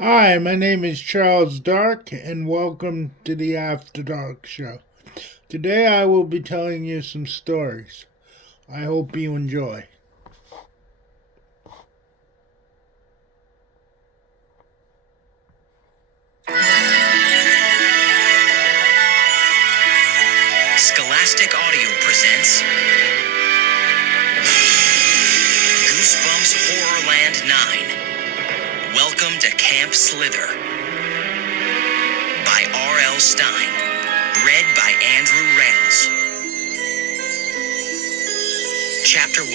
Hi, my name is Charles Dark, and welcome to the After Dark Show. Today I will be telling you some stories. I hope you enjoy. Scholastic Audio presents Goosebumps Horrorland 9. Welcome to Camp Slither by R.L. Stein. Read by Andrew Reynolds. Chapter 1.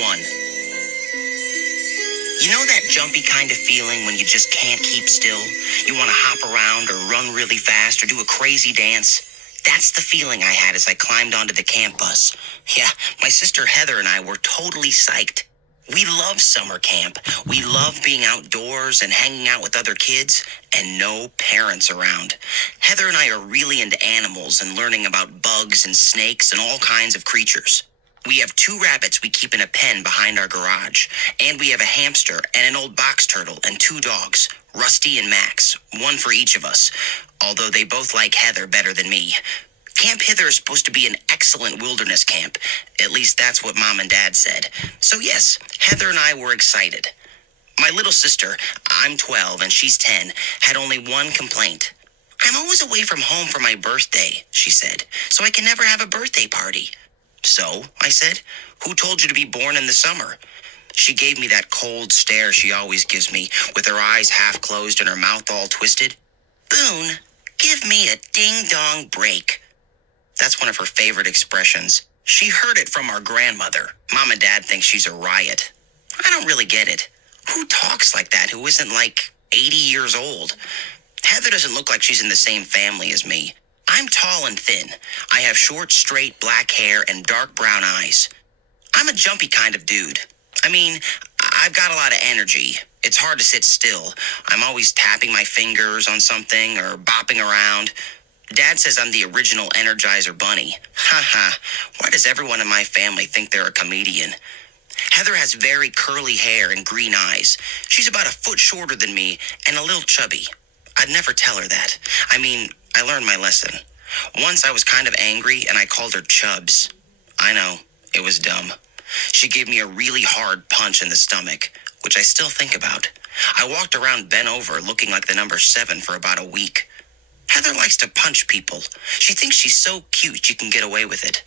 You know that jumpy kind of feeling when you just can't keep still? You want to hop around or run really fast or do a crazy dance? That's the feeling I had as I climbed onto the camp bus. Yeah, my sister Heather and I were totally psyched. We love summer camp. We love being outdoors and hanging out with other kids and no parents around. Heather and I are really into animals and learning about bugs and snakes and all kinds of creatures. We have 2 rabbits we keep in a pen behind our garage, and we have a hamster and an old box turtle and 2 dogs, Rusty and Max, one for each of us, although they both like Heather better than me. Camp Hither is supposed to be an excellent wilderness camp. At least that's what Mom and Dad said. So yes, Heather and I were excited. My little sister, I'm 12 and she's 10, had only one complaint. I'm always away from home for my birthday, she said, so I can never have a birthday party. So, I said, who told you to be born in the summer? She gave me that cold stare she always gives me, with her eyes half closed and her mouth all twisted. Boone, give me a ding-dong break. That's one of her favorite expressions. She heard it from our grandmother. Mom and Dad think she's a riot. I don't really get it. Who talks like that who isn't like 80 years old? Heather doesn't look like she's in the same family as me. I'm tall and thin. I have short, straight, black hair and dark brown eyes. I'm a jumpy kind of dude. I mean, I've got a lot of energy. It's hard to sit still. I'm always tapping my fingers on something or bopping around. Dad says I'm the original Energizer Bunny. Haha, why does everyone in my family think they're a comedian? Heather has very curly hair and green eyes. She's about a foot shorter than me and a little chubby. I'd never tell her that. I mean, I learned my lesson. Once I was kind of angry and I called her Chubs. I know, it was dumb. She gave me a really hard punch in the stomach, which I still think about. I walked around bent over looking like the number 7 for about a week. Heather likes to punch people. She thinks she's so cute she can get away with it.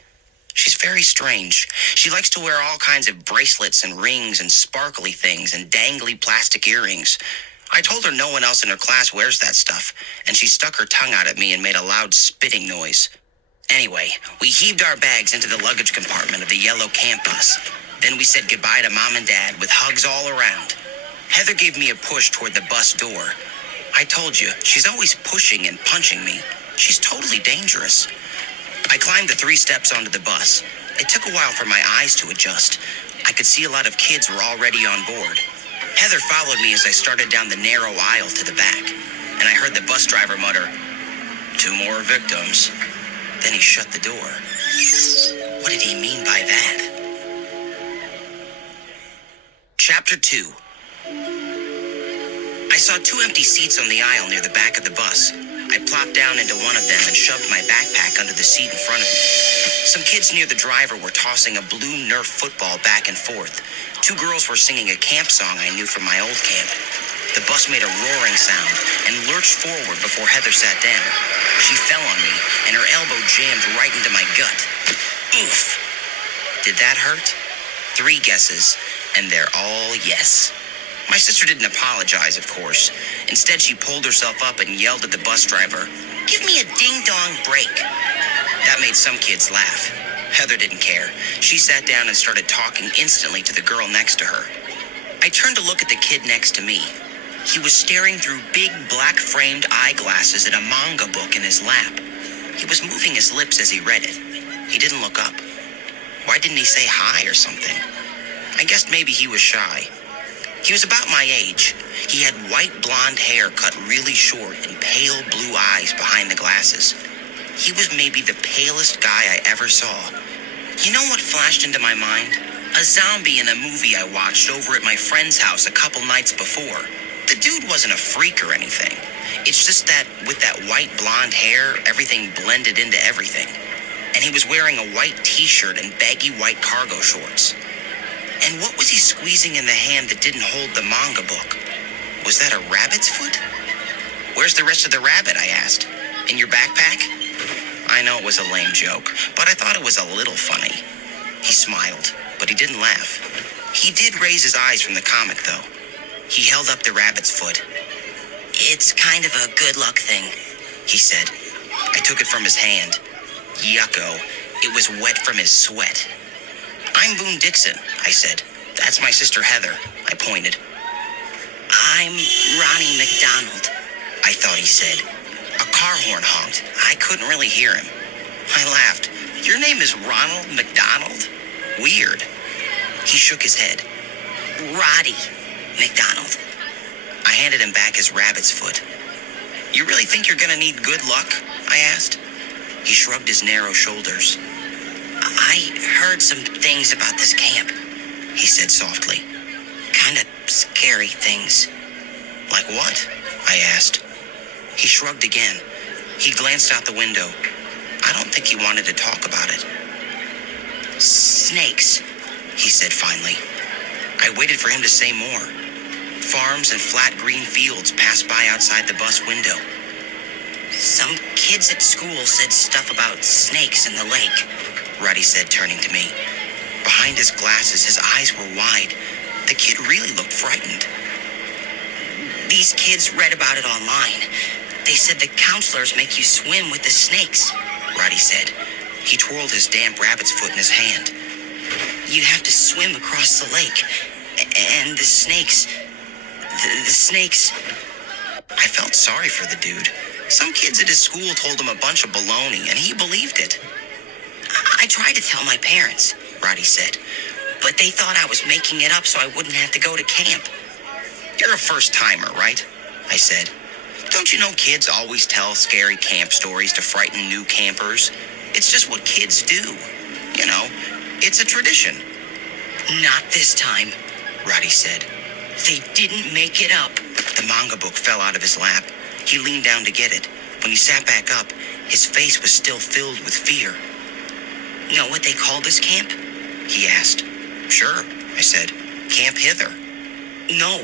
She's very strange. She likes to wear all kinds of bracelets and rings and sparkly things and dangly plastic earrings. I told her no one else in her class wears that stuff, and she stuck her tongue out at me and made a loud spitting noise. Anyway, we heaved our bags into the luggage compartment of the yellow camp bus. Then we said goodbye to Mom and Dad with hugs all around. Heather gave me a push toward the bus door. I told you, she's always pushing and punching me. She's totally dangerous. I climbed the 3 steps onto the bus. It took a while for my eyes to adjust. I could see a lot of kids were already on board. Heather followed me as I started down the narrow aisle to the back, and I heard the bus driver mutter, 2 more victims. Then he shut the door. What did he mean by that? Chapter 2. I saw 2 empty seats on the aisle near the back of the bus. I plopped down into one of them and shoved my backpack under the seat in front of me. Some kids near the driver were tossing a blue Nerf football back and forth. 2 girls were singing a camp song I knew from my old camp. The bus made a roaring sound and lurched forward before Heather sat down. She fell on me, and her elbow jammed right into my gut. Oof! Did that hurt? 3 guesses, and they're all yes. My sister didn't apologize, of course. Instead, she pulled herself up and yelled at the bus driver, "Give me a ding-dong break." That made some kids laugh. Heather didn't care. She sat down and started talking instantly to the girl next to her. I turned to look at the kid next to me. He was staring through big black-framed eyeglasses at a manga book in his lap. He was moving his lips as he read it. He didn't look up. Why didn't he say hi or something? I guessed maybe he was shy. He was about my age. He had white blonde hair cut really short and pale blue eyes behind the glasses. He was maybe the palest guy I ever saw. You know what flashed into my mind? A zombie in a movie I watched over at my friend's house a couple nights before. The dude wasn't a freak or anything. It's just that with that white blonde hair, everything blended into everything. And he was wearing a white t-shirt and baggy white cargo shorts. And what was he squeezing in the hand that didn't hold the manga book? Was that a rabbit's foot? Where's the rest of the rabbit, I asked. In your backpack? I know it was a lame joke, but I thought it was a little funny. He smiled, but he didn't laugh. He did raise his eyes from the comic, though. He held up the rabbit's foot. It's kind of a good luck thing, he said. I took it from his hand. Yucko, it was wet from his sweat. I'm Boone Dixon, I said. That's my sister Heather, I pointed. I'm Ronnie McDonald, I thought he said. A car horn honked. I couldn't really hear him. I laughed. Your name is Ronald McDonald? Weird. He shook his head. Roddy McDonald. I handed him back his rabbit's foot. You really think you're gonna need good luck? I asked. He shrugged his narrow shoulders. I heard some things about this camp, he said softly. Kinda scary things. Like what? I asked. He shrugged again. He glanced out the window. I don't think he wanted to talk about it. Snakes, he said finally. I waited for him to say more. Farms and flat green fields passed by outside the bus window. Some kids at school said stuff about snakes in the lake, Roddy said, turning to me. Behind his glasses, his eyes were wide. The kid really looked frightened. These kids read about it online. They said the counselors make you swim with the snakes, Roddy said. He twirled his damp rabbit's foot in his hand. You have to swim across the lake. And the snakes... The snakes... I felt sorry for the dude. Some kids at his school told him a bunch of baloney, and he believed it. I tried to tell my parents, Roddy said, but they thought I was making it up so I wouldn't have to go to camp. You're a first-timer, right? I said. Don't you know kids always tell scary camp stories to frighten new campers? It's just what kids do. You know, it's a tradition. Not this time, Roddy said. They didn't make it up. The manga book fell out of his lap. He leaned down to get it. When he sat back up, his face was still filled with fear. Know what they call this camp? He asked. Sure, I said. Camp Hither. No,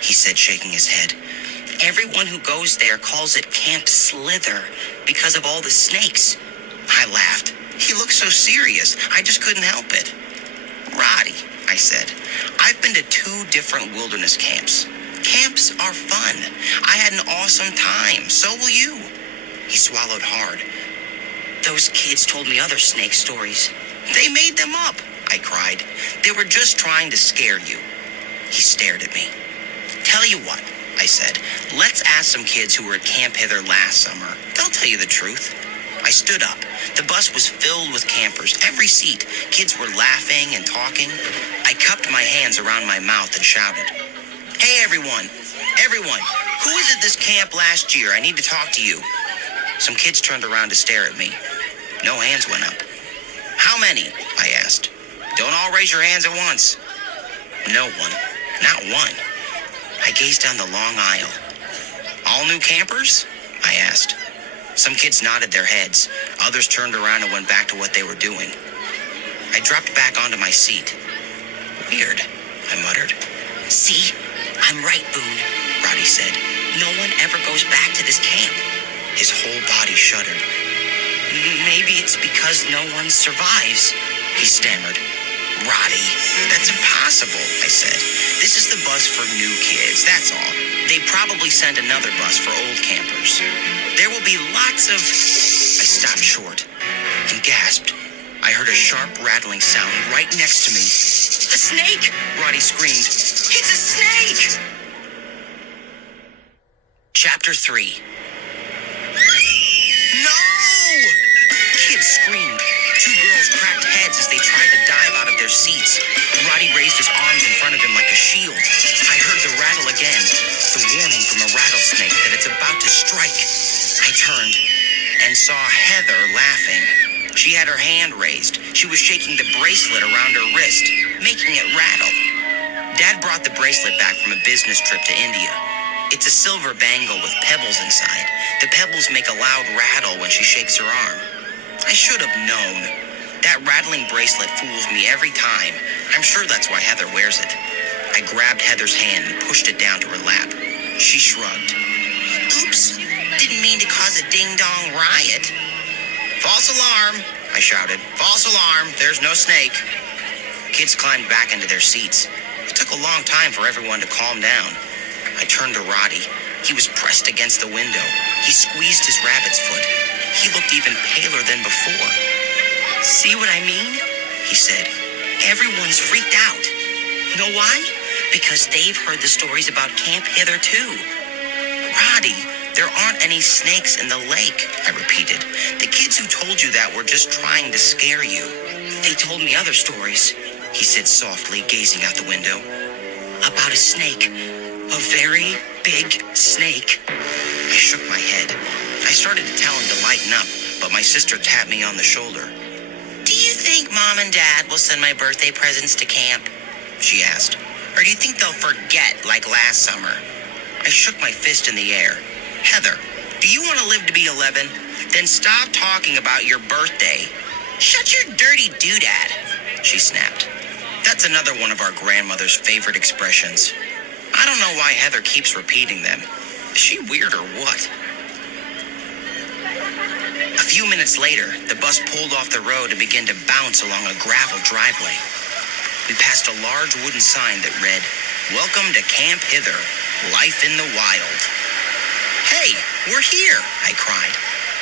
he said, shaking his head. Everyone who goes there calls it Camp Slither because of all the snakes. I laughed. He looked so serious, I just couldn't help it. Roddy, I said, I've been to 2 different wilderness camps. Camps are fun. I had an awesome time. So will you. He swallowed hard. Those kids told me other snake stories. They made them up, I cried. They were just trying to scare you. He stared at me. Tell you what, I said. Let's ask some kids who were at Camp Hither last summer. They'll tell you the truth. I stood up. The bus was filled with campers, every seat. Kids were laughing and talking. I cupped my hands around my mouth and shouted. Hey, everyone. Everyone. Who was at this camp last year? I need to talk to you. Some kids turned around to stare at me. No hands went up. How many? I asked. Don't all raise your hands at once. No one. Not one. I gazed down the long aisle. All new campers? I asked. Some kids nodded their heads. Others turned around and went back to what they were doing. I dropped back onto my seat. Weird, I muttered. See? I'm right, Boone, Roddy said. No one ever goes back to this camp. His whole body shuddered. Maybe it's because no one survives, he stammered. Roddy, that's impossible, I said. This is the bus for new kids, that's all. They probably sent another bus for old campers. There will be lots of... I stopped short and gasped. I heard a sharp rattling sound right next to me. A snake! Roddy screamed. It's a snake! Chapter 3. No! Kids screamed. 2 girls cracked heads as they tried to dive out of their seats. Roddy raised his arms in front of him like a shield. I heard the rattle again, the warning from a rattlesnake that it's about to strike. I turned and saw Heather laughing. She had her hand raised. She was shaking the bracelet around her wrist, making it rattle. Dad brought the bracelet back from a business trip to India. It's a silver bangle with pebbles inside. The pebbles make a loud rattle when she shakes her arm. I should have known. That rattling bracelet fools me every time. I'm sure that's why Heather wears it. I grabbed Heather's hand and pushed it down to her lap. She shrugged. Oops, didn't mean to cause a ding-dong riot. False alarm, I shouted. False alarm, there's no snake. Kids climbed back into their seats. It took a long time for everyone to calm down. I turned to Roddy. He was pressed against the window. He squeezed his rabbit's foot. He looked even paler than before. See what I mean? He said. Everyone's freaked out. Know why? Because they've heard the stories about Camp Hither too. Roddy, there aren't any snakes in the lake, I repeated. The kids who told you that were just trying to scare you. They told me other stories, he said softly, gazing out the window. About a snake. A very big snake. I shook my head. I started to tell him to lighten up, but my sister tapped me on the shoulder. Do you think Mom and Dad will send my birthday presents to camp? She asked. Or do you think they'll forget like last summer? I shook my fist in the air. Heather, do you want to live to be 11? Then stop talking about your birthday. Shut your dirty doodad, she snapped. That's another one of our grandmother's favorite expressions. I don't know why Heather keeps repeating them. Is she weird or what? A few minutes later, the bus pulled off the road and began to bounce along a gravel driveway. We passed a large wooden sign that read, Welcome to Camp Hither, Life in the Wild. Hey, we're here, I cried.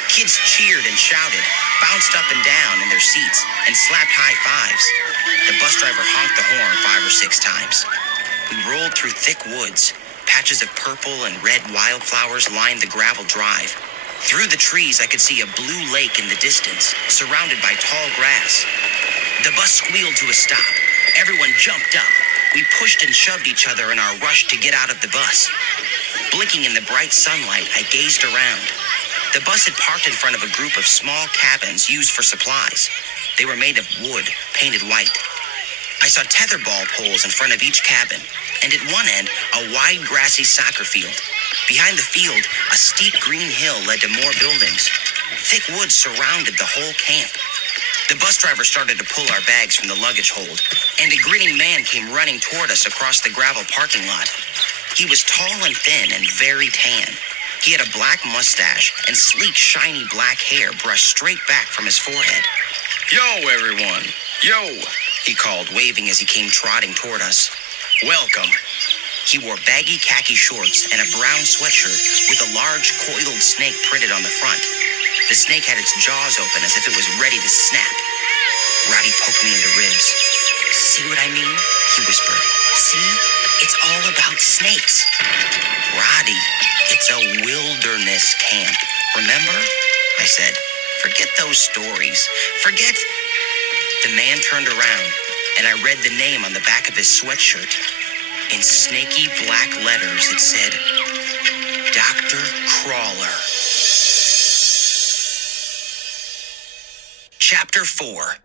Kids cheered and shouted, bounced up and down in their seats, and slapped high fives. The bus driver honked the horn 5 or 6 times. We rolled through thick woods. Patches of purple and red wildflowers lined the gravel drive. Through the trees, I could see a blue lake in the distance, surrounded by tall grass. The bus squealed to a stop. Everyone jumped up. We pushed and shoved each other in our rush to get out of the bus. Blinking in the bright sunlight, I gazed around. The bus had parked in front of a group of small cabins used for supplies. They were made of wood, painted white. I saw tetherball poles in front of each cabin, and at one end, a wide grassy soccer field. Behind the field, a steep green hill led to more buildings. Thick woods surrounded the whole camp. The bus driver started to pull our bags from the luggage hold, and a grinning man came running toward us across the gravel parking lot. He was tall and thin and very tan. He had a black mustache and sleek, shiny black hair brushed straight back from his forehead. Yo, everyone. Yo, he called, waving as he came trotting toward us. Welcome. He wore baggy khaki shorts and a brown sweatshirt with a large coiled snake printed on the front. The snake had its jaws open as if it was ready to snap. Roddy poked me in the ribs. See what I mean? He whispered. See? It's all about snakes. Roddy, it's a wilderness camp. Remember? I said. Forget those stories. Forget... The man turned around, and I read the name on the back of his sweatshirt. In snaky black letters, it said, Dr. Crawler. Chapter 4.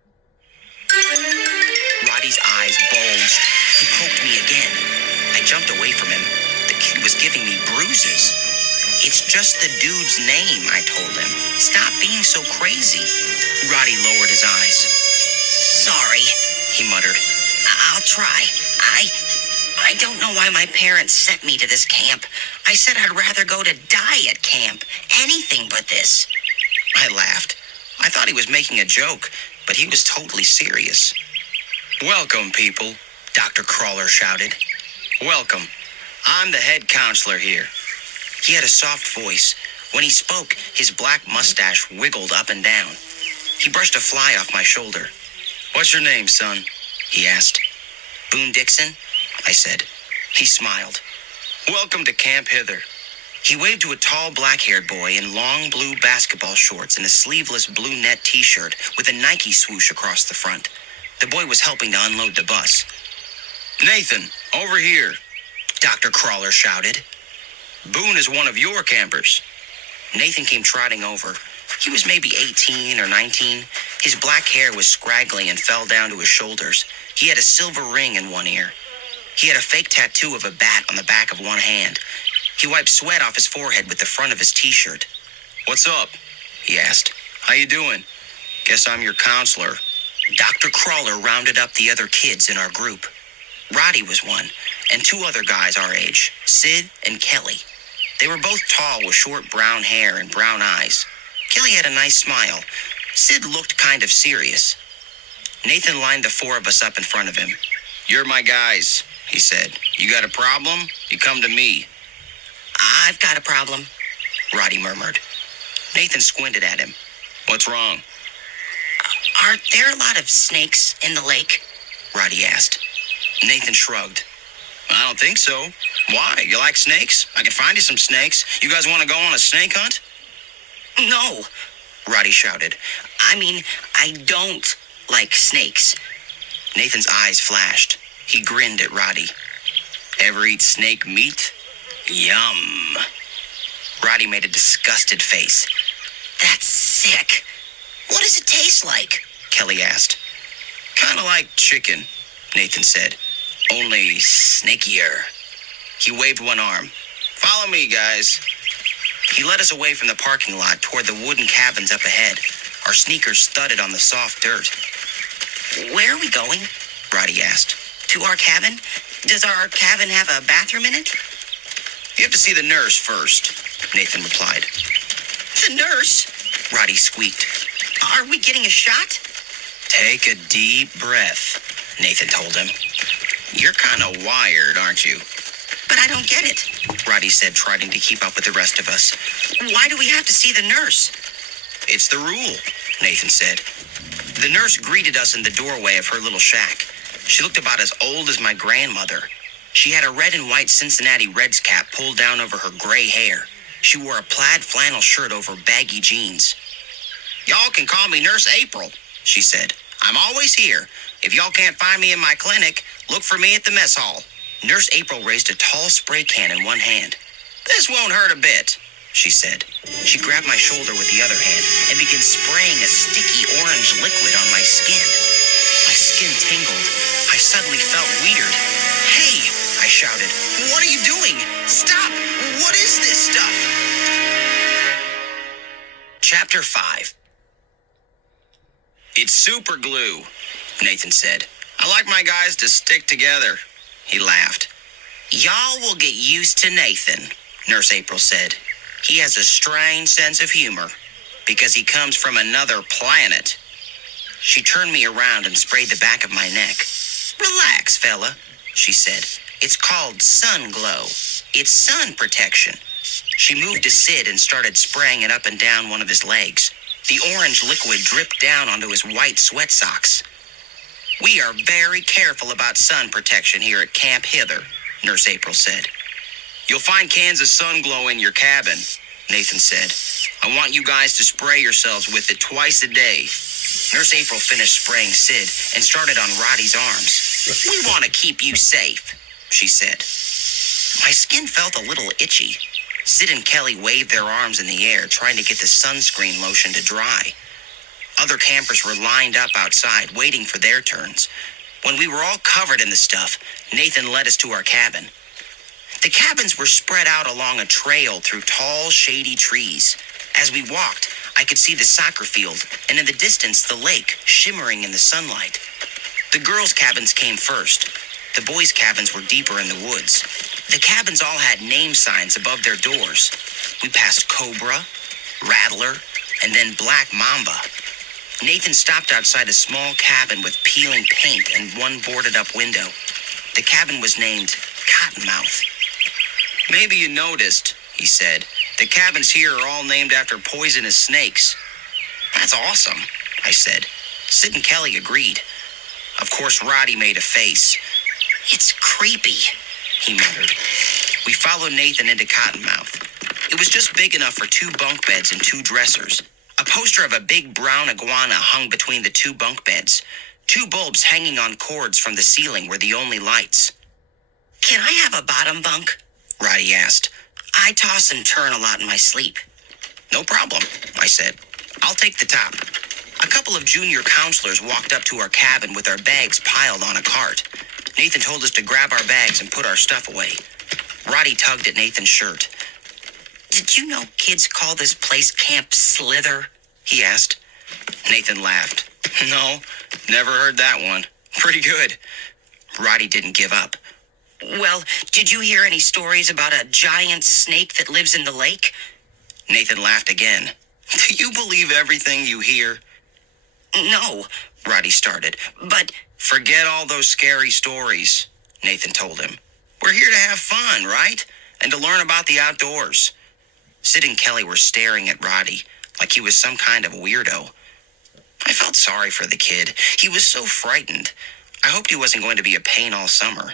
Roddy's eyes bulged. He poked me again. I jumped away from him. The kid was giving me bruises. It's just the dude's name, I told him. Stop being so crazy. Roddy lowered his eyes. Sorry, he muttered. I'll try. I don't know why my parents sent me to this camp. I said I'd rather go to die at camp. Anything but this. I laughed. I thought he was making a joke, but he was totally serious. Welcome, people, Dr. Crawler shouted. Welcome. I'm the head counselor here. He had a soft voice. When he spoke, his black mustache wiggled up and down. He brushed a fly off my shoulder. What's your name, son? He asked. Boone Dixon, I said. He smiled. Welcome to Camp Hither. He waved to a tall black-haired boy in long blue basketball shorts and a sleeveless blue net t-shirt with a Nike swoosh across the front. The boy was helping to unload the bus. Nathan, over here, Dr. Crawler shouted. Boone is one of your campers. Nathan came trotting over. He was maybe 18 or 19. His black hair was scraggly and fell down to his shoulders. He had a silver ring in one ear. He had a fake tattoo of a bat on the back of one hand. He wiped sweat off his forehead with the front of his t-shirt. "What's up?" he asked. "How you doing? Guess I'm your counselor." Dr. Crawler rounded up the other kids in our group. Roddy was one, and two other guys our age, Sid and Kelly. They were both tall with short brown hair and brown eyes. Kelly had a nice smile. Sid looked kind of serious. Nathan lined the four of us up in front of him. "You're my guys," he said. "You got a problem? You come to me." "I've got a problem," Roddy murmured. Nathan squinted at him. "What's wrong?" "Are there a lot of snakes in the lake?" Roddy asked. Nathan shrugged. "I don't think so. Why? You like snakes? I can find you some snakes. You guys want to go on a snake hunt?" "No," Roddy shouted. I don't like snakes." Nathan's eyes flashed. He grinned at Roddy. "Ever eat snake meat? Yum." Roddy made a disgusted face. "That's sick. What does it taste like?" Kelly asked. "Kind of like chicken," Nathan said. "Only snakier." He waved one arm. "Follow me, guys." He led us away from the parking lot toward the wooden cabins up ahead. Our sneakers thudded on the soft dirt. "Where are we going?" Roddy asked. "To our cabin? Does our cabin have a bathroom in it?" "You have to see the nurse first," Nathan replied. "The nurse?" Roddy squeaked. "Are we getting a shot?" "Take a deep breath," Nathan told him. "You're kind of wired, aren't you?" "But I don't get it," Roddy said, trying to keep up with the rest of us. "Why do we have to see the nurse?" "It's the rule," Nathan said. The nurse greeted us in the doorway of her little shack. She looked about as old as my grandmother. She had a red and white Cincinnati Reds cap pulled down over her gray hair. She wore a plaid flannel shirt over baggy jeans. "Y'all can call me Nurse April," she said. "I'm always here. If y'all can't find me in my clinic, look for me at the mess hall." Nurse April raised a tall spray can in one hand. "This won't hurt a bit," she said. She grabbed my shoulder with the other hand and began spraying a sticky orange liquid on my skin. My skin tingled. I suddenly felt weird. "Hey," I shouted. "What are you doing? Stop! What is this stuff?" Chapter 5. "It's super glue," Nathan said. "I like my guys to stick together." He laughed. "Y'all will get used to Nathan," Nurse April said. "He has a strange sense of humor because he comes from another planet." She turned me around and sprayed the back of my neck. "Relax, fella," she said. "It's called sun glow. It's sun protection." She moved to Sid and started spraying it up and down one of his legs. The orange liquid dripped down onto his white sweat socks. "We are very careful about sun protection here at Camp Hither," Nurse April said. "You'll find cans of sun glow in your cabin," Nathan said. "I want you guys to spray yourselves with it twice a day." Nurse April finished spraying Sid and started on Roddy's arms. "We want to keep you safe," she said. My skin felt a little itchy. Sid and Kelly waved their arms in the air, trying to get the sunscreen lotion to dry. Other campers were lined up outside, waiting for their turns. When we were all covered in the stuff, Nathan led us to our cabin. The cabins were spread out along a trail through tall, shady trees. As we walked, I could see the soccer field, and in the distance, the lake, shimmering in the sunlight. The girls' cabins came first. The boys' cabins were deeper in the woods. The cabins all had name signs above their doors. We passed Cobra, Rattler, and then Black Mamba. Nathan stopped outside a small cabin with peeling paint and one boarded-up window. The cabin was named Cottonmouth. "Maybe you noticed," he said, "the cabins here are all named after poisonous snakes." "That's awesome," I said. Sid and Kelly agreed. Of course, Roddy made a face. "It's creepy," he muttered. We followed Nathan into Cottonmouth. It was just big enough for 2 bunk beds and 2 dressers. A poster of a big brown iguana hung between the 2 bunk beds. 2 bulbs hanging on cords from the ceiling were the only lights. "Can I have a bottom bunk?" Roddy asked. "I toss and turn a lot in my sleep." "No problem," I said. "I'll take the top." A couple of junior counselors walked up to our cabin with our bags piled on a cart. Nathan told us to grab our bags and put our stuff away. Roddy tugged at Nathan's shirt. Did you know kids call this place Camp Slither? He asked. Nathan laughed. No, never heard that one. Pretty good. Roddy didn't give up. Well, did you hear any stories about a giant snake that lives in the lake? Nathan laughed again. Do you believe everything you hear? No, Roddy started, but... Forget all those scary stories, Nathan told him. We're here to have fun, right? And to learn about the outdoors. Sid and Kelly were staring at Roddy like he was some kind of weirdo. I felt sorry for the kid. He was so frightened. I hoped he wasn't going to be a pain all summer.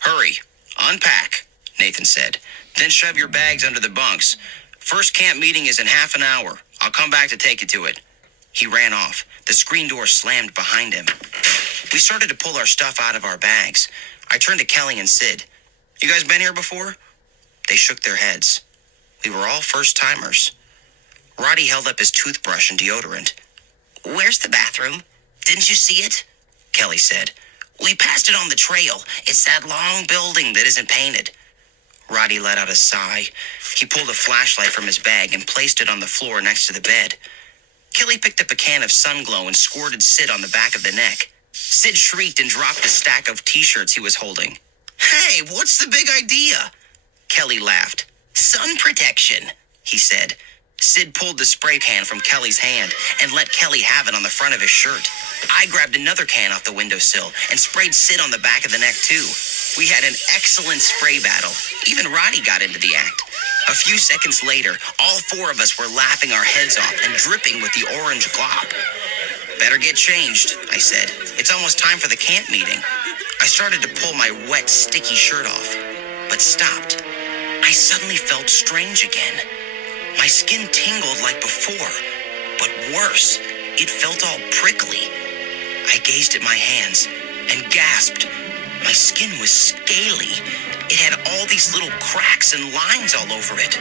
Hurry, unpack, Nathan said. Then shove your bags under the bunks. First camp meeting is in half an hour. I'll come back to take you to it. He ran off. The screen door slammed behind him. We started to pull our stuff out of our bags. I turned to Kelly and Sid. You guys been here before? They shook their heads. We were all first-timers. Roddy held up his toothbrush and deodorant. Where's the bathroom? Didn't you see it? Kelly said. We passed it on the trail. It's that long building that isn't painted. Roddy let out a sigh. He pulled a flashlight from his bag and placed it on the floor next to the bed. Kelly picked up a can of Sunglow and squirted Sid on the back of the neck. Sid shrieked and dropped a stack of t-shirts he was holding. Hey, what's the big idea? Kelly laughed. Sun protection, he said. Sid pulled the spray can from Kelly's hand and let Kelly have it on the front of his shirt. I grabbed another can off the windowsill and sprayed Sid on the back of the neck, too. We had an excellent spray battle. Even Roddy got into the act. A few seconds later, all four of us were laughing our heads off and dripping with the orange glop. Better get changed, I said. It's almost time for the camp meeting. I started to pull my wet, sticky shirt off, but stopped. I suddenly felt strange again. My skin tingled like before, but worse, it felt all prickly. I gazed at my hands and gasped. My skin was scaly. It had all these little cracks and lines all over it.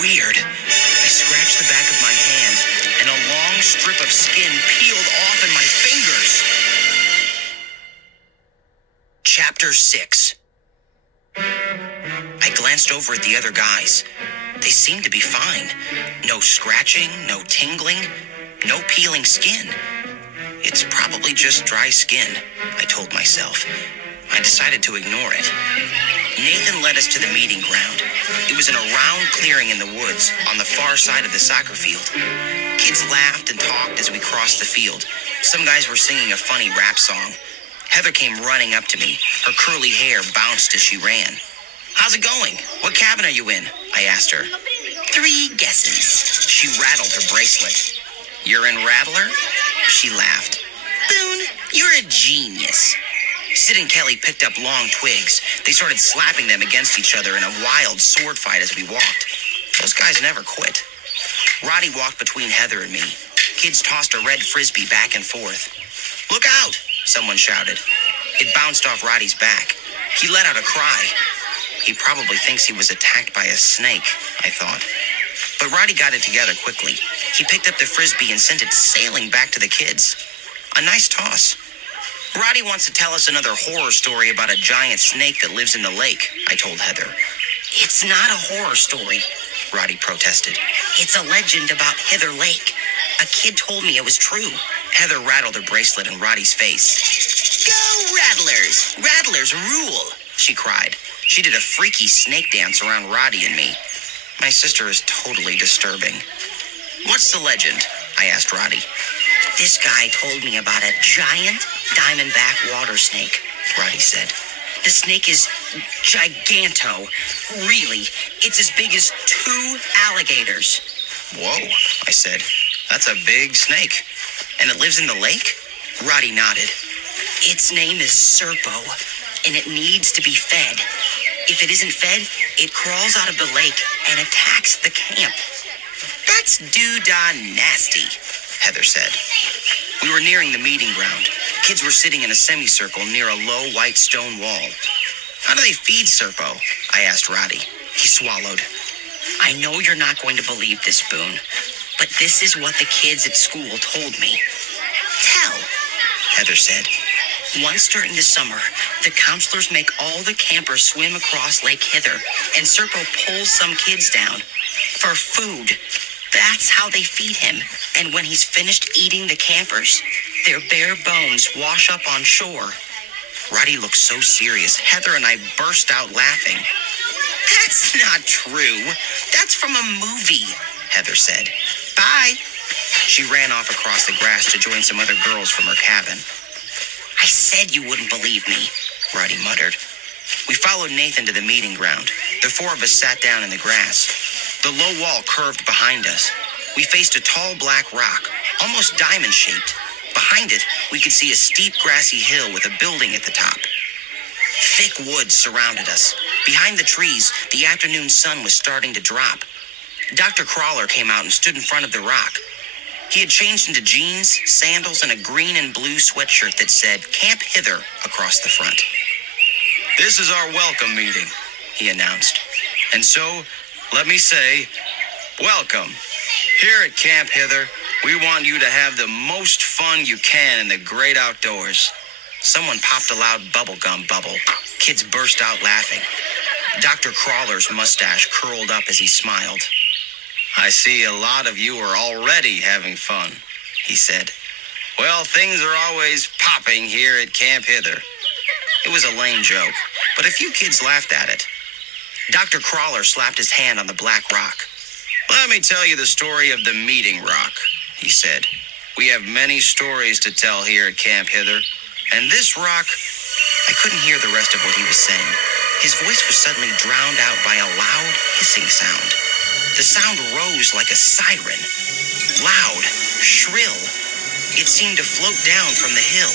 Weird. I scratched the back of my hand, and a long strip of skin peeled off in my fingers. Chapter 6. I glanced over at the other guys. They seemed to be fine. No scratching, no tingling, no peeling skin. It's probably just dry skin, I told myself. I decided to ignore it. Nathan led us to the meeting ground. It was in a round clearing in the woods on the far side of the soccer field. Kids laughed and talked as we crossed the field. Some guys were singing a funny rap song. Heather came running up to me. Her curly hair bounced as she ran. How's it going? What cabin are you in? I asked her. 3 guesses. She rattled her bracelet. You're in Rattler? She laughed. Boone, you're a genius. Sid and Kelly picked up long twigs. They started slapping them against each other in a wild sword fight as we walked. Those guys never quit. Roddy walked between Heather and me. Kids tossed a red frisbee back and forth. Look out! Someone shouted. It bounced off Roddy's back. He let out a cry. He probably thinks he was attacked by a snake, I thought. But Roddy got it together quickly. He picked up the frisbee and sent it sailing back to the kids. A nice toss. Roddy wants to tell us another horror story about a giant snake that lives in the lake, I told Heather. It's not a horror story, Roddy protested. It's a legend about Heather Lake. A kid told me it was true. Heather rattled her bracelet in Roddy's face. Go, Rattlers! Rattlers rule, she cried. She did a freaky snake dance around Roddy and me. My sister is totally disturbing. What's the legend? I asked Roddy. This guy told me about a giant diamondback water snake, Roddy said. The snake is giganto. Really, it's as big as 2 alligators. Whoa, I said. That's a big snake. And it lives in the lake? Roddy nodded. Its name is Serpo, and it needs to be fed. If it isn't fed, it crawls out of the lake and attacks the camp. That's doo-dah nasty, Heather said. We were nearing the meeting ground. Kids were sitting in a semicircle near a low white stone wall. How do they feed Serpo? I asked Roddy. He swallowed. I know you're not going to believe this, Boone, but this is what the kids at school told me. Tell, Heather said. Once during the summer, the counselors make all the campers swim across Lake Hither, and Serpo pulls some kids down for food. That's how they feed him. And when he's finished eating the campers, their bare bones wash up on shore. Roddy looked so serious, Heather and I burst out laughing. That's not true. That's from a movie, Heather said. Bye. She ran off across the grass to join some other girls from her cabin. I said you wouldn't believe me, Roddy muttered. We followed Nathan to the meeting ground. The four of us sat down in the grass. The low wall curved behind us. We faced a tall black rock, almost diamond-shaped. Behind it, we could see a steep grassy hill with a building at the top. Thick woods surrounded us. Behind the trees, the afternoon sun was starting to drop. Dr. Crawler came out and stood in front of the rock. He had changed into jeans, sandals, and a green and blue sweatshirt that said Camp Hither across the front. This is our welcome meeting, he announced. And so, let me say, welcome. Here at Camp Hither, we want you to have the most fun you can in the great outdoors. Someone popped a loud bubblegum bubble. Kids burst out laughing. Dr. Crawler's mustache curled up as he smiled. I see a lot of you are already having fun, he said. Well, things are always popping here at Camp Hither. It was a lame joke, but a few kids laughed at it. Dr. Crawler slapped his hand on the black rock. Let me tell you the story of the meeting rock, he said. We have many stories to tell here at Camp Hither, and this rock, I couldn't hear the rest of what he was saying. His voice was suddenly drowned out by a loud hissing sound. The sound rose like a siren. Loud, shrill. It seemed to float down from the hill.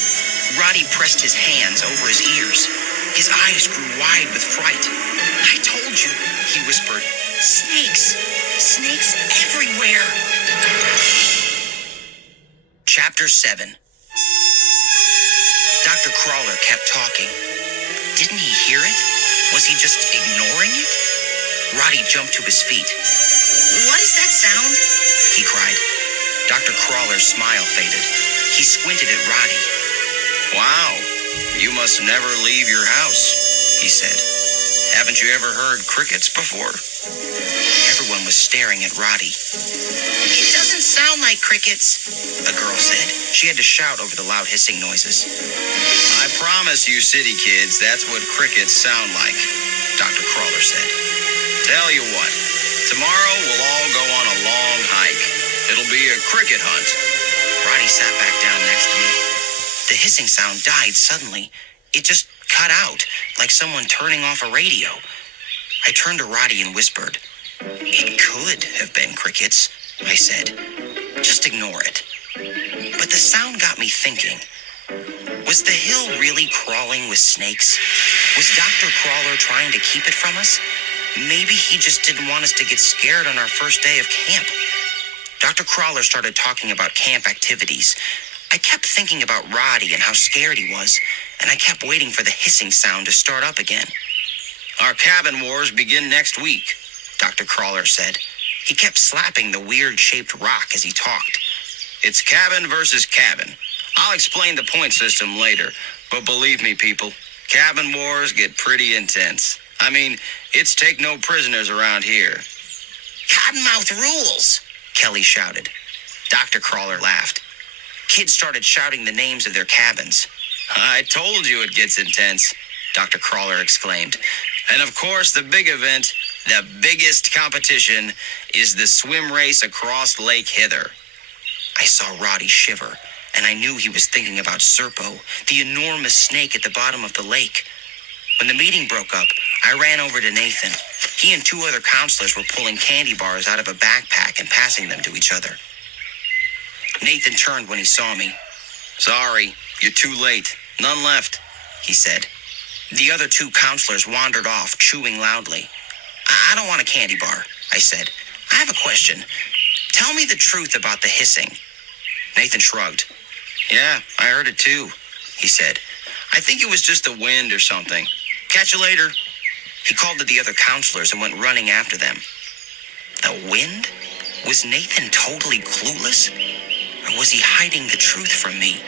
Roddy pressed his hands over his ears. His eyes grew wide with fright. I told you, he whispered. Snakes. Snakes everywhere. Chapter 7. Dr. Crawler kept talking. Didn't he hear it? Was he just ignoring it? Roddy jumped to his feet. What is that sound? He cried. Dr. Crawler's smile faded. He squinted at Roddy. Wow, you must never leave your house, he said. Haven't you ever heard crickets before? Everyone was staring at Roddy. It doesn't sound like crickets, a girl said. She had to shout over the loud hissing noises. I promise you city kids, that's what crickets sound like, Dr. Crawler said. Tell you what, tomorrow we'll all go on a long hike. It'll be a cricket hunt. Roddy sat back down next to me. The hissing sound died suddenly. It just cut out, like someone turning off a radio. I turned to Roddy and whispered, It could have been crickets, I said. Just ignore it. But the sound got me thinking. Was the hill really crawling with snakes? Was Dr. Crawler trying to keep it from us? Maybe he just didn't want us to get scared on our first day of camp. Dr. Crawler started talking about camp activities. I kept thinking about Roddy and how scared he was, and I kept waiting for the hissing sound to start up again. Our cabin wars begin next week, Dr. Crawler said. He kept slapping the weird-shaped rock as he talked. It's cabin versus cabin. I'll explain the point system later, but believe me, people, cabin wars get pretty intense. I mean, it's take no prisoners around here. Cottonmouth rules, Kelly shouted. Dr. Crawler laughed. Kids started shouting the names of their cabins. I told you it gets intense, Dr. Crawler exclaimed. And of course, the big event, the biggest competition, is the swim race across Lake Hither. I saw Roddy shiver, and I knew he was thinking about Serpo, the enormous snake at the bottom of the lake. When the meeting broke up, I ran over to Nathan. He and two other counselors were pulling candy bars out of a backpack and passing them to each other. Nathan turned when he saw me. Sorry, you're too late. None left, he said. The other two counselors wandered off, chewing loudly. I don't want a candy bar, I said. I have a question. Tell me the truth about the hissing. Nathan shrugged. Yeah, I heard it too, he said. I think it was just the wind or something. Catch you later. He called to the other counselors and went running after them. The wind? Was Nathan totally clueless? Or was he hiding the truth from me?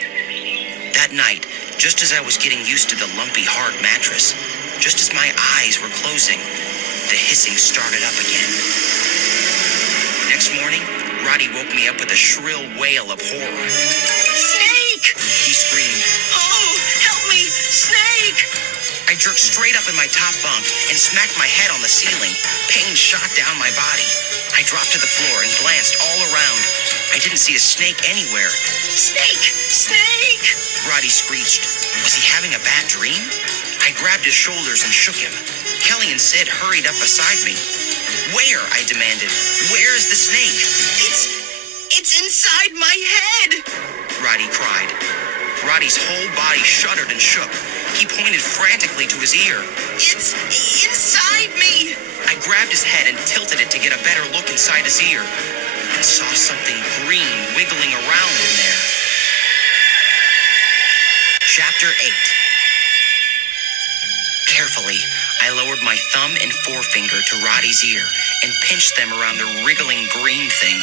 That night, just as I was getting used to the lumpy, hard mattress, just as my eyes were closing, the hissing started up again. Next morning, Roddy woke me up with a shrill wail of horror. "Snake!" he screamed. "Oh, help me! Snake!" I jerked straight up in my top bunk and smacked my head on the ceiling. Pain shot down my body. I dropped to the floor and glanced all around. I didn't see a snake anywhere. "Snake! Snake!" Roddy screeched. Was he having a bad dream? I grabbed his shoulders and shook him. Kelly and Sid hurried up beside me. "Where?" I demanded. "Where is the snake?" It's inside my head!" Roddy cried. Roddy's whole body shuddered and shook. He pointed frantically to his ear. "It's inside me!" I grabbed his head and tilted it to get a better look inside his ear, and saw something green wiggling around in there. Chapter 8. Carefully, I lowered my thumb and forefinger to Roddy's ear and pinched them around the wriggling green thing.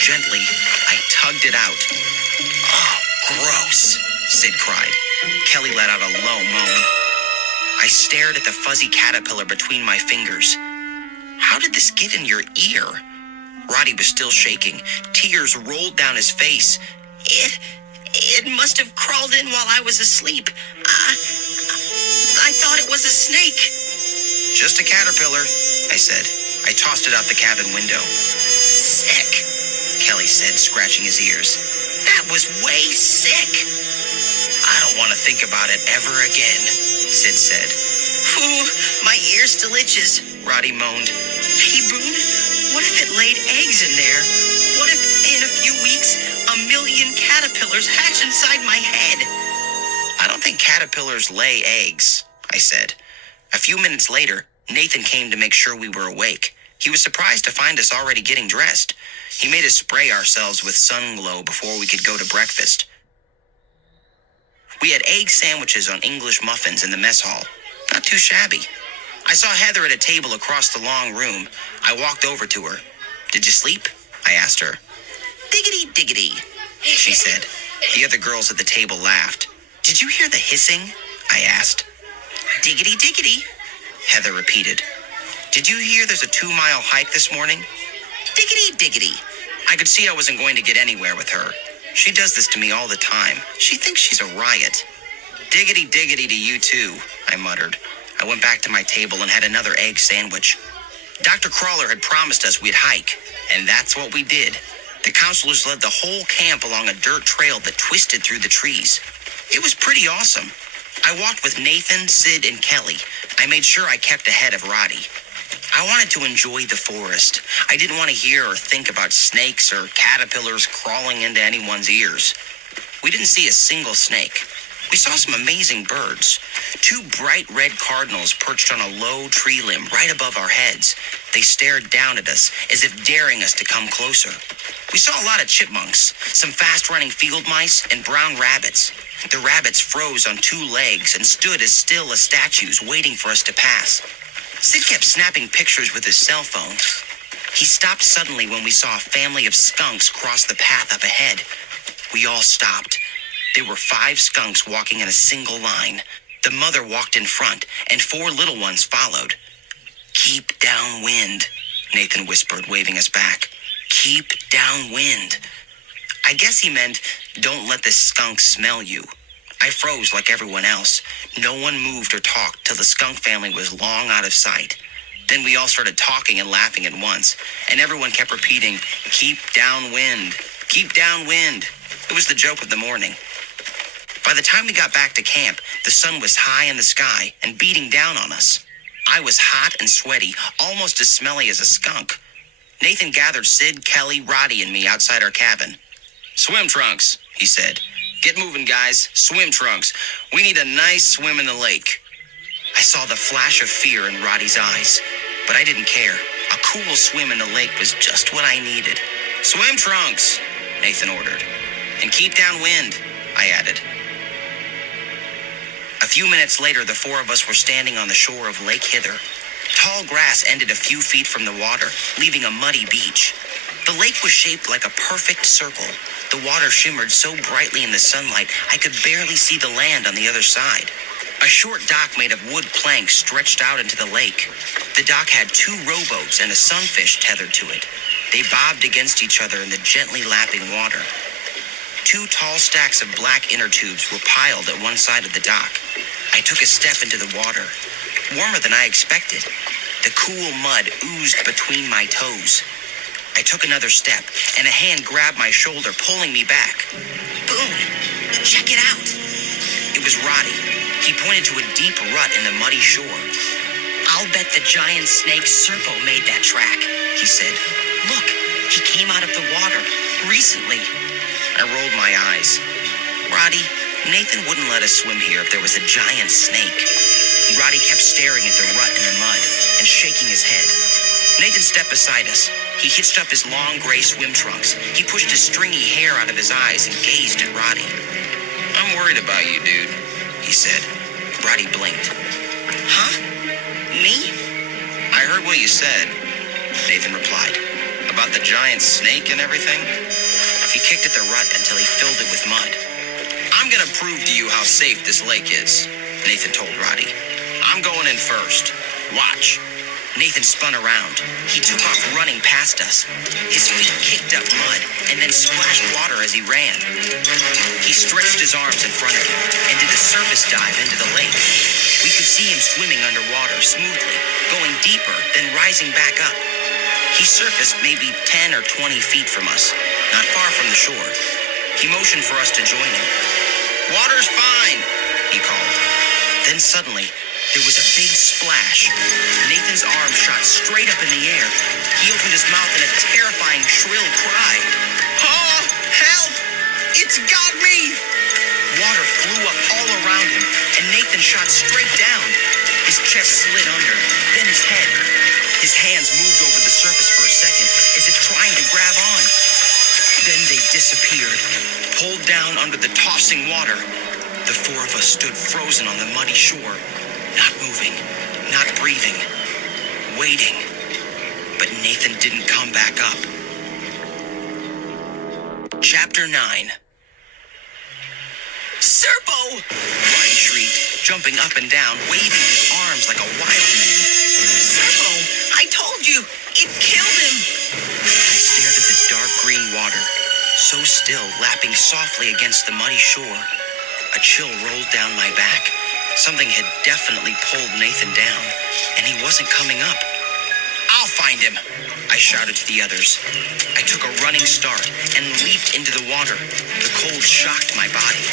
Gently, I tugged it out. "Oh, gross," Sid cried. Kelly let out a low moan. I stared at the fuzzy caterpillar between my fingers. "How did this get in your ear?" Roddy was still shaking. Tears rolled down his face. It must have crawled in while I was asleep. I thought it was a snake." "Just a caterpillar," I said. I tossed it out the cabin window. "Sick," Kelly said, scratching his ears. "That was way sick." "I don't want to think about it ever again," Sid said. "Ooh, my ear still itches," Roddy moaned. "Hey, Boone, what if it laid eggs in there? What if in a few weeks, 1,000,000 caterpillars hatch inside my head?" "I don't think caterpillars lay eggs," I said. A few minutes later, Nathan came to make sure we were awake. He was surprised to find us already getting dressed. He made us spray ourselves with sun glow before we could go to breakfast. We had egg sandwiches on English muffins in the mess hall. Not too shabby. I saw Heather at a table across the long room. I walked over to her. "Did you sleep?" I asked her. "Diggity, diggity," she said. The other girls at the table laughed. "Did you hear the hissing?" I asked. "Diggity, diggity," Heather repeated. "Did you hear there's a 2-mile hike this morning?" "Diggity, diggity." I could see I wasn't going to get anywhere with her. She does this to me all the time. She thinks she's a riot. "Diggity, diggity to you too," I muttered. I went back to my table and had another egg sandwich. Dr. Crawler had promised us we'd hike, and that's what we did. The counselors led the whole camp along a dirt trail that twisted through the trees. It was pretty awesome. I walked with Nathan, Sid, and Kelly. I made sure I kept ahead of Roddy. I wanted to enjoy the forest. I didn't want to hear or think about snakes or caterpillars crawling into anyone's ears. We didn't see a single snake. We saw some amazing birds. 2 bright red cardinals perched on a low tree limb right above our heads. They stared down at us as if daring us to come closer. We saw a lot of chipmunks, some fast-running field mice, and brown rabbits. The rabbits froze on 2 legs and stood as still as statues, waiting for us to pass. Sid kept snapping pictures with his cell phone. He stopped suddenly when we saw a family of skunks cross the path up ahead. We all stopped. There were 5 skunks walking in a single line. The mother walked in front, and 4 little ones followed. "Keep downwind," Nathan whispered, waving us back. "Keep downwind." I guess he meant, don't let the skunk smell you. I froze like everyone else. No one moved or talked till the skunk family was long out of sight. Then we all started talking and laughing at once, and everyone kept repeating, "Keep downwind, keep downwind." It was the joke of the morning. By the time we got back to camp, the sun was high in the sky and beating down on us. I was hot and sweaty, almost as smelly as a skunk. Nathan gathered Sid, Kelly, Roddy, and me outside our cabin. "Swim trunks," he said. "Get moving, guys. Swim trunks. We need a nice swim in the lake." I saw the flash of fear in Roddy's eyes, but I didn't care. A cool swim in the lake was just what I needed. "Swim trunks," Nathan ordered. "And keep downwind," I added. A few minutes later, the 4 of us were standing on the shore of Lake Hither. Tall grass ended a few feet from the water, leaving a muddy beach. The lake was shaped like a perfect circle. The water shimmered so brightly in the sunlight, I could barely see the land on the other side. A short dock made of wood planks stretched out into the lake. The dock had 2 rowboats and a sunfish tethered to it. They bobbed against each other in the gently lapping water. 2 tall stacks of black inner tubes were piled at one side of the dock. I took a step into the water. Warmer than I expected. The cool mud oozed between my toes. I took another step, and a hand grabbed my shoulder, pulling me back. Boone, check it out. It was Roddy. He pointed to a deep rut in the muddy shore. I'll bet the giant snake Serpo made that track, he said. Look, he came out of the water recently. I rolled my eyes. Roddy, Nathan wouldn't let us swim here if there was a giant snake. Roddy kept staring at the rut in the mud and shaking his head. Nathan stepped beside us. He hitched up his long gray swim trunks. He pushed his stringy hair out of his eyes and gazed at Roddy. I'm worried about you, dude, he said. Roddy blinked. Huh? Me? I heard what you said, Nathan replied. About the giant snake and everything. He kicked at the rut until he filled it with mud. I'm gonna prove to you how safe this lake is, Nathan told Roddy. I'm going in first. Watch. Nathan spun around. He took off running past us. His feet kicked up mud and then splashed water as he ran. He stretched his arms in front of him and did a surface dive into the lake. We could see him swimming underwater smoothly, going deeper, then rising back up. He surfaced maybe 10 or 20 feet from us, not far from the shore. He motioned for us to join him. Water's fine, he called. Then suddenly, there was a big splash. Nathan's arm shot straight up in the air. He opened his mouth in a terrifying, shrill cry. Oh, help! It's got me! Water flew up all around him, and Nathan shot straight down. His chest slid under, then his head. His hands moved over the surface for a second, as if trying to grab on. Then they disappeared, pulled down under the tossing water. The 4 of us stood frozen on the muddy shore. Not moving, not breathing, waiting. But Nathan didn't come back up. Chapter 9. Serpo! Roddy shrieked, jumping up and down, waving his arms like a wild man. Serpo! I told you! It killed him! I stared at the dark green water, so still, lapping softly against the muddy shore. A chill rolled down my back. Something had definitely pulled Nathan down, and he wasn't coming up. I'll find him, I shouted to the others. I took a running start and leaped into the water. The cold shocked my body.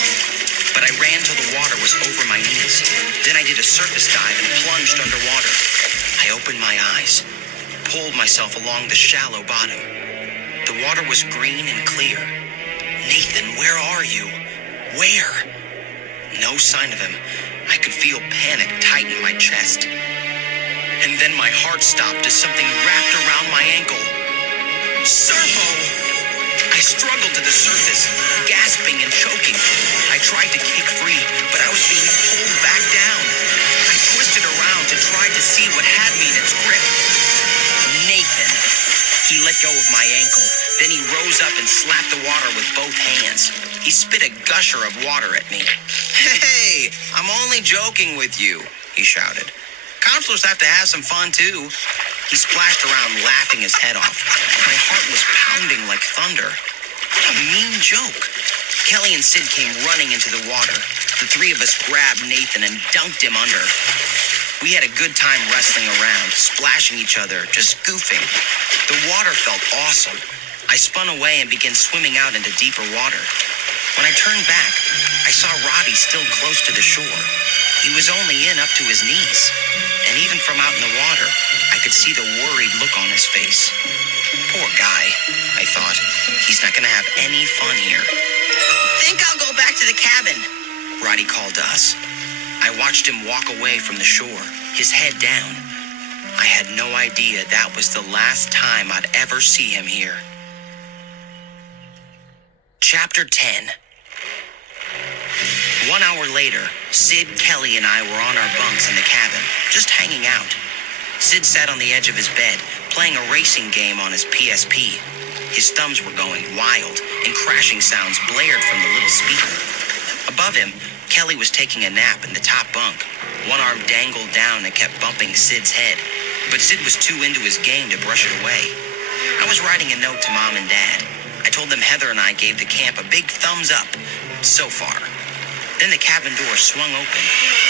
But I ran till the water was over my knees. Then I did a surface dive and plunged underwater. I opened my eyes, pulled myself along the shallow bottom. The water was green and clear. Nathan, where are you? Where? No sign of him. I could feel panic tighten my chest. And then my heart stopped as something wrapped around my ankle. Serpo! I struggled to the surface, gasping and choking. I tried to kick free, but I was being pulled back down. I twisted around to try to see what had me in its grip. Nathan. He let go of my ankle. Then he rose up and slapped the water with both hands. He spit a gusher of water at me. Hey, I'm only joking with you, he shouted. Counselors have to have some fun, too. He splashed around, laughing his head off. My heart was pounding like thunder. What a mean joke. Kelly and Sid came running into the water. The 3 of us grabbed Nathan and dunked him under. We had a good time wrestling around, splashing each other, just goofing. The water felt awesome. I spun away and began swimming out into deeper water. When I turned back, I saw Roddy still close to the shore. He was only in up to his knees. And even from out in the water, I could see the worried look on his face. Poor guy, I thought. He's not gonna have any fun here. Think I'll go back to the cabin, Roddy called to us. I watched him walk away from the shore, his head down. I had no idea that was the last time I'd ever see him here. Chapter 10. 1 hour later, Sid, Kelly, and I were on our bunks in the cabin, just hanging out. Sid sat on the edge of his bed, playing a racing game on his PSP. His thumbs were going wild, and crashing sounds blared from the little speaker. Above him, Kelly was taking a nap in the top bunk. One arm dangled down and kept bumping Sid's head, but Sid was too into his game to brush it away. I was writing a note to Mom and Dad. I told them Heather and I gave the camp a big thumbs up, so far. Then the cabin door swung open,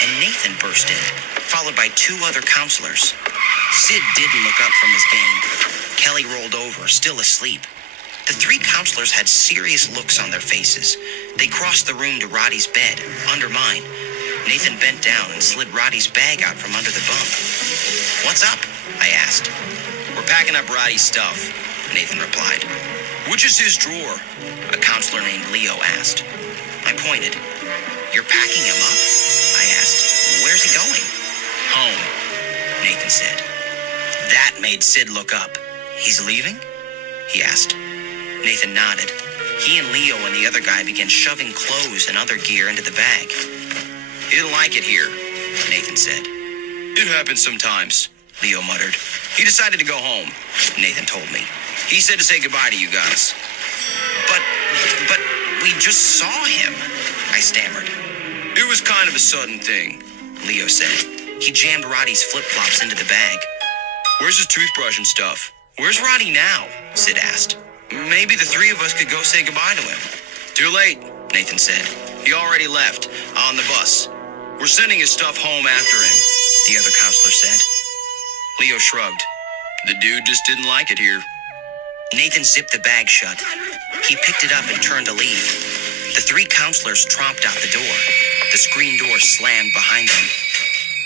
and Nathan burst in, followed by 2 other counselors. Sid didn't look up from his game. Kelly rolled over, still asleep. The 3 counselors had serious looks on their faces. They crossed the room to Roddy's bed, under mine. Nathan bent down and slid Roddy's bag out from under the bunk. "What's up?" I asked. "We're packing up Roddy's stuff," Nathan replied. "Which is his drawer?" a counselor named Leo asked. I pointed. "You're packing him up?" I asked. "Where's he going?" "Home," Nathan said. That made Sid look up. "He's leaving?" he asked. Nathan nodded. He and Leo and the other guy began shoving clothes and other gear into the bag. "He didn't like it here," Nathan said. "It happens sometimes," Leo muttered. "He decided to go home," Nathan told me. "He said to say goodbye to you guys." But we just saw him," I stammered. "It was kind of a sudden thing," Leo said. He jammed Roddy's flip-flops into the bag. "Where's his toothbrush and stuff?" "Where's Roddy now?" Sid asked. "Maybe the 3 of us could go say goodbye to him." "Too late," Nathan said. "He already left, on the bus. We're sending his stuff home after him," the other counselor said. Leo shrugged. "The dude just didn't like it here." Nathan zipped the bag shut. He picked it up and turned to leave. The 3 counselors tromped out the door. The screen door slammed behind them.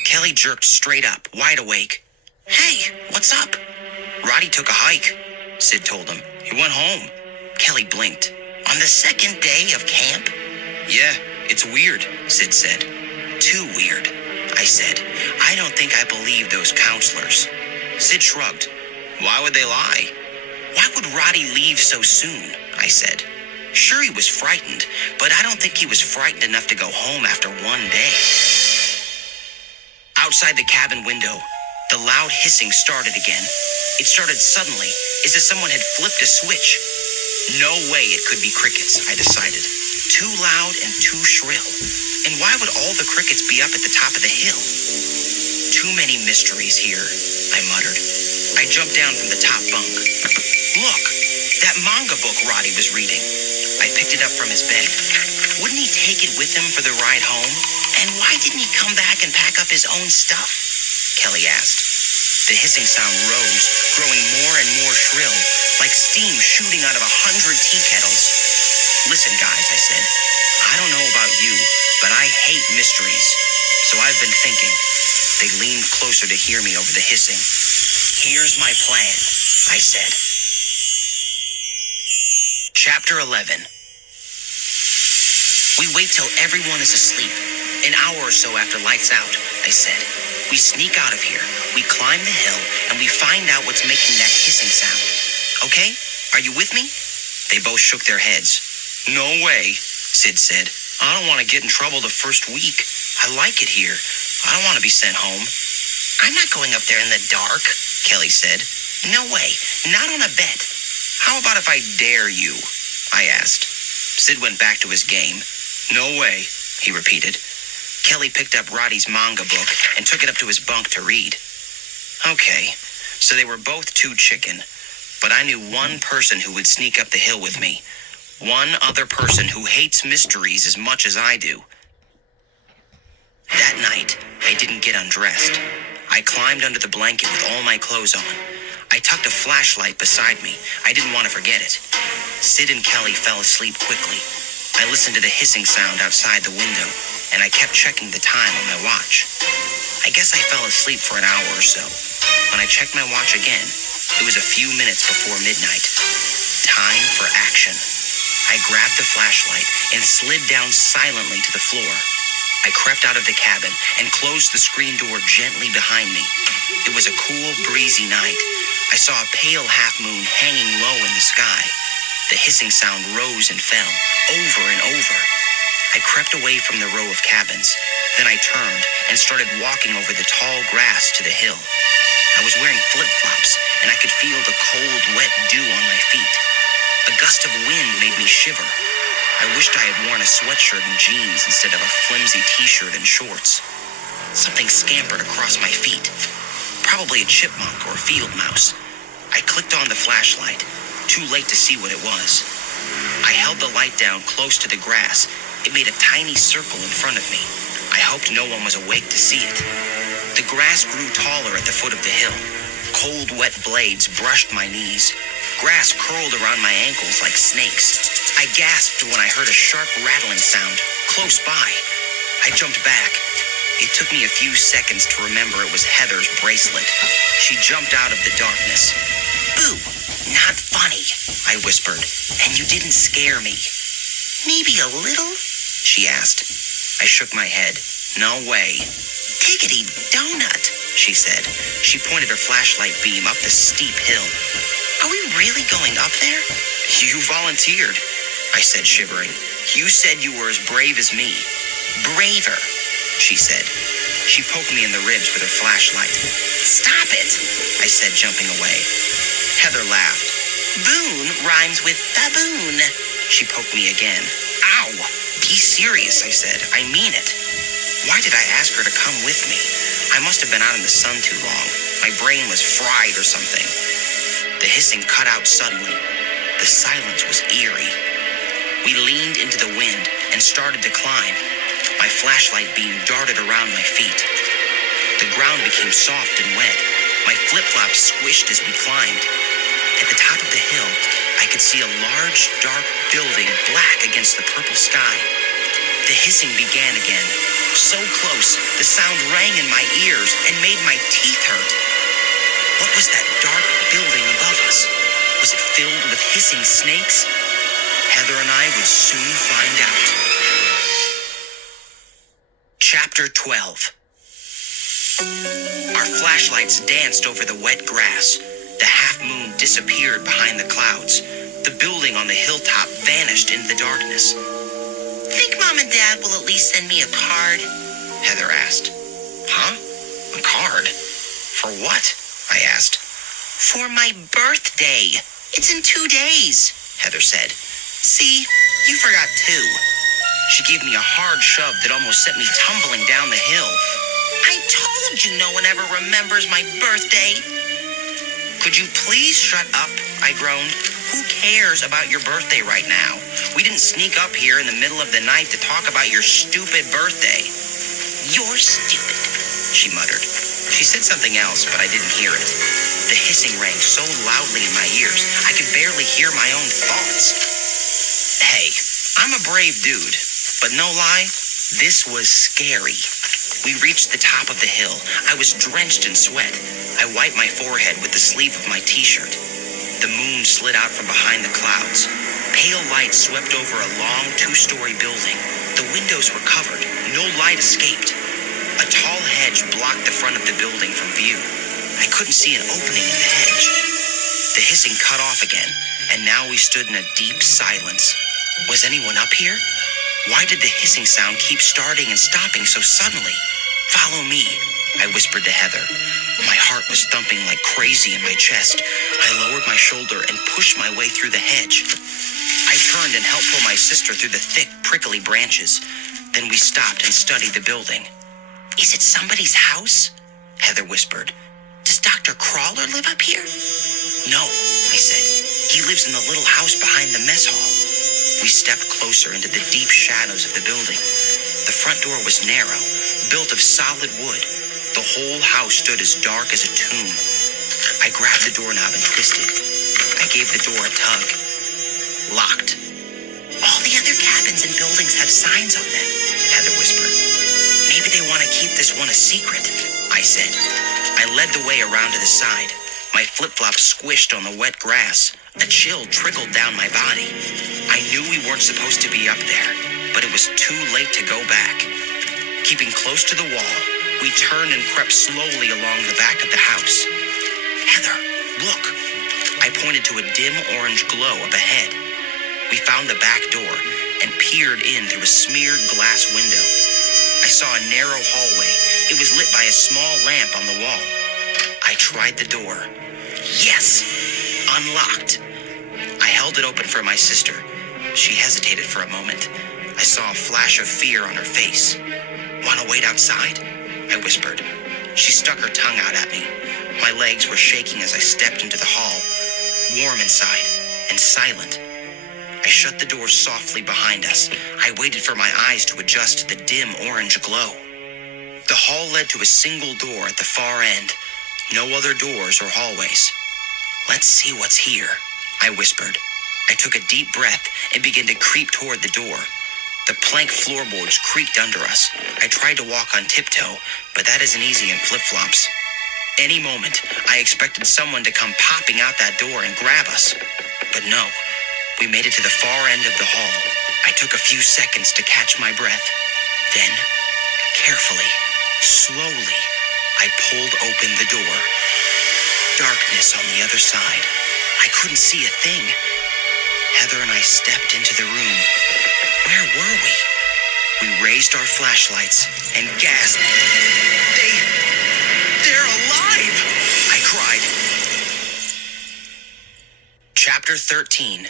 Kelly jerked straight up, wide awake. "Hey, what's up?" "Roddy took a hike," Sid told him. "He went home." Kelly blinked. "On the 2nd day of camp?" "Yeah, it's weird," Sid said. "Too weird," I said. "I don't think I believe those counselors." Sid shrugged. "Why would they lie?" "Why would Roddy leave so soon?" I said. "Sure, he was frightened, but I don't think he was frightened enough to go home after 1 day." Outside the cabin window, the loud hissing started again. It started suddenly, as if someone had flipped a switch. No way it could be crickets, I decided. Too loud and too shrill. And why would all the crickets be up at the top of the hill? "Too many mysteries here," I muttered. I jumped down from the top bunk. "Look, that manga book Roddy was reading." I picked it up from his bed. Wouldn't he take it with him for the ride home? And why didn't he come back and pack up his own stuff? Kelly asked. The hissing sound rose, growing more and more shrill, like steam shooting out of 100 tea kettles. "Listen, guys," I said. "I don't know about you, but I hate mysteries. So I've been thinking." They leaned closer to hear me over the hissing. "Here's my plan," I said. Chapter 11. We wait till everyone is asleep. An hour or so after lights out, I said. We sneak out of here, we climb the hill, and we find out what's making that hissing sound. Okay? Are you with me? They both shook their heads. "No way," Sid said. "I don't want to get in trouble the first week. I like it here. I don't want to be sent home." "I'm not going up there in the dark," Kelly said. "No way. Not on a bet." "How about if I dare you?" I asked. Sid went back to his game. "No way," he repeated. Kelly picked up Roddy's manga book and took it up to his bunk to read. Okay, so they were both too chicken. But I knew one person who would sneak up the hill with me. One other person who hates mysteries as much as I do. That night, I didn't get undressed. I climbed under the blanket with all my clothes on. I tucked a flashlight beside me. I didn't want to forget it. Sid and Kelly fell asleep quickly. I listened to the hissing sound outside the window, and I kept checking the time on my watch. I guess I fell asleep for an hour or so. When I checked my watch again, it was a few minutes before midnight. Time for action. I grabbed the flashlight and slid down silently to the floor. I crept out of the cabin and closed the screen door gently behind me. It was a cool, breezy night. I saw a pale half-moon hanging low in the sky. The hissing sound rose and fell, over and over. I crept away from the row of cabins. Then I turned and started walking over the tall grass to the hill. I was wearing flip-flops, and I could feel the cold, wet dew on my feet. A gust of wind made me shiver. I wished I had worn a sweatshirt and jeans instead of a flimsy t-shirt and shorts. Something scampered across my feet. Probably a chipmunk or a field mouse. I clicked on the flashlight, too late to see what it was. I held the light down close to the grass. It made a tiny circle in front of me. I hoped no one was awake to see it. The grass grew taller at the foot of the hill. Cold, wet blades brushed my knees. Grass curled around my ankles like snakes. I gasped when I heard a sharp rattling sound, close by. I jumped back. It took me a few seconds to remember it was Heather's bracelet. She jumped out of the darkness. "Boo, not funny," I whispered, "and you didn't scare me." "Maybe a little?" she asked. I shook my head. "No way." "Tickety donut," she said. She pointed her flashlight beam up the steep hill. "Are we really going up there?" "You volunteered," I said, shivering. "You said you were as brave as me." "Braver," she said. She poked me in the ribs with her flashlight. "Stop it," I said, jumping away. Heather laughed. "Boon rhymes with baboon." She poked me again. "Ow! Be serious," I said. "I mean it." Why did I ask her to come with me? I must have been out in the sun too long. My brain was fried or something. The hissing cut out suddenly. The silence was eerie. We leaned into the wind and started to climb. My flashlight beam darted around my feet. The ground became soft and wet. My flip-flops squished as we climbed. At the top of the hill, I could see a large, dark building black against the purple sky. The hissing began again. So close, the sound rang in my ears and made my teeth hurt. What was that dark building above us? Was it filled with hissing snakes? Heather and I would soon find out. Chapter 12. Our flashlights danced over the wet grass. The half-moon disappeared behind the clouds. The building on the hilltop vanished into the darkness. "Think Mom and Dad will at least send me a card?" Heather asked. "Huh? A card? For what?" I asked. "For my birthday. It's in 2 days," Heather said. "See, you forgot too." She gave me a hard shove that almost sent me tumbling down the hill. "I told you no one ever remembers my birthday." "Could you please shut up?" I groaned. "Who cares about your birthday right now? We didn't sneak up here in the middle of the night to talk about your stupid birthday." "You're stupid," she muttered. She said something else, but I didn't hear it. The hissing rang so loudly in my ears, I could barely hear my own thoughts. Hey, I'm a brave dude, but no lie, this was scary. We reached the top of the hill. I was drenched in sweat. I wiped my forehead with the sleeve of my t-shirt. The moon slid out from behind the clouds. Pale light swept over a long 2-story building. The windows were covered. No light escaped. A tall hedge blocked the front of the building from view. I couldn't see an opening in the hedge. The hissing cut off again, and now we stood in a deep silence. Was anyone up here? Why did the hissing sound keep starting and stopping so suddenly? "Follow me," I whispered to Heather. My heart was thumping like crazy in my chest. I lowered my shoulder and pushed my way through the hedge. I turned and helped pull my sister through the thick, prickly branches. Then we stopped and studied the building. "Is it somebody's house?" Heather whispered. "Does Dr. Crawler live up here?" "No," I said. "He lives in the little house behind the mess hall." We stepped closer into the deep shadows of the building. The front door was narrow, built of solid wood. The whole house stood as dark as a tomb. I grabbed the doorknob and twisted. I gave the door a tug. Locked. "All the other cabins and buildings have signs on them," Heather whispered. "Maybe they want to keep this one a secret," I said. I led the way around to the side. My flip-flops squished on the wet grass. A chill trickled down my body. I knew we weren't supposed to be up there, but it was too late to go back. Keeping close to the wall, we turned and crept slowly along the back of the house. "Heather, look!" I pointed to a dim orange glow up ahead. We found the back door and peered in through a smeared glass window. I saw a narrow hallway. It was lit by a small lamp on the wall. I tried the door. Yes! Unlocked. I I held it open for my sister. She hesitated for a moment. I saw a flash of fear on her face. "Want to wait outside?" I whispered. She stuck her tongue out at me. My legs were shaking as I stepped into the hall, warm inside and silent. I shut the door softly behind us. I waited for my eyes to adjust to the dim orange glow. The hall led to a single door at the far end. No other doors or hallways. "Let's see what's here," I whispered. I took a deep breath and began to creep toward the door. The plank floorboards creaked under us. I tried to walk on tiptoe, but that isn't easy in flip-flops. Any moment, I expected someone to come popping out that door and grab us. But no, we made it to the far end of the hall. I took a few seconds to catch my breath. Then, carefully, slowly, I pulled open the door. Darkness on the other side. I couldn't see a thing. Heather and I stepped into the room. Where were we? We raised our flashlights and gasped. They're alive! I cried. Chapter 13.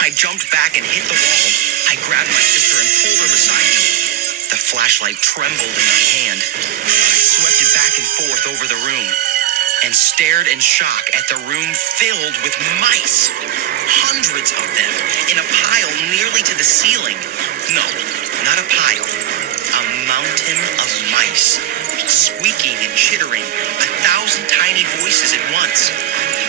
I jumped back and hit the wall. I grabbed my sister and pulled her beside me. The flashlight trembled in my hand. I swept it back and forth over the room and stared in shock at the room filled with mice. Hundreds of them in a pile nearly to the ceiling. No, not a pile. A mountain of mice. Squeaking and chittering, 1,000 tiny voices at once.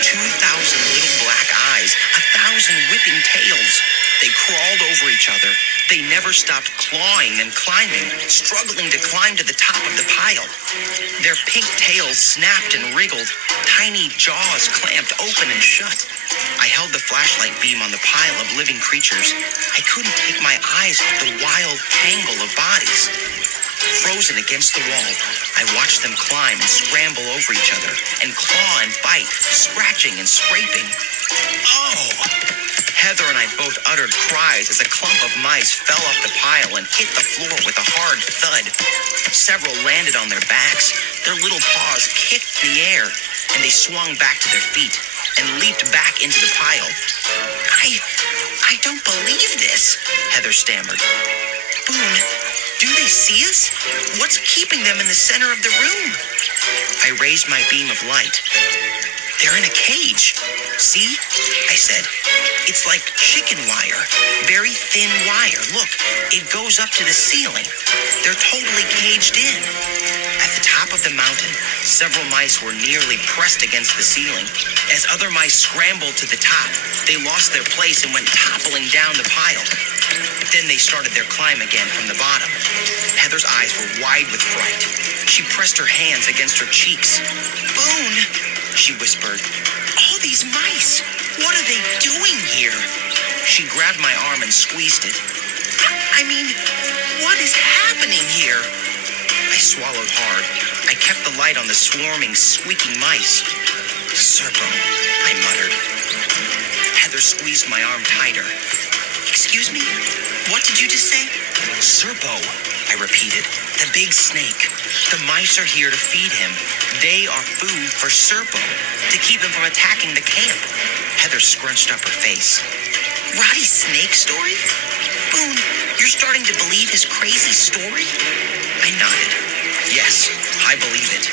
2,000 little black eyes, 1,000 whipping tails. They crawled over each other. They never stopped clawing and climbing, struggling to climb to the top of the pile. Their pink tails snapped and wriggled. Tiny jaws clamped open and shut. I held the flashlight beam on the pile of living creatures. I couldn't take my eyes off the wild tangle of bodies. Frozen against the wall, I watched them climb and scramble over each other and claw and bite, scratching and scraping. Oh! Heather and I both uttered cries as a clump of mice fell off the pile and hit the floor with a hard thud. Several landed on their backs. Their little paws kicked in the air, and they swung back to their feet and leaped back into the pile. I don't believe this, Heather stammered. Boone, do they see us? What's keeping them in the center of the room? I raised my beam of light. They're in a cage. See? I said. It's like chicken wire. Very thin wire. Look, it goes up to the ceiling. They're totally caged in. At the top of the mountain, several mice were nearly pressed against the ceiling. As other mice scrambled to the top, they lost their place and went toppling down the pile. Then they started their climb again from the bottom. Heather's eyes were wide with fright. She pressed her hands against her cheeks. Boone, she whispered. All these mice, what are they doing here? She grabbed my arm and squeezed it. I mean, what is happening here? I swallowed hard. I kept the light on the swarming, squeaking mice. Serpo, I muttered. Heather squeezed my arm tighter. Excuse me? What did you just say? Serpo, I repeated. The big snake. The mice are here to feed him. They are food for Serpo, to keep him from attacking the camp. Heather scrunched up her face. Roddy's snake story? Boone, you're starting to believe his crazy story? I nodded. Yes, I believe it.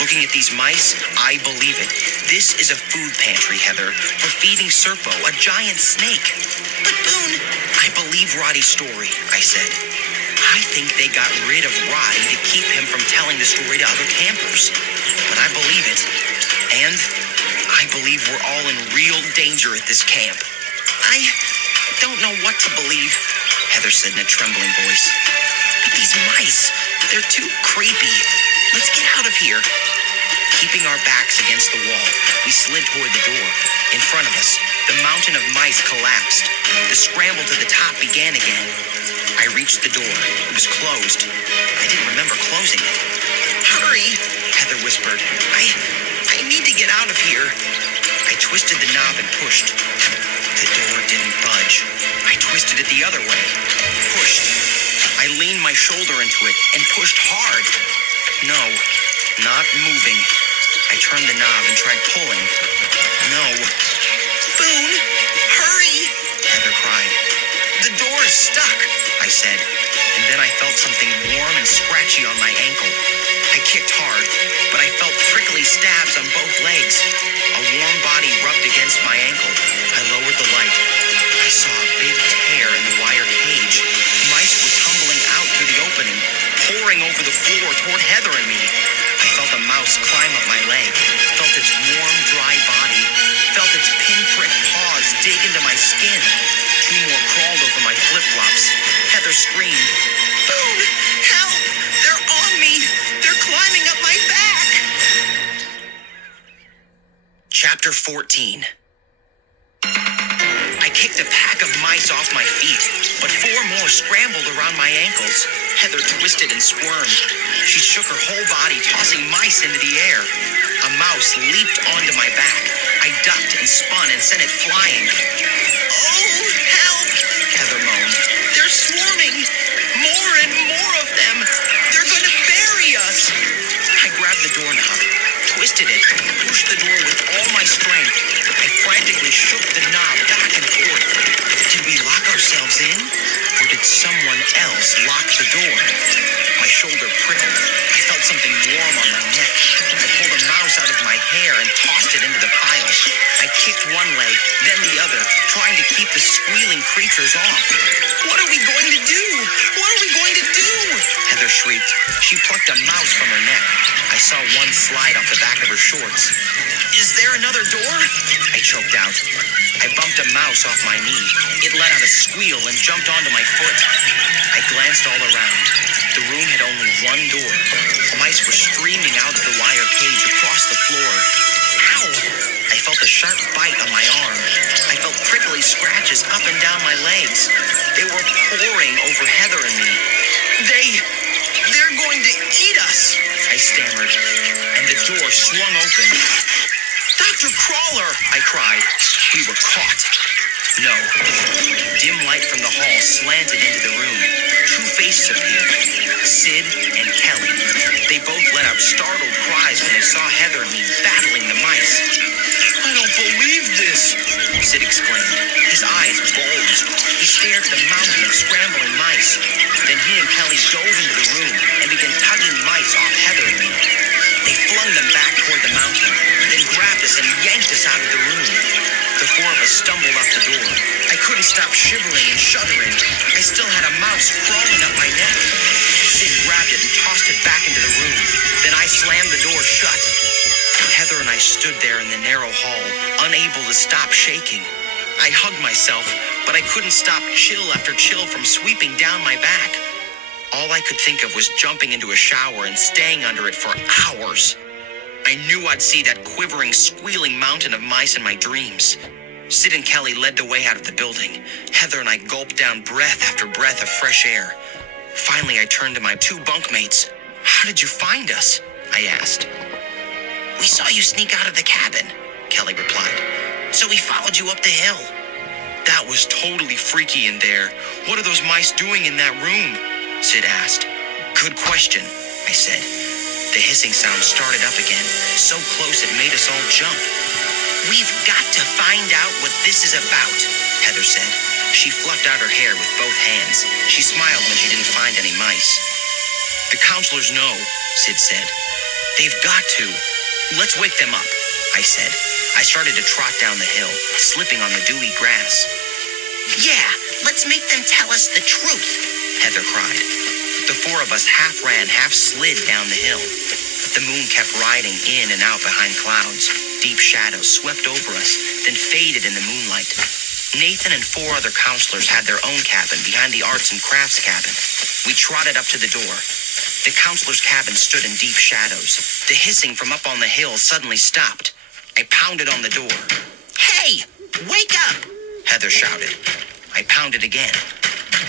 Looking at these mice, I believe it. This is a food pantry, Heather, for feeding Serpo, a giant snake. But Boone, I believe Roddy's story, I said. I think they got rid of Roddy to keep him from telling the story to other campers. But I believe it. And I believe we're all in real danger at this camp. I don't know what to believe, Heather said in a trembling voice. But these mice, they're too creepy. Let's get out of here. Keeping our backs against the wall, we slid toward the door. In front of us, the mountain of mice collapsed. The scramble to the top began again. I reached the door. It was closed. I didn't remember closing it. Hurry, Heather whispered. I need to get out of here. I twisted the knob and pushed. The door didn't budge. I twisted it the other way. Pushed. I leaned my shoulder into it and pushed hard. No, not moving. I turned the knob and tried pulling. No, Boone, hurry, Heather cried. The door is stuck, I said, and then I felt something warm and scratchy on my ankle. I kicked hard, but I felt prickly stabs on both legs. A warm body rubbed against my ankle. I lowered the light. I saw a big tear in the wire cage. Mice were tumbling out through the opening, pouring over the floor toward Heather and me. I felt a mouse climb up my leg, felt its warm, dry body, felt its pinprick paws dig into my skin. Two more crawled over my flip-flops. Heather screamed, "Boone, help! They're on me! They're climbing up my back!" Chapter 14. I kicked a pack of mice off my feet, but 4 more scrambled around my ankles. Heather twisted and squirmed. She shook her whole body, tossing mice into the air. A mouse leaped onto my back. I ducked and spun and sent it flying. "Oh, help!" Heather moaned. "They're swarming! More and more of them! They're going to bury us!" I grabbed the doorknob, twisted it, pushed the door with all my strength. I frantically shook the knob back and forth. Did we lock ourselves in? Or did someone else lock the door? My shoulder prickled. I felt something warm on my neck. I pulled a mouse out of my hair and tossed it into the pile. I kicked one leg, then the other, trying to keep the squealing creatures off. "What are we going to do? What are we going to do?" Heather shrieked. She plucked a mouse from her neck. I saw one slide off the back of her shorts. "Is there another door?" I choked out. I bumped a mouse off my knee. It let out a squeal and jumped onto my foot. I glanced all around. The room had only one door. Mice were streaming out of the wire cage across the floor. Ow! I felt a sharp bite on my arm. I felt prickly scratches up and down my legs. They were pouring over Heather and me. They're going to eat us, I stammered, and the door swung open. "Dr. Crawler!" I cried. We were caught. No. Dim light from the hall slanted into the room. 2 faces appeared. Sid and Kelly. They both let out startled cries when they saw Heather and me battling the mice. "I don't believe this," Sid exclaimed. His eyes bulged. He stared at the mountain of scrambling mice. Then he and Kelly dove into the room and began tugging mice off Heather and me. They flung them back toward the mountain, then grabbed us and yanked us out of the room. The 4 of us stumbled out the door. I couldn't stop shivering and shuddering. I still had a mouse crawling up my neck. Sid grabbed it and tossed it back into the room. Then I slammed the door shut. Heather and I stood there in the narrow hall, unable to stop shaking. I hugged myself, but I couldn't stop chill after chill from sweeping down my back. All I could think of was jumping into a shower and staying under it for hours. I knew I'd see that quivering, squealing mountain of mice in my dreams. Sid and Kelly led the way out of the building. Heather and I gulped down breath after breath of fresh air. Finally, I turned to my 2 bunkmates. "How did you find us?" I asked. "We saw you sneak out of the cabin," Kelly replied. "So we followed you up the hill." "That was totally freaky in there. What are those mice doing in that room?" Sid asked. "Good question," I said. The hissing sound started up again, so close it made us all jump. "We've got to find out what this is about," Heather said. She fluffed out her hair with both hands. She smiled when she didn't find any mice. "The counselors know," Sid said. "They've got to. Let's wake them up," I said. I started to trot down the hill, slipping on the dewy grass. "Yeah, let's make them tell us the truth," Heather cried. The 4 of us half ran, half slid down the hill. The moon kept riding in and out behind clouds. Deep shadows swept over us, then faded in the moonlight. Nathan and 4 other counselors had their own cabin behind the arts and crafts cabin. We trotted up to the door. The counselor's cabin stood in deep shadows. The hissing from up on the hill suddenly stopped. I pounded on the door. "Hey, wake up!" Heather shouted. I pounded again.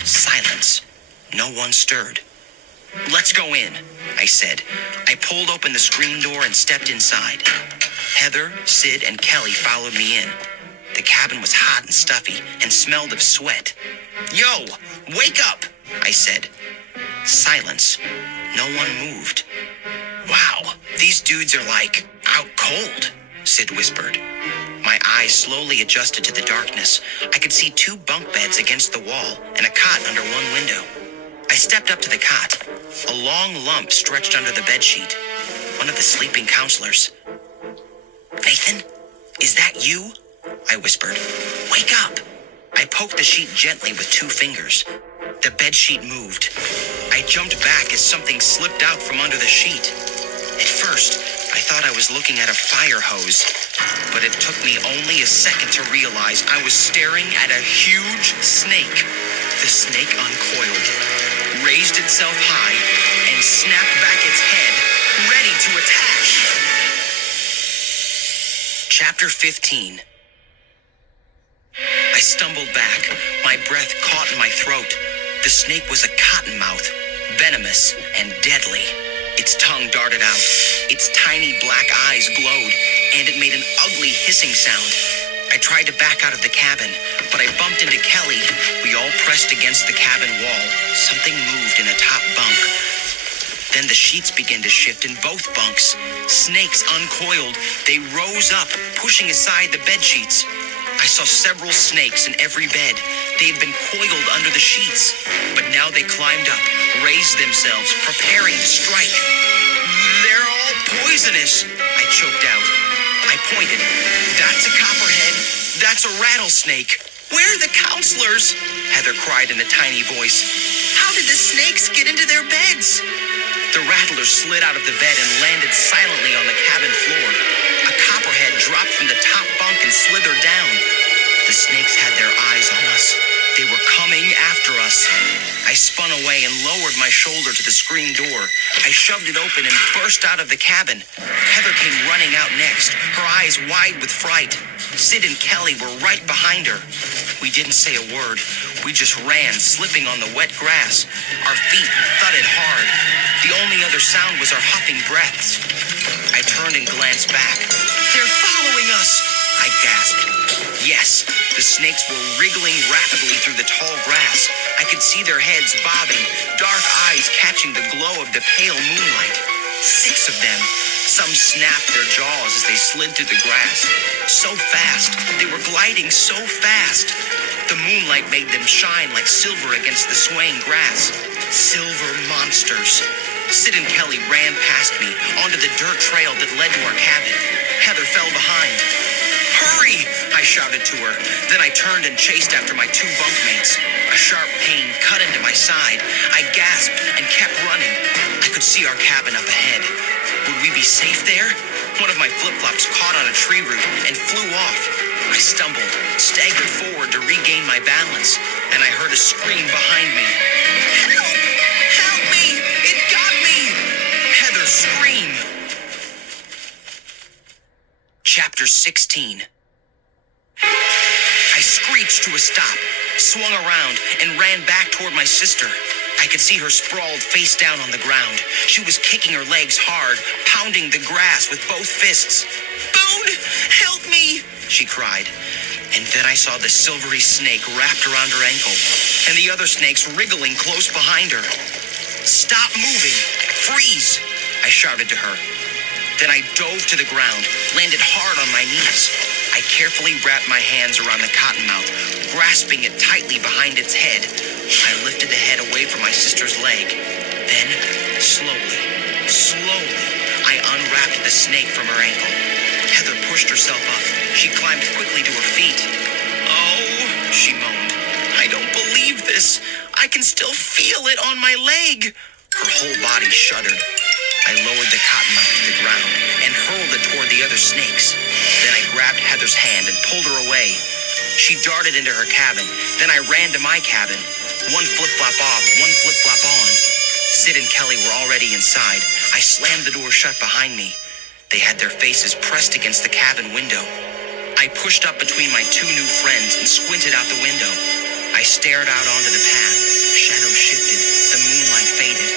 Silence. No one stirred. "Let's go in," I said. I pulled open the screen door and stepped inside. Heather, Sid, and Kelly followed me in. The cabin was hot and stuffy and smelled of sweat. "Yo, wake up," I said. Silence. No one moved. "Wow, these dudes are like out cold," Sid whispered. My eyes slowly adjusted to the darkness. I could see 2 bunk beds against the wall and a cot under one window. I stepped up to the cot. A long lump stretched under the bedsheet. One of the sleeping counselors. Nathan, is that you? I whispered. Wake up. I poked the sheet gently with 2 fingers. The bedsheet moved. I jumped back as something slipped out from under the sheet. At first, I thought I was looking at a fire hose, but it took me only a second to realize I was staring at a huge snake. The snake uncoiled, raised itself high, and snapped back its head, ready to attack. Chapter 15. I stumbled back, my breath caught in my throat. The snake was a cottonmouth, venomous and deadly. Its tongue darted out, its tiny black eyes glowed, and it made an ugly hissing sound. I tried to back out of the cabin, but I bumped into Kelly. We all pressed against the cabin wall. Something moved in a top bunk. Then the sheets began to shift in both bunks. Snakes uncoiled. They rose up, pushing aside the bed sheets. I saw several snakes in every bed. They had been coiled under the sheets, but now they climbed up, raised themselves, preparing to strike. They're all poisonous, I choked out. I pointed. That's a copperhead. That's a rattlesnake. Where are the counselors? Heather cried in a tiny voice. How did the snakes get into their beds? The rattler slid out of the bed and landed silently on the cabin floor. A copperhead dropped from the top bunk and slithered down. The snakes had their eyes on us. They were coming after us. I spun away and lowered my shoulder to the screen door. I shoved it open and burst out of the cabin. Heather came running out next, her eyes wide with fright. Sid and Kelly were right behind her. We didn't say a word. We just ran, slipping on the wet grass. Our feet thudded hard. The only other sound was our huffing breaths. I turned and glanced back. They're following us, I gasped. Yes, the snakes were wriggling rapidly through the tall grass. I could see their heads bobbing, dark eyes catching the glow of the pale moonlight. 6 of them. Some snapped their jaws as they slid through the grass. So fast. They were gliding so fast. The moonlight made them shine like silver against the swaying grass. Silver monsters. Sid and Kelly ran past me onto the dirt trail that led to our cabin. Heather fell behind. Hurry! I shouted to her. Then I turned and chased after my 2 bunkmates. A sharp pain cut into my side. I gasped and kept running. I could see our cabin up ahead. Would we be safe there? One of my flip-flops caught on a tree root and flew off. I stumbled, staggered forward to regain my balance, and I heard a scream behind me. Help! Help me! It got me! Heather screamed. Chapter 16. I screeched to a stop, swung around, and ran back toward my sister. I could see her sprawled face down on the ground. She was kicking her legs hard, pounding the grass with both fists. Boone, help me, she cried. And then I saw the silvery snake wrapped around her ankle, and the other snakes wriggling close behind her. Stop moving! Freeze! I shouted to her. Then I dove to the ground, landed hard on my knees. I carefully wrapped my hands around the cottonmouth, grasping it tightly behind its head. I lifted the head away from my sister's leg. Then, slowly, I unwrapped the snake from her ankle. Heather pushed herself up. She climbed quickly to her feet. Oh, she moaned. I don't believe this. I can still feel it on my leg. Her whole body shuddered. I lowered the cottonmouth to the ground and hurled it toward the other snakes. Then I grabbed Heather's hand and pulled her away. She darted into her cabin. Then I ran to my cabin. One flip-flop off, one flip-flop on. Sid and Kelly were already inside. I slammed the door shut behind me. They had their faces pressed against the cabin window. I pushed up between my 2 new friends and squinted out the window. I stared out onto the path. Shadows shifted. The moonlight faded.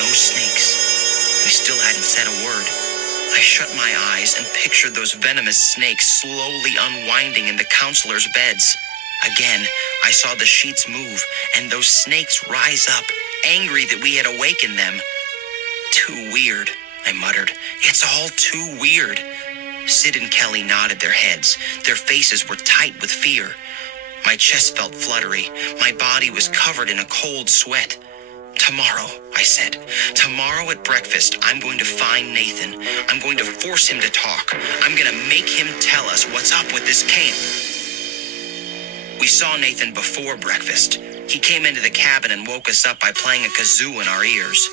No snakes. We still hadn't said a word. I shut my eyes and pictured those venomous snakes slowly unwinding in the counselors' beds. Again, I saw the sheets move and those snakes rise up, angry that we had awakened them. Too weird, I muttered. It's all too weird. Sid and Kelly nodded their heads. Their faces were tight with fear. My chest felt fluttery. My body was covered in a cold sweat. Tomorrow, I said. Tomorrow at breakfast, I'm going to find Nathan. I'm going to force him to talk. I'm going to make him tell us what's up with this camp. We saw Nathan before breakfast. He came into the cabin and woke us up by playing a kazoo in our ears.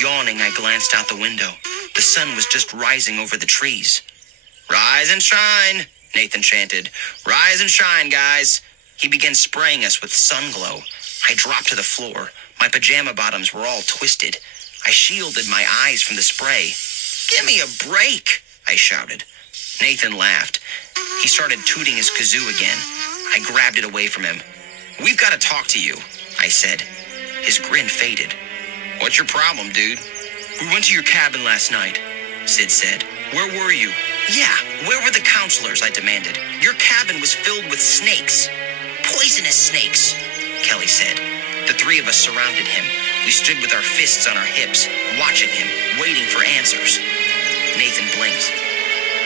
Yawning, I glanced out the window. The sun was just rising over the trees. "Rise and shine," Nathan chanted. "Rise and shine, guys." He began spraying us with sun glow. I dropped to the floor. My pajama bottoms were all twisted. I shielded my eyes from the spray. "Give me a break," I shouted. Nathan laughed. He started tooting his kazoo again. I grabbed it away from him. "We've got to talk to you," I said. His grin faded. "What's your problem, dude?" "We went to your cabin last night," Sid said. "Where were you?" "Yeah, where were the counselors?" I demanded. "Your cabin was filled with snakes." "Poisonous snakes," Kelly said. The three of us surrounded him. We stood with our fists on our hips, watching him, waiting for answers. Nathan blinked.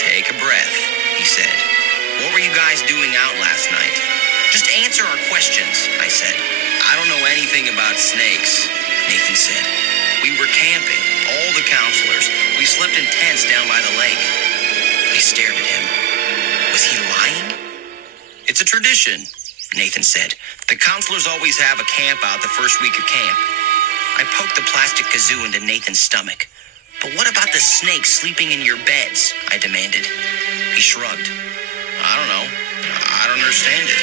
"Take a breath," he said. "What were you guys doing out last night?" "Just answer our questions," I said. "I don't know anything about snakes," Nathan said. "We were camping, all the counselors. We slept in tents down by the lake." I stared at him. Was he lying? "It's a tradition," Nathan said. "The counselors always have a camp out the first week of camp." I poked the plastic kazoo into Nathan's stomach. "But what about the snakes sleeping in your beds?" I demanded. He shrugged. "I don't know. I don't understand it.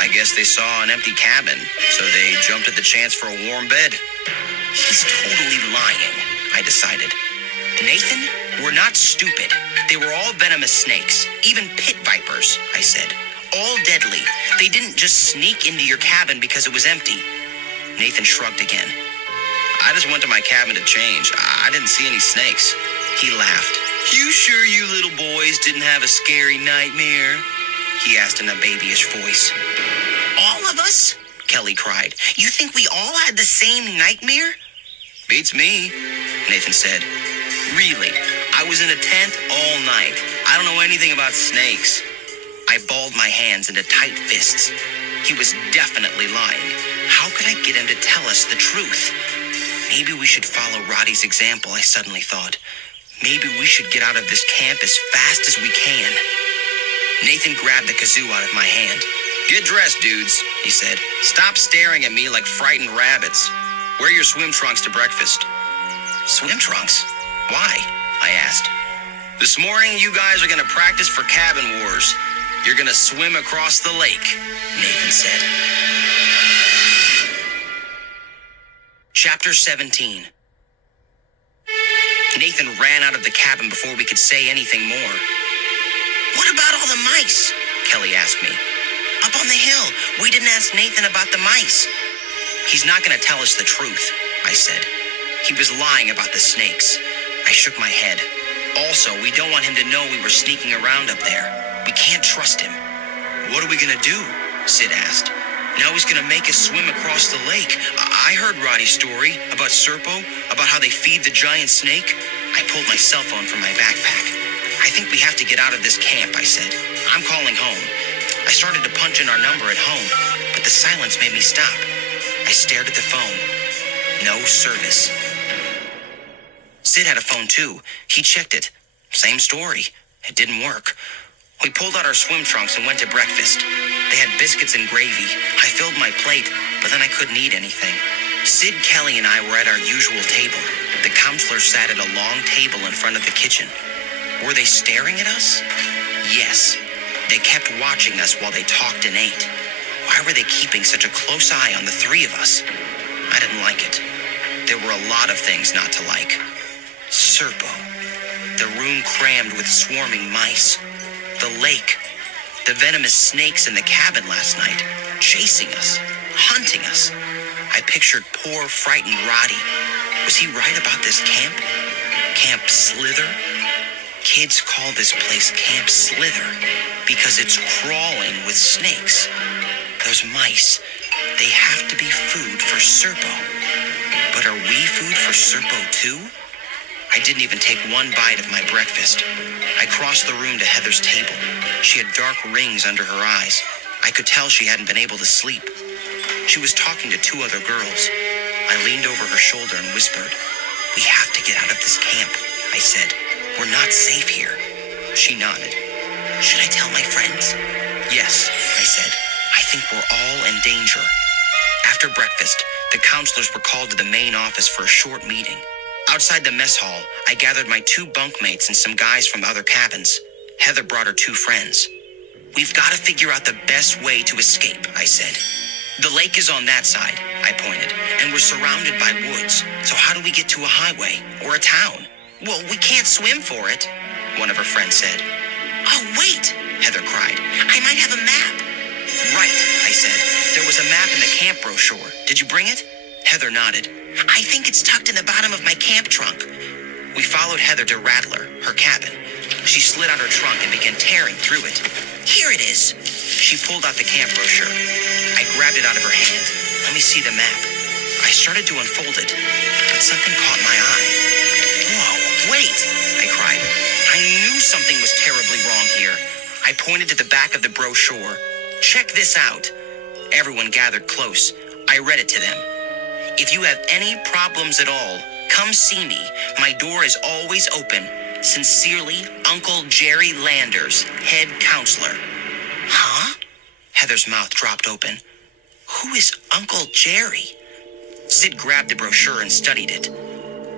I guess they saw an empty cabin, so they jumped at the chance for a warm bed." He's totally lying, I decided. "Nathan, we're not stupid. They were all venomous snakes, even pit vipers," I said. "All deadly. They didn't just sneak into your cabin because it was empty." Nathan shrugged again. "I just went to my cabin to change. I didn't see any snakes." He laughed. "You sure you little boys didn't have a scary nightmare?" he asked in a babyish voice. "All of us?" Kelly cried. "You think we all had the same nightmare?" "Beats me," Nathan said. "Really, I was in a tent all night. I don't know anything about snakes." I balled my hands into tight fists. He was definitely lying. How could I get him to tell us the truth? Maybe we should follow Roddy's example, I suddenly thought. Maybe we should get out of this camp as fast as we can. Nathan grabbed the kazoo out of my hand. "Get dressed, dudes," he said. "Stop staring at me like frightened rabbits. Wear your swim trunks to breakfast." "Swim trunks? Why?" I asked. "This morning, you guys are going to practice for cabin wars. You're going to swim across the lake," Nathan said. Chapter 17. Nathan ran out of the cabin before we could say anything more. "What about all the mice?" Kelly asked me. "Up on the hill, we didn't ask Nathan about the mice." "He's not going to tell us the truth," I said. He was lying about the snakes. I shook my head. Also, we don't want him to know we were sneaking around up there. We can't trust him. "What are we going to do?" Sid asked. "Now he's going to make us swim across the lake. I heard Roddy's story about Serpo, about how they feed the giant snake." I pulled my cell phone from my backpack. "I think we have to get out of this camp," I said. "I'm calling home." I started to punch in our number at home, but the silence made me stop. I stared at the phone. No service. Sid had a phone too. He checked it. Same story. It didn't work. We pulled out our swim trunks and went to breakfast. They had biscuits and gravy. I filled my plate, but then I couldn't eat anything. Sid, Kelly, and I were at our usual table. The counselors sat at a long table in front of the kitchen. Were they staring at us? Yes. They kept watching us while they talked and ate. Why were they keeping such a close eye on the three of us? I didn't like it. There were a lot of things not to like. Serpo. The room crammed with swarming mice. The lake. The venomous snakes in the cabin last night, chasing us, hunting us. I pictured poor, frightened Roddy. Was he right about this camp? Camp Slither? Kids call this place Camp Slither because it's crawling with snakes. Those mice, they have to be food for Serpo. But are we food for Serpo too? I didn't even take one bite of my breakfast. I crossed the room to Heather's table. She had dark rings under her eyes. I could tell she hadn't been able to sleep. She was talking to two other girls. I leaned over her shoulder and whispered, "We have to get out of this camp," I said. "We're not safe here." She nodded. "Should I tell my friends?" "Yes," I said. "I think we're all in danger." After breakfast, the counselors were called to the main office for a short meeting. Outside the mess hall, I gathered my two bunkmates and some guys from other cabins. Heather brought her two friends. "We've got to figure out the best way to escape," I said. "The lake is on that side," I pointed, "and we're surrounded by woods. So how do we get to a highway or a town?" "Well, we can't swim for it," one of her friends said. "Oh, wait," Heather cried. "I might have a map." "Right," I said. "There was a map in the camp brochure. Did you bring it?" Heather nodded. "I think it's tucked in the bottom of my camp trunk." We followed Heather to Rattler, her cabin. She slid out her trunk and began tearing through it. "Here it is." She pulled out the camp brochure. I grabbed it out of her hand. "Let me see the map." I started to unfold it, but something caught my eye. "Whoa, wait," I cried. I knew something was terribly wrong here. I pointed to the back of the brochure. "Check this out." Everyone gathered close. I read it to them. "If you have any problems at all, come see me. My door is always open. Sincerely, Uncle Jerry Landers, head counselor." "Huh?" Heather's mouth dropped open. "Who is Uncle Jerry?" Sid grabbed the brochure and studied it.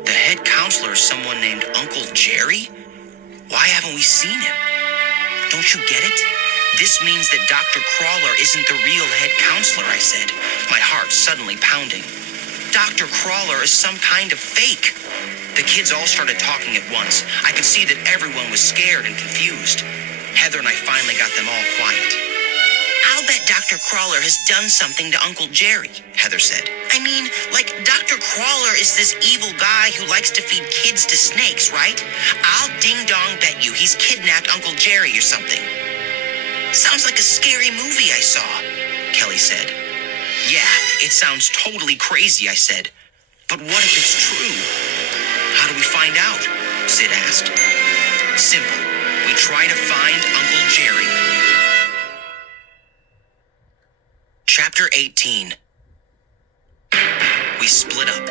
"The head counselor is someone named Uncle Jerry? Why haven't we seen him?" "Don't you get it? This means that Dr. Crawler isn't the real head counselor," I said, my heart suddenly pounding. "Dr. Crawler is some kind of fake." The kids all started talking at once. I could see that everyone was scared and confused. Heather and I finally got them all quiet. "I'll bet Dr. Crawler has done something to Uncle Jerry," Heather said. "I mean, like, Dr. Crawler is this evil guy who likes to feed kids to snakes, right? I'll ding-dong bet you he's kidnapped Uncle Jerry or something." "Sounds like a scary movie I saw," Kelly said. "Yeah, it sounds totally crazy," I said. "But what if it's true?" "How do we find out?" Sid asked. "Simple. We try to find Uncle Jerry." Chapter 18. We split up.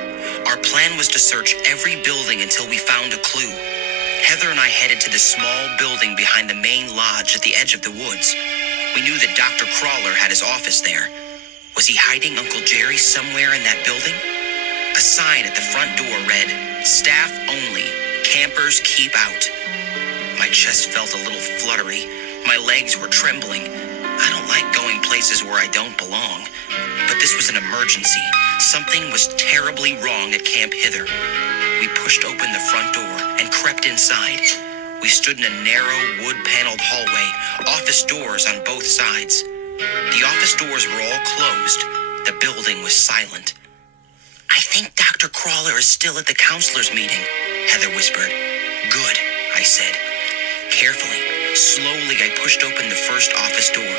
Our plan was to search every building until we found a clue. Heather and I headed to the small building behind the main lodge at the edge of the woods. We knew that Dr. Crawler had his office there. Was he hiding Uncle Jerry somewhere in that building? A sign at the front door read, "Staff only. Campers keep out." My chest felt a little fluttery. My legs were trembling. I don't like going places where I don't belong. But this was an emergency. Something was terribly wrong at Camp Hither. We pushed open the front door and crept inside. We stood in a narrow, wood-paneled hallway, office doors on both sides. The office doors were all closed. The building was silent. "I think Dr. Crawler is still at the counselors' meeting," Heather whispered. "Good," I said. Carefully, slowly, I pushed open the first office door.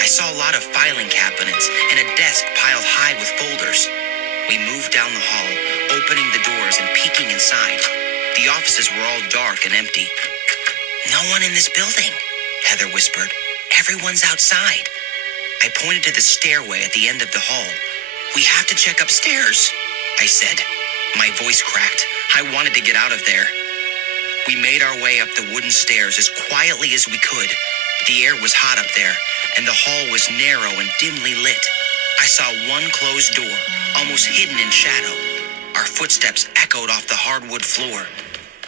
I saw a lot of filing cabinets and a desk piled high with folders. We moved down the hall, opening the doors and peeking inside. The offices were all dark and empty. "No one in this building," Heather whispered. "Everyone's outside." I pointed to the stairway at the end of the hall. "We have to check upstairs," I said. My voice cracked. I wanted to get out of there. We made our way up the wooden stairs as quietly as we could. The air was hot up there, and the hall was narrow and dimly lit. I saw one closed door, almost hidden in shadow. Our footsteps echoed off the hardwood floor.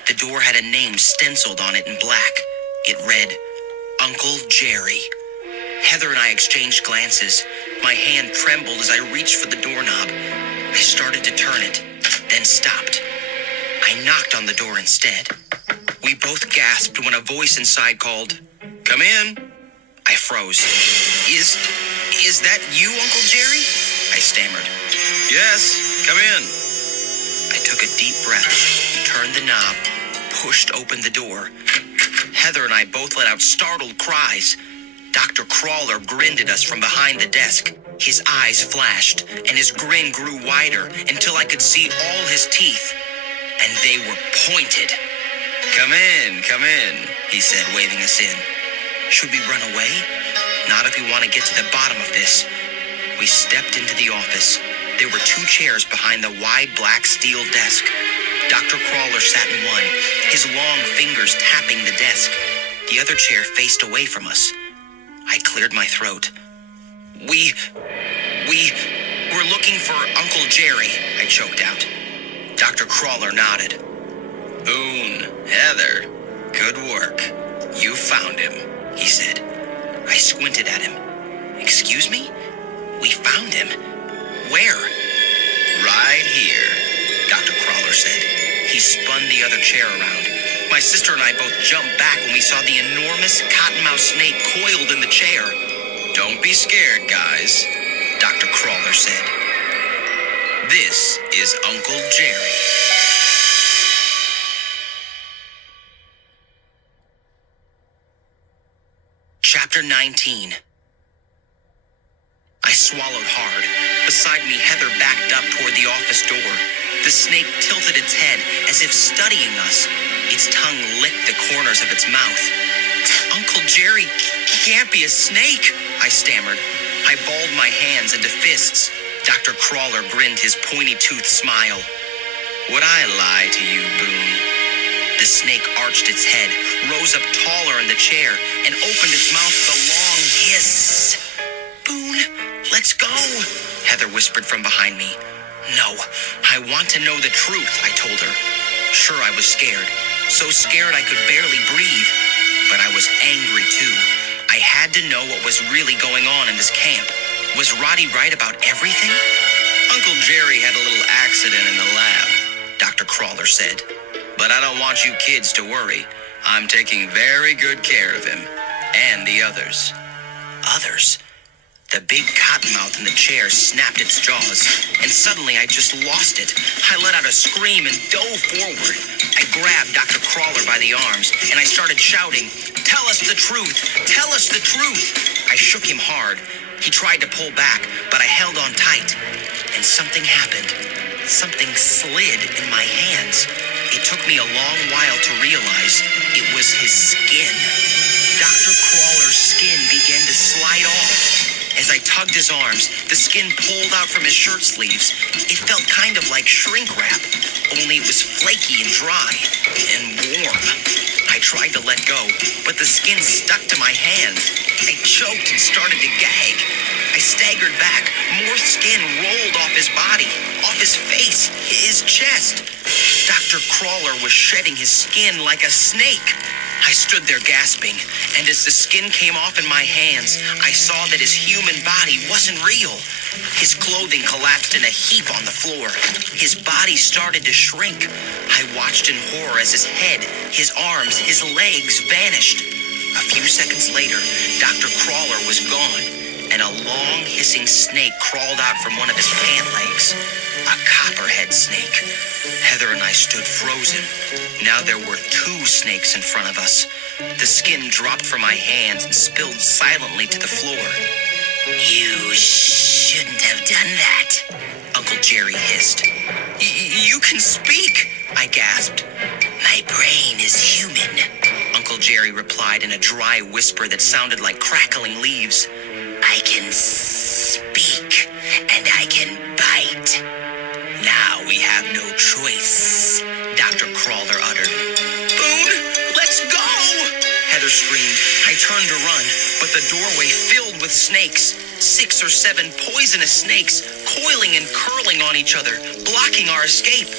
The door had a name stenciled on it in black. It read, Uncle Jerry. Heather and I exchanged glances. My hand trembled as I reached for the doorknob. I started to turn it, then stopped. I knocked on the door instead. We both gasped when a voice inside called, "Come in." I froze. Is that you, Uncle Jerry?" I stammered. "Yes, come in." I took a deep breath, turned the knob, pushed open the door. Heather and I both let out startled cries. Dr. Crawler grinned at us from behind the desk. His eyes flashed, and his grin grew wider until I could see all his teeth. and they were pointed. Come in, he said, waving us in. Should we run away? Not if we want to get to the bottom of this. We stepped into the office. There were 2 chairs behind the wide black steel desk. Dr. Crawler sat in one, his long fingers tapping the desk. The other chair faced away from us. I cleared my throat. We're looking for Uncle Jerry, I choked out. Dr. Crawler nodded. Boone, Heather, good work. You found him, he said. I squinted at him. Excuse me? We found him? Where? Right here, Dr. Crawler said. He spun the other chair around. My sister and I both jumped back when we saw the enormous cottonmouth snake coiled in the chair. Don't be scared, guys, Dr. Crawler said. This is Uncle Jerry. Chapter 19. I swallowed hard. Beside me, Heather backed up toward the office door. The snake tilted its head as if studying us. Its tongue licked the corners of its mouth. Uncle Jerry can't be a snake, I stammered. I balled my hands into fists. Dr. Crawler grinned his pointy-toothed smile. Would I lie to you, Boone? The snake arched its head, rose up taller in the chair, and opened its mouth with a long hiss. Boone, let's go, Heather whispered from behind me. No, I want to know the truth, I told her. Sure, I was scared. So scared I could barely breathe. But I was angry, too. I had to know what was really going on in this camp. Was Roddy right about everything? Uncle Jerry had a little accident in the lab, Dr. Crawler said. But I don't want you kids to worry. I'm taking very good care of him. And the others. Others? The big cottonmouth in the chair snapped its jaws, and suddenly I just lost it. I let out a scream and dove forward. I grabbed Dr. Crawler by the arms, and I started shouting, "Tell us the truth! Tell us the truth!" I shook him hard. He tried to pull back, but I held on tight. And something happened. Something slid in my hands. It took me a long while to realize it was his skin. Dr. Crawler's skin began to slide off. As I tugged his arms, the skin pulled out from his shirt sleeves. It felt kind of like shrink wrap, only it was flaky and dry and warm. I tried to let go, but the skin stuck to my hand. I choked and started to gag. I staggered back. More skin rolled off his body, off his face, his chest. Dr. Crawler was shedding his skin like a snake. I stood there gasping, and as the skin came off in my hands, I saw that his human body wasn't real. His clothing collapsed in a heap on the floor. His body started to shrink. I watched in horror as his head, his arms, his legs vanished. A few seconds later, Dr. Crawler was gone, and a long hissing snake crawled out from one of his pant legs. A copperhead snake. Heather and I stood frozen. Now there were 2 snakes in front of us. The skin dropped from my hands and spilled silently to the floor. You shouldn't have done that, Uncle Jerry hissed. You can speak, I gasped. My brain is human, Uncle Jerry replied in a dry whisper that sounded like crackling leaves. I can speak, and I can bite. Now we have no choice, Dr. Crawler uttered. Boone, let's go! Heather screamed. I turned to run, but the doorway filled with snakes. 6 or 7 poisonous snakes, coiling and curling on each other, blocking our escape.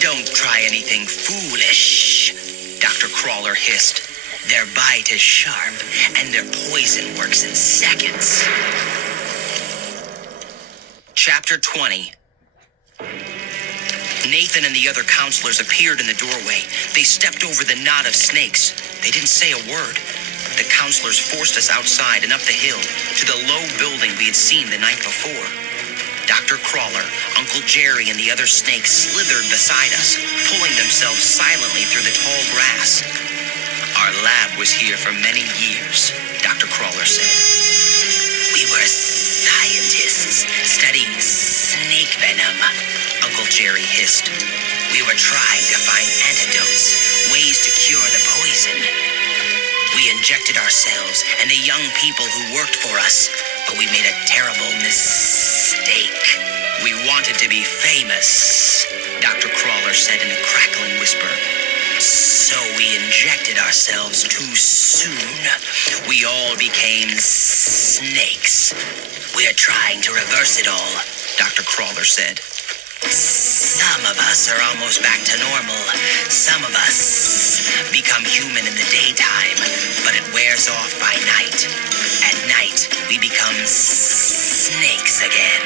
Don't try anything foolish, Dr. Crawler hissed. Their bite is sharp, and their poison works in seconds. Chapter 20. Nathan and the other counselors appeared in the doorway. They stepped over the knot of snakes. They didn't say a word. The counselors forced us outside and up the hill to the low building we had seen the night before. Dr. Crawler, Uncle Jerry, and the other snakes slithered beside us, pulling themselves silently through the tall grass. Our lab was here for many years, Dr. Crawler said. We were scientists studying snake snake venom, Uncle Jerry hissed. We were trying to find antidotes, ways to cure the poison. We injected ourselves and the young people who worked for us, but we made a terrible mistake. We wanted to be famous, Dr. Crawler said in a crackling whisper. So we injected ourselves too soon. We all became snakes. We're trying to reverse it all, Dr. Crawler said. Some of us are almost back to normal. Some of us become human in the daytime, but it wears off by night. At night, we become snakes again.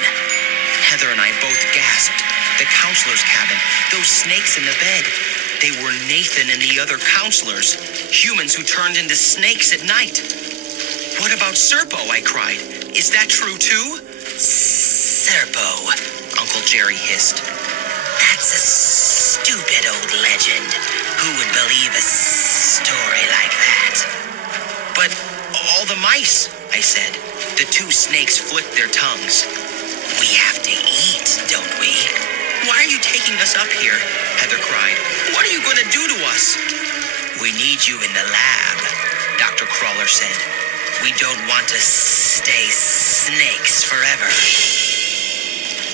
Heather and I both gasped. The counselor's cabin, those snakes in the bed. They were Nathan and the other counselors, humans who turned into snakes at night. What about Serpo? I cried. Is that true too? Serpo, Uncle Jerry hissed. That's a stupid old legend. Who would believe a story like that? But all the mice, I said. The two snakes flicked their tongues. We have to eat, don't we? Why are you taking us up here? Heather cried. What are you going to do to us? We need you in the lab, Dr. Crawler said. We don't want to stay snakes forever.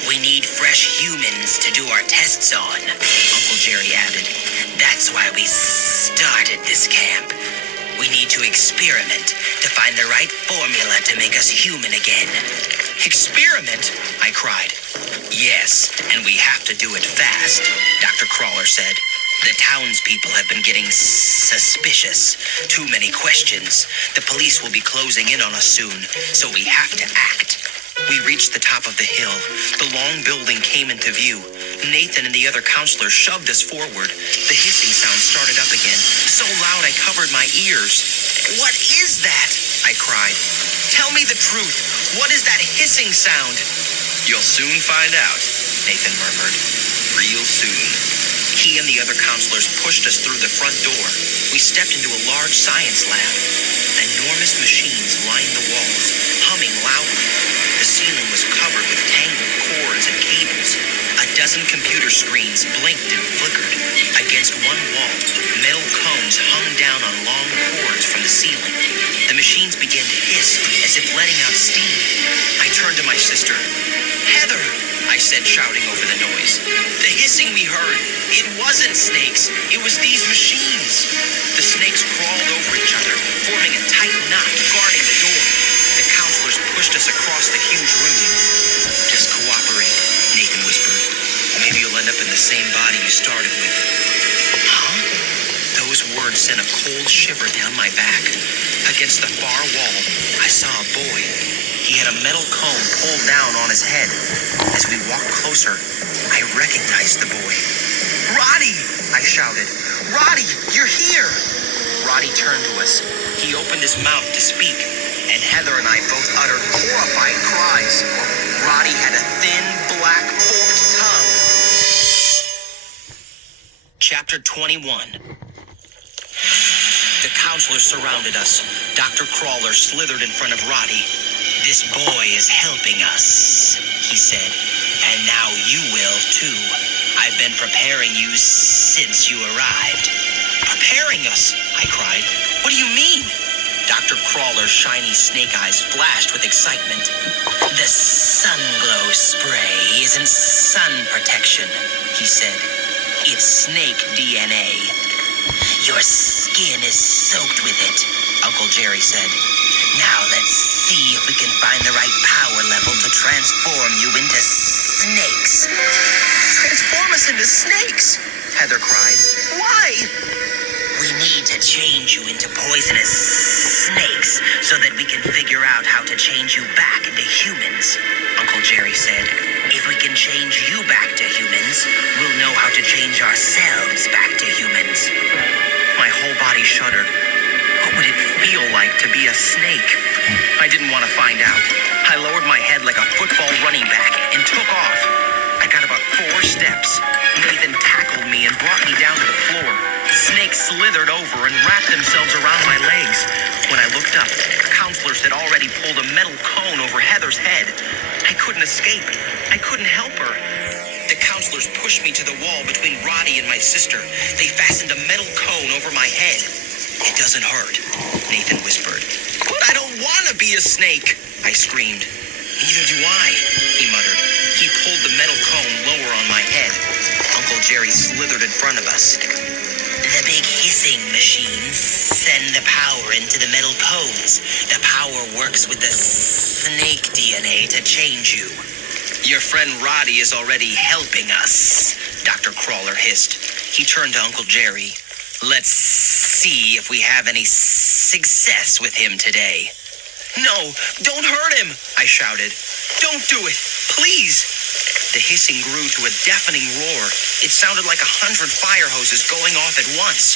We need fresh humans to do our tests on, Uncle Jerry added. That's why we started this camp. We need to experiment to find the right formula to make us human again. Experiment? I cried. Yes, and we have to do it fast, Dr. Crawler said. The townspeople have been getting suspicious. Too many questions. The police will be closing in on us soon, so we have to act. We reached the top of the hill. The long building came into view. Nathan and the other counselors shoved us forward. The hissing sound started up again, so loud I covered my ears. What is that? I cried. Tell me the truth. What is that hissing sound? You'll soon find out, Nathan murmured. Real soon. He and the other counselors pushed us through the front door. We stepped into a large science lab. Enormous machines lined the walls, humming loudly. The ceiling was covered with tangled cords and cables. A dozen computer screens blinked and flickered. Against one wall, metal cones hung down on long cords from the ceiling. The machines began to hiss, as if letting out steam. I turned to my sister. Heather, I said, shouting over the noise. The hissing we heard, it wasn't snakes. It was these machines. The snakes crawled over each other, forming a tight knot, guarding the door. The counselors pushed us across the huge room. Just cooperate, Nathan whispered. Maybe you'll end up in the same body you started with. Huh? Those words sent a cold shiver down my back. Against the far wall, I saw a boy. He had a metal cone pulled down on his head. As we walked closer, I recognized the boy. Roddy! I shouted. Roddy, you're here! Roddy turned to us. He opened his mouth to speak, and Heather and I both uttered horrified cries. Roddy had a thin, black, forked tongue. Chapter 21. The counselors surrounded us. Dr. Crawler slithered in front of Roddy. This boy is helping us, he said. And now you will, too. I've been preparing you since you arrived. Preparing us? I cried. What do you mean? Dr. Crawler's shiny snake eyes flashed with excitement. The sun glow spray isn't sun protection, he said. It's snake DNA. Your skin is soaked with it, Uncle Jerry said. Now let's see if we can find the right power level to transform you into snakes. Transform us into snakes? Heather cried. Why? We need to change you into poisonous snakes so that we can figure out how to change you back into humans, Uncle Jerry said. If we can change you back to humans, we'll know how to change ourselves back to humans. My whole body shuddered. What would it feel like to be a snake? I didn't want to find out. I lowered my head like a football running back and took off. I got about 4 steps. Nathan tackled me and brought me down to the floor. Snakes slithered over and wrapped themselves around my legs. When I looked up, counselors had already pulled a metal cone over Heather's head. I couldn't escape. I couldn't help her. The counselors pushed me to the wall between Roddy and my sister. They fastened a metal cone over my head. It doesn't hurt, Nathan whispered. But I don't want to be a snake, I screamed. Neither do I, he muttered. He pulled the metal cone lower on my head. Uncle Jerry slithered in front of us. The big hissing machines send the power into the metal cones. The power works with the snake DNA to change you. Your friend Roddy is already helping us, Dr. Crawler hissed. He turned to Uncle Jerry. Let's see if we have any success with him today. No, don't hurt him, I shouted. Don't do it, please. The hissing grew to a deafening roar. It sounded like 100 fire hoses going off at once.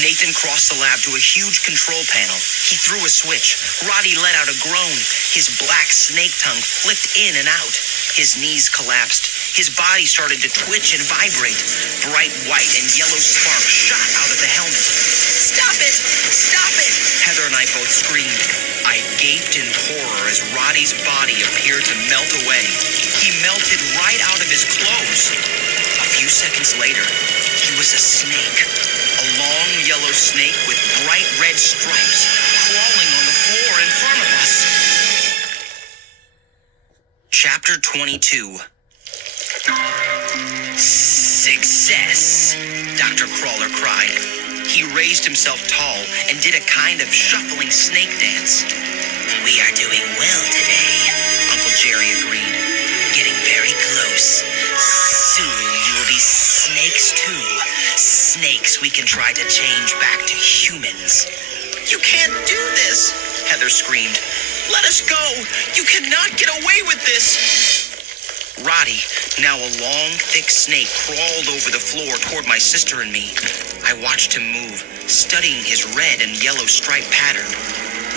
Nathan crossed the lab to a huge control panel. He threw a switch. Roddy let out a groan. His black snake tongue flipped in and out. His knees collapsed. His body started to twitch and vibrate. Bright white and yellow sparks shot out of the helmet. Stop it! Stop it! Heather and I both screamed. I gaped in horror as Roddy's body appeared to melt away. He melted right out of his clothes. A few seconds later, he was a snake. A long yellow snake with bright red stripes crawling on the floor in front of us. Chapter 22. Success, Dr. Crawler cried. He raised himself tall and did a kind of shuffling snake dance. We are doing well today, Uncle Jerry agreed. Getting very close. Soon you will be snakes too. Snakes we can try to change back to humans. You can't do this, Heather screamed. Let us go. You cannot get away with this. Roddy, now a long, thick snake, crawled over the floor toward my sister and me. I watched him move, studying his red and yellow stripe pattern.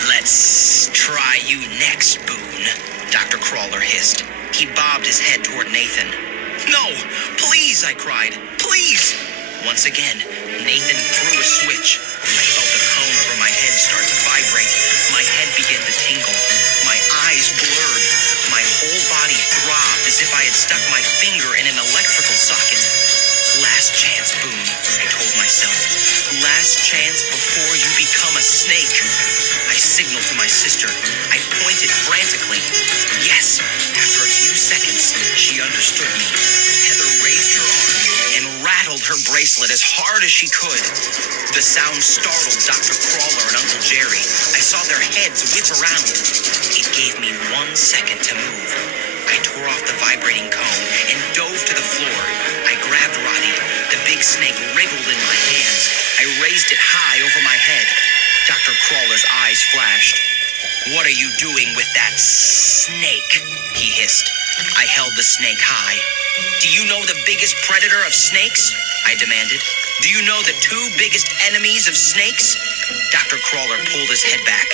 Let's try you next, Boone, Dr. Crawler hissed. He bobbed his head toward Nathan. No, please, I cried. Please. Once again, Nathan threw a switch. I felt the cone over my head start to vibrate. My head began to tingle. My eyes blurred. My whole body throbbed as if I had stuck my finger in an electrical socket. Last chance, Boone, I told myself. Last chance before you become a snake. I signaled to my sister. I pointed frantically. Yes, after a few seconds, she understood me. Heather raised her arm and rattled her bracelet as hard as she could. The sound startled Dr. Crawler and Uncle Jerry. I saw their heads whip around. It gave me 1 second to move. I tore off the vibrating cone and dove to the floor. I grabbed Roddy. The big snake wriggled in my hands. I raised it high over my head. Dr. Crawler's eyes flashed. What are you doing with that snake? He hissed. I held the snake high. Do you know the biggest predator of snakes? I demanded. Do you know the two biggest enemies of snakes? Dr. Crawler pulled his head back.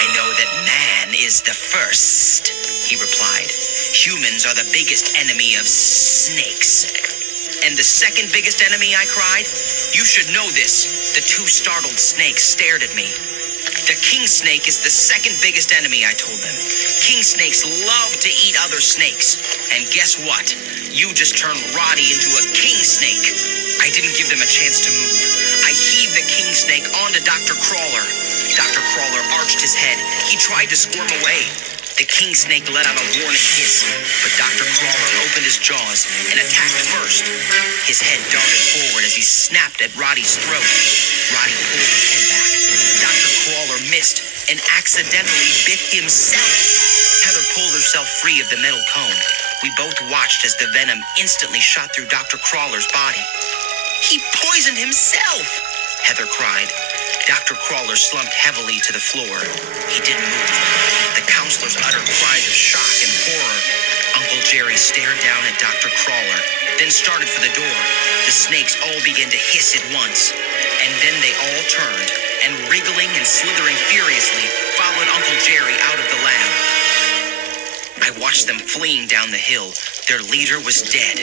I know that man is the first, he replied. Humans are the biggest enemy of snakes. And the second biggest enemy, I cried? You should know this. The two startled snakes stared at me. The king snake is the second biggest enemy, I told them. King snakes love to eat other snakes. And guess what? You just turned Roddy into a king snake. I didn't give them a chance to move. I heaved the king snake onto Dr. Crawler. Dr. Crawler arched his head. He tried to squirm away. The king snake let out a warning hiss, but Dr. Crawler opened his jaws and attacked first. His head darted forward as he snapped at Roddy's throat. Roddy pulled his head back. Dr. Crawler missed and accidentally bit himself. Heather pulled herself free of the metal cone. We both watched as the venom instantly shot through Dr. Crawler's body. He poisoned himself, Heather cried. Dr. Crawler slumped heavily to the floor. He didn't move. The counselors uttered cries of shock and horror. Uncle Jerry stared down at Dr. Crawler, then started for the door. The snakes all began to hiss at once. And then they all turned, and wriggling and slithering furiously, followed Uncle Jerry out of the lab. I watched them fleeing down the hill, Their leader was dead.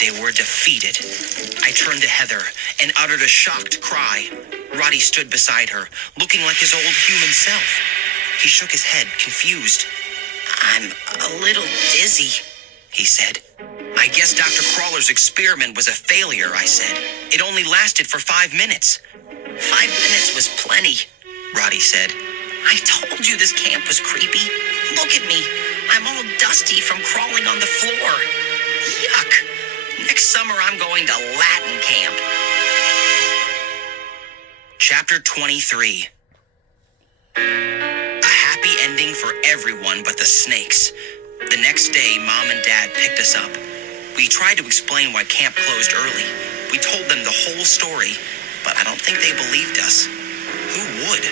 They were defeated. I turned to Heather and uttered a shocked cry. Roddy stood beside her, looking like his old human self. He shook his head, confused. "I'm a little dizzy," he said. "I guess Dr. Crawler's experiment was a failure," I said. "It only lasted for 5 minutes." 5 minutes was plenty, Roddy said. "I told you this camp was creepy. Look at me. I'm all dusty from crawling on the floor. Yuck. Next summer I'm going to Latin camp." Chapter 23. A happy ending for everyone but the snakes. The next day, Mom and Dad picked us up. We tried to explain why camp closed early. We told them the whole story, but I don't think they believed us. Who would?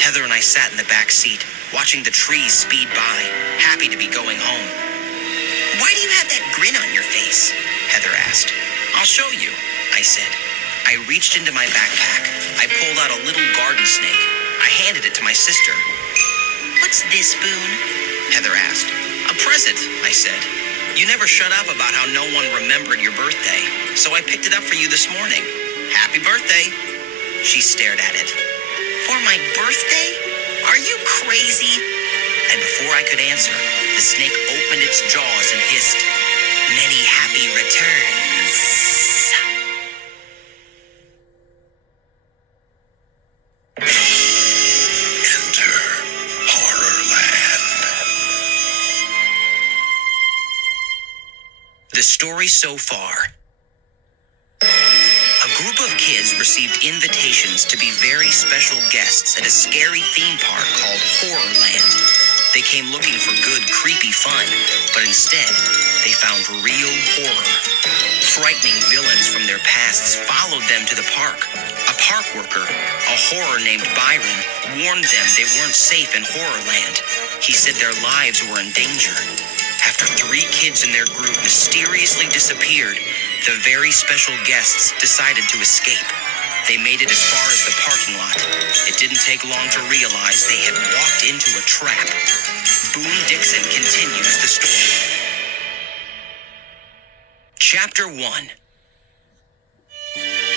Heather and I sat in the back seat, watching the trees speed by, happy to be going home. "Why do you have that grin on your face?" Heather asked. "I'll show you," I said. I reached into my backpack. I pulled out a little garden snake. I handed it to my sister. "What's this, Boone?" Heather asked. "A present," I said. "You never shut up about how no one remembered your birthday, so I picked it up for you this morning. Happy birthday." She stared at it. "For my birthday? Are you crazy?" And before I could answer, the snake opened its jaws and hissed, "Many happy returns." Enter Horrorland. The story so far. A group of kids received invitations to be very special guests at a scary theme park called Horrorland. They came looking for good, creepy fun, but instead, they found real horror. Frightening villains from their pasts followed them to the park. A park worker, a horror named Byron, warned them they weren't safe in Horrorland. He said their lives were in danger. After 3 kids in their group mysteriously disappeared, the very special guests decided to escape. They made it as far as the parking lot. It didn't take long to realize they had walked into a trap. Boone Dixon continues the story. Chapter 1.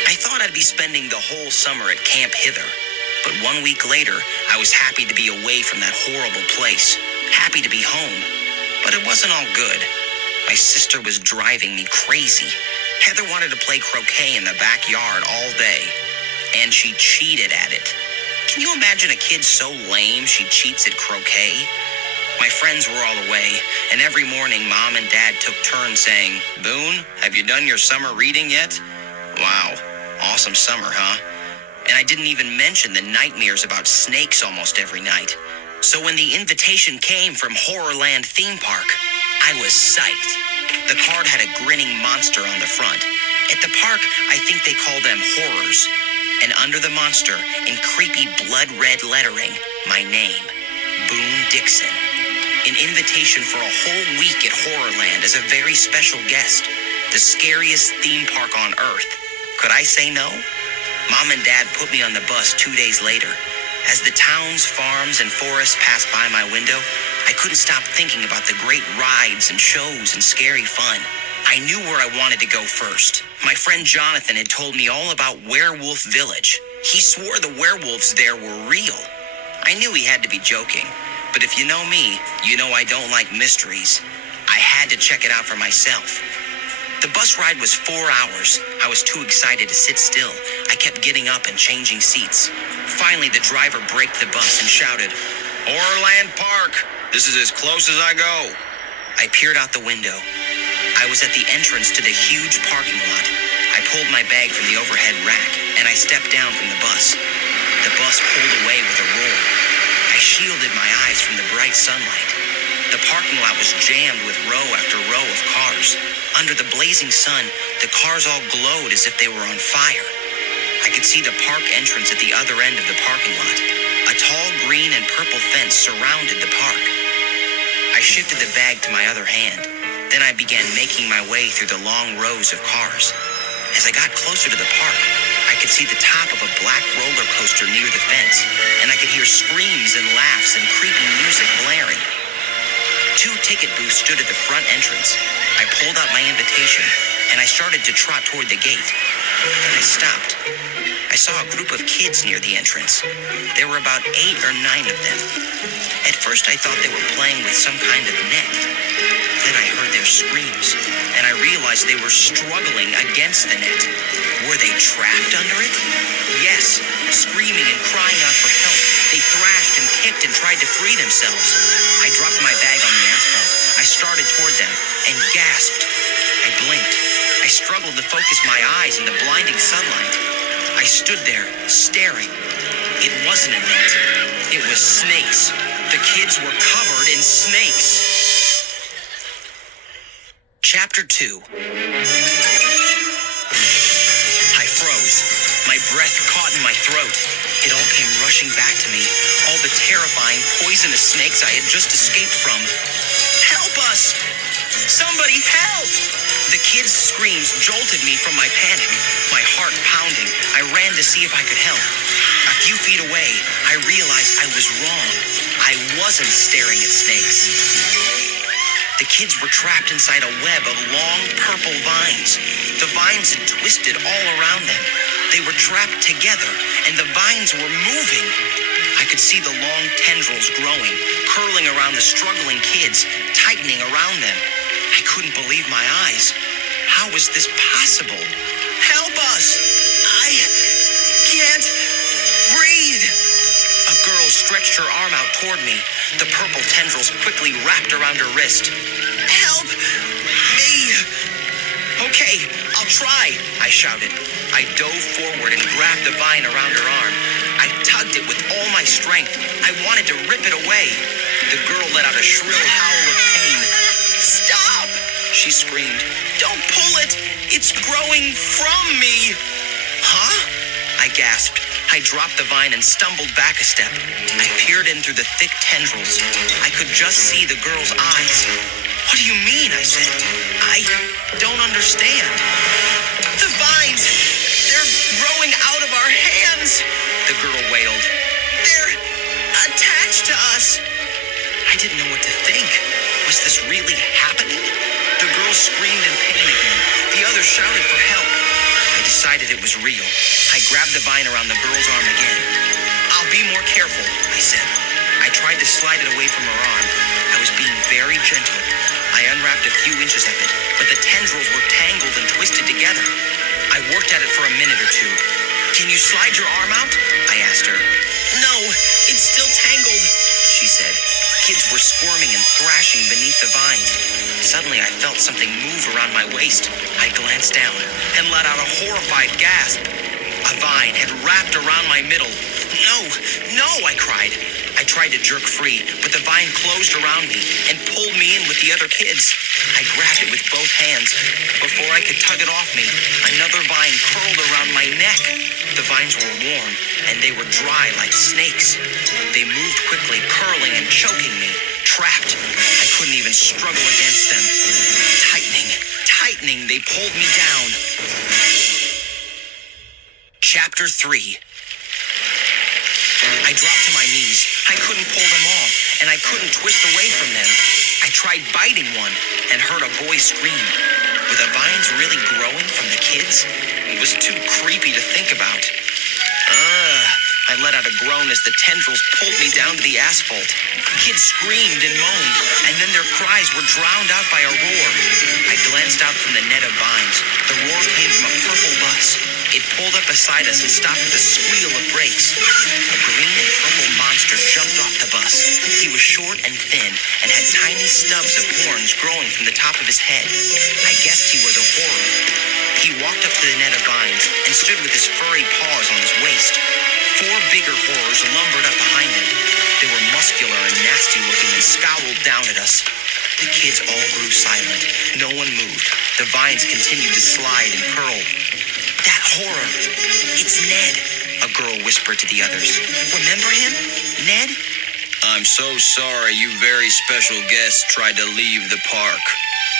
I thought I'd be spending the whole summer at Camp Hither, but 1 week later, I was happy to be away from that horrible place. Happy to be home, but it wasn't all good. My sister was driving me crazy. Heather wanted to play croquet in the backyard all day, and she cheated at it. Can you imagine a kid so lame she cheats at croquet? My friends were all away, and every morning Mom and Dad took turns saying, "Boone, have you done your summer reading yet?" Wow, awesome summer, huh? And I didn't even mention the nightmares about snakes almost every night. So when the invitation came from Horrorland Theme Park, I was psyched. The card had a grinning monster on the front. At the park, I think they call them horrors. And under the monster, in creepy blood-red lettering, my name, Boone Dixon. An invitation for a whole week at Horrorland as a very special guest. The scariest theme park on Earth. Could I say no? Mom and Dad put me on the bus 2 days later. As the towns, farms, and forests passed by my window, I couldn't stop thinking about the great rides and shows and scary fun. I knew where I wanted to go first. My friend Jonathan had told me all about Werewolf Village. He swore the werewolves there were real. I knew he had to be joking, but if you know me, you know I don't like mysteries. I had to check it out for myself. The bus ride was 4 hours. I was too excited to sit still. I kept getting up and changing seats. Finally, the driver braked the bus and shouted, "Horrorland Park! This is as close as I go." I peered out the window. I was at the entrance to the huge parking lot. I pulled my bag from the overhead rack, and I stepped down from the bus. The bus pulled away with a roar. I shielded my eyes from the bright sunlight. The parking lot was jammed with row after row of cars. Under the blazing sun, the cars all glowed as if they were on fire. I could see the park entrance at the other end of the parking lot. A tall green and purple fence surrounded the park. I shifted the bag to my other hand. Then I began making my way through the long rows of cars. As I got closer to the park, I could see the top of a black roller coaster near the fence, and I could hear screams and laughs and creepy music blaring. 2 ticket booths stood at the front entrance. I pulled out my invitation, and I started to trot toward the gate. Then I stopped. I saw a group of kids near the entrance. There were about 8 or 9 of them. At first, I thought they were playing with some kind of net. Then I heard their screams, and I realized they were struggling against the net. Were they trapped under it? Yes, screaming and crying out for help. They thrashed and kicked and tried to free themselves. I dropped my bag on the asphalt. I started toward them and gasped. I blinked. I struggled to focus my eyes in the blinding sunlight. I stood there, staring. It wasn't a net. It was snakes. The kids were covered in snakes. Chapter 2. I froze. My breath caught in my throat. It all came rushing back to me. All the terrifying, poisonous snakes I had just escaped from. Help us! Somebody help! The kids' screams jolted me from my panic. My heart pounding. I ran to see if I could help. A few feet away, I realized I was wrong. I wasn't staring at snakes. The kids were trapped inside a web of long purple vines. The vines had twisted all around them. They were trapped together, and the vines were moving. I could see the long tendrils growing, curling around the struggling kids, tightening around them. I couldn't believe my eyes. How was this possible? Help us! I can't breathe! A girl stretched her arm out toward me. The purple tendrils quickly wrapped around her wrist. Help me! Okay, I'll try, I shouted. I dove forward and grabbed the vine around her arm. I tugged it with all my strength. I wanted to rip it away. The girl let out a shrill howl of pain. Stop! She screamed. Don't pull it! It's growing from me! Huh? I gasped. I dropped the vine and stumbled back a step. I peered in through the thick tendrils. I could just see the girl's eyes. What do you mean? I said. I don't understand. The vines! They're growing out of our hands! The girl wailed. They're attached to us! I didn't know what to think. Was this really happening? The girl screamed in pain again. The others shouted for help. I decided it was real. I grabbed the vine around the girl's arm again. I'll be more careful, I said. I tried to slide it away from her arm. I was being very gentle. I unwrapped a few inches of it, but the tendrils were tangled and twisted together. I worked at it for a minute or two. Can you slide your arm out? I asked her. No, it's still tangled, she said. Kids were squirming and thrashing beneath the vines. Suddenly, I felt something move around my waist. I glanced down and let out a horrified gasp. A vine had wrapped around my middle. No, I cried. I tried to jerk free, but the vine closed around me and pulled me in with the other kids. I grabbed it with both hands. Before I could tug it off me, another vine curled around my neck. The vines were warm, and they were dry like snakes. They moved quickly, curling and choking me. Trapped. I couldn't even struggle against them. Tightening, they pulled me down. Chapter 3. I dropped to my knees. I couldn't pull them off, and I couldn't twist away from them. I tried biting one and heard a boy scream. Were the vines really growing from the kids? It was too creepy to think about. I let out a groan as the tendrils pulled me down to the asphalt. Kids screamed and moaned, and then their cries were drowned out by a roar. I glanced out from the net of vines. The roar came from a purple bus. It pulled up beside us and stopped with a squeal of brakes. A green and purple monster jumped off the bus. He was short and thin and had tiny stubs of horns growing from the top of his head. I guessed he was a horror. He walked up to the net of vines and stood with his furry paws on his waist. 4 bigger horrors lumbered up behind him. They were muscular and nasty looking and scowled down at us. The kids all grew silent. No one moved. The vines continued to slide and curl. That horror. It's Ned, a girl whispered to the others. Remember him? Ned? I'm so sorry you very special guests tried to leave the park,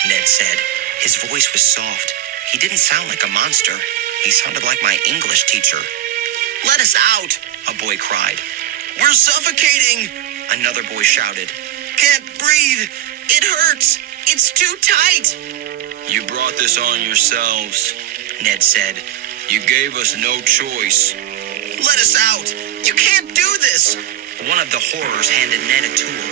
Ned said. His voice was soft. He didn't sound like a monster. He sounded like my English teacher. Let us out, a boy cried. We're suffocating, another boy shouted. Can't breathe. It hurts. It's too tight. You brought this on yourselves, Ned said. You gave us no choice. Let us out. You can't do this. One of the horrors handed Ned a tool.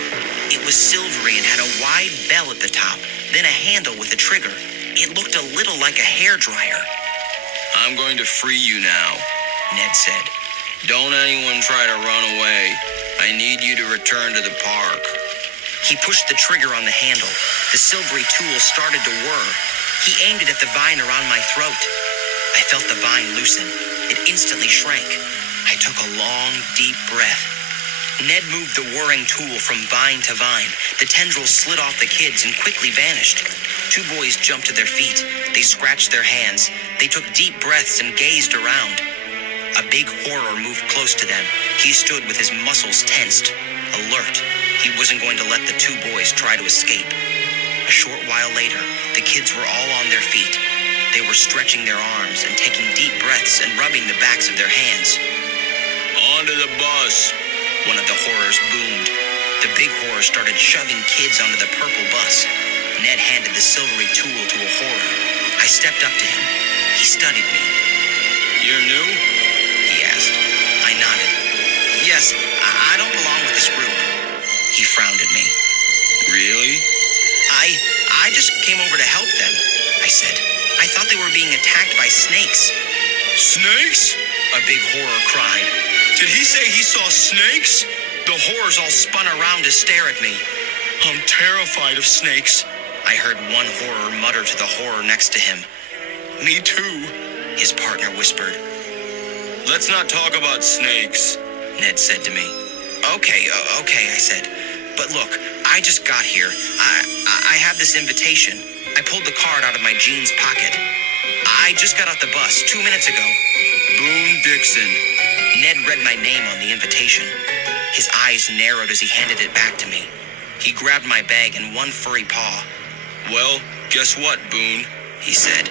It was silvery and had a wide bell at the top, then a handle with a trigger. It looked a little like a hairdryer. I'm going to free you now, Ned said. Don't anyone try to run away. I need you to return to the park. He pushed the trigger on the handle. The silvery tool started to whir. He aimed it at the vine around my throat. I felt the vine loosen. It instantly shrank. I took a long, deep breath. Ned moved the whirring tool from vine to vine. The tendrils slid off the kids and quickly vanished. Two boys jumped to their feet. They scratched their hands. They took deep breaths and gazed around. A big horror moved close to them. He stood with his muscles tensed, alert. He wasn't going to let the two boys try to escape. A short while later, the kids were all on their feet. They were stretching their arms and taking deep breaths and rubbing the backs of their hands. Onto the bus. One of the horrors boomed. The big horror started shoving kids onto the purple bus. Ned handed the silvery tool to a horror. I stepped up to him. He studied me. You're new? He asked. I nodded. Yes, I don't belong with this group. He frowned at me. Really? I just came over to help them, I said. I thought they were being attacked by snakes. Snakes? A big horror cried. Did he say he saw snakes? The horrors all spun around to stare at me. I'm terrified of snakes. I heard one horror mutter to the horror next to him. Me too, his partner whispered. Let's not talk about snakes, Ned said to me. Okay, I said. But look, I just got here. I have this invitation. I pulled the card out of my jeans pocket. I just got off the bus 2 minutes ago. Boone Dixon. Ned read my name on the invitation. His eyes narrowed as he handed it back to me. He grabbed my bag in one furry paw. Well, guess what, Boone? He said.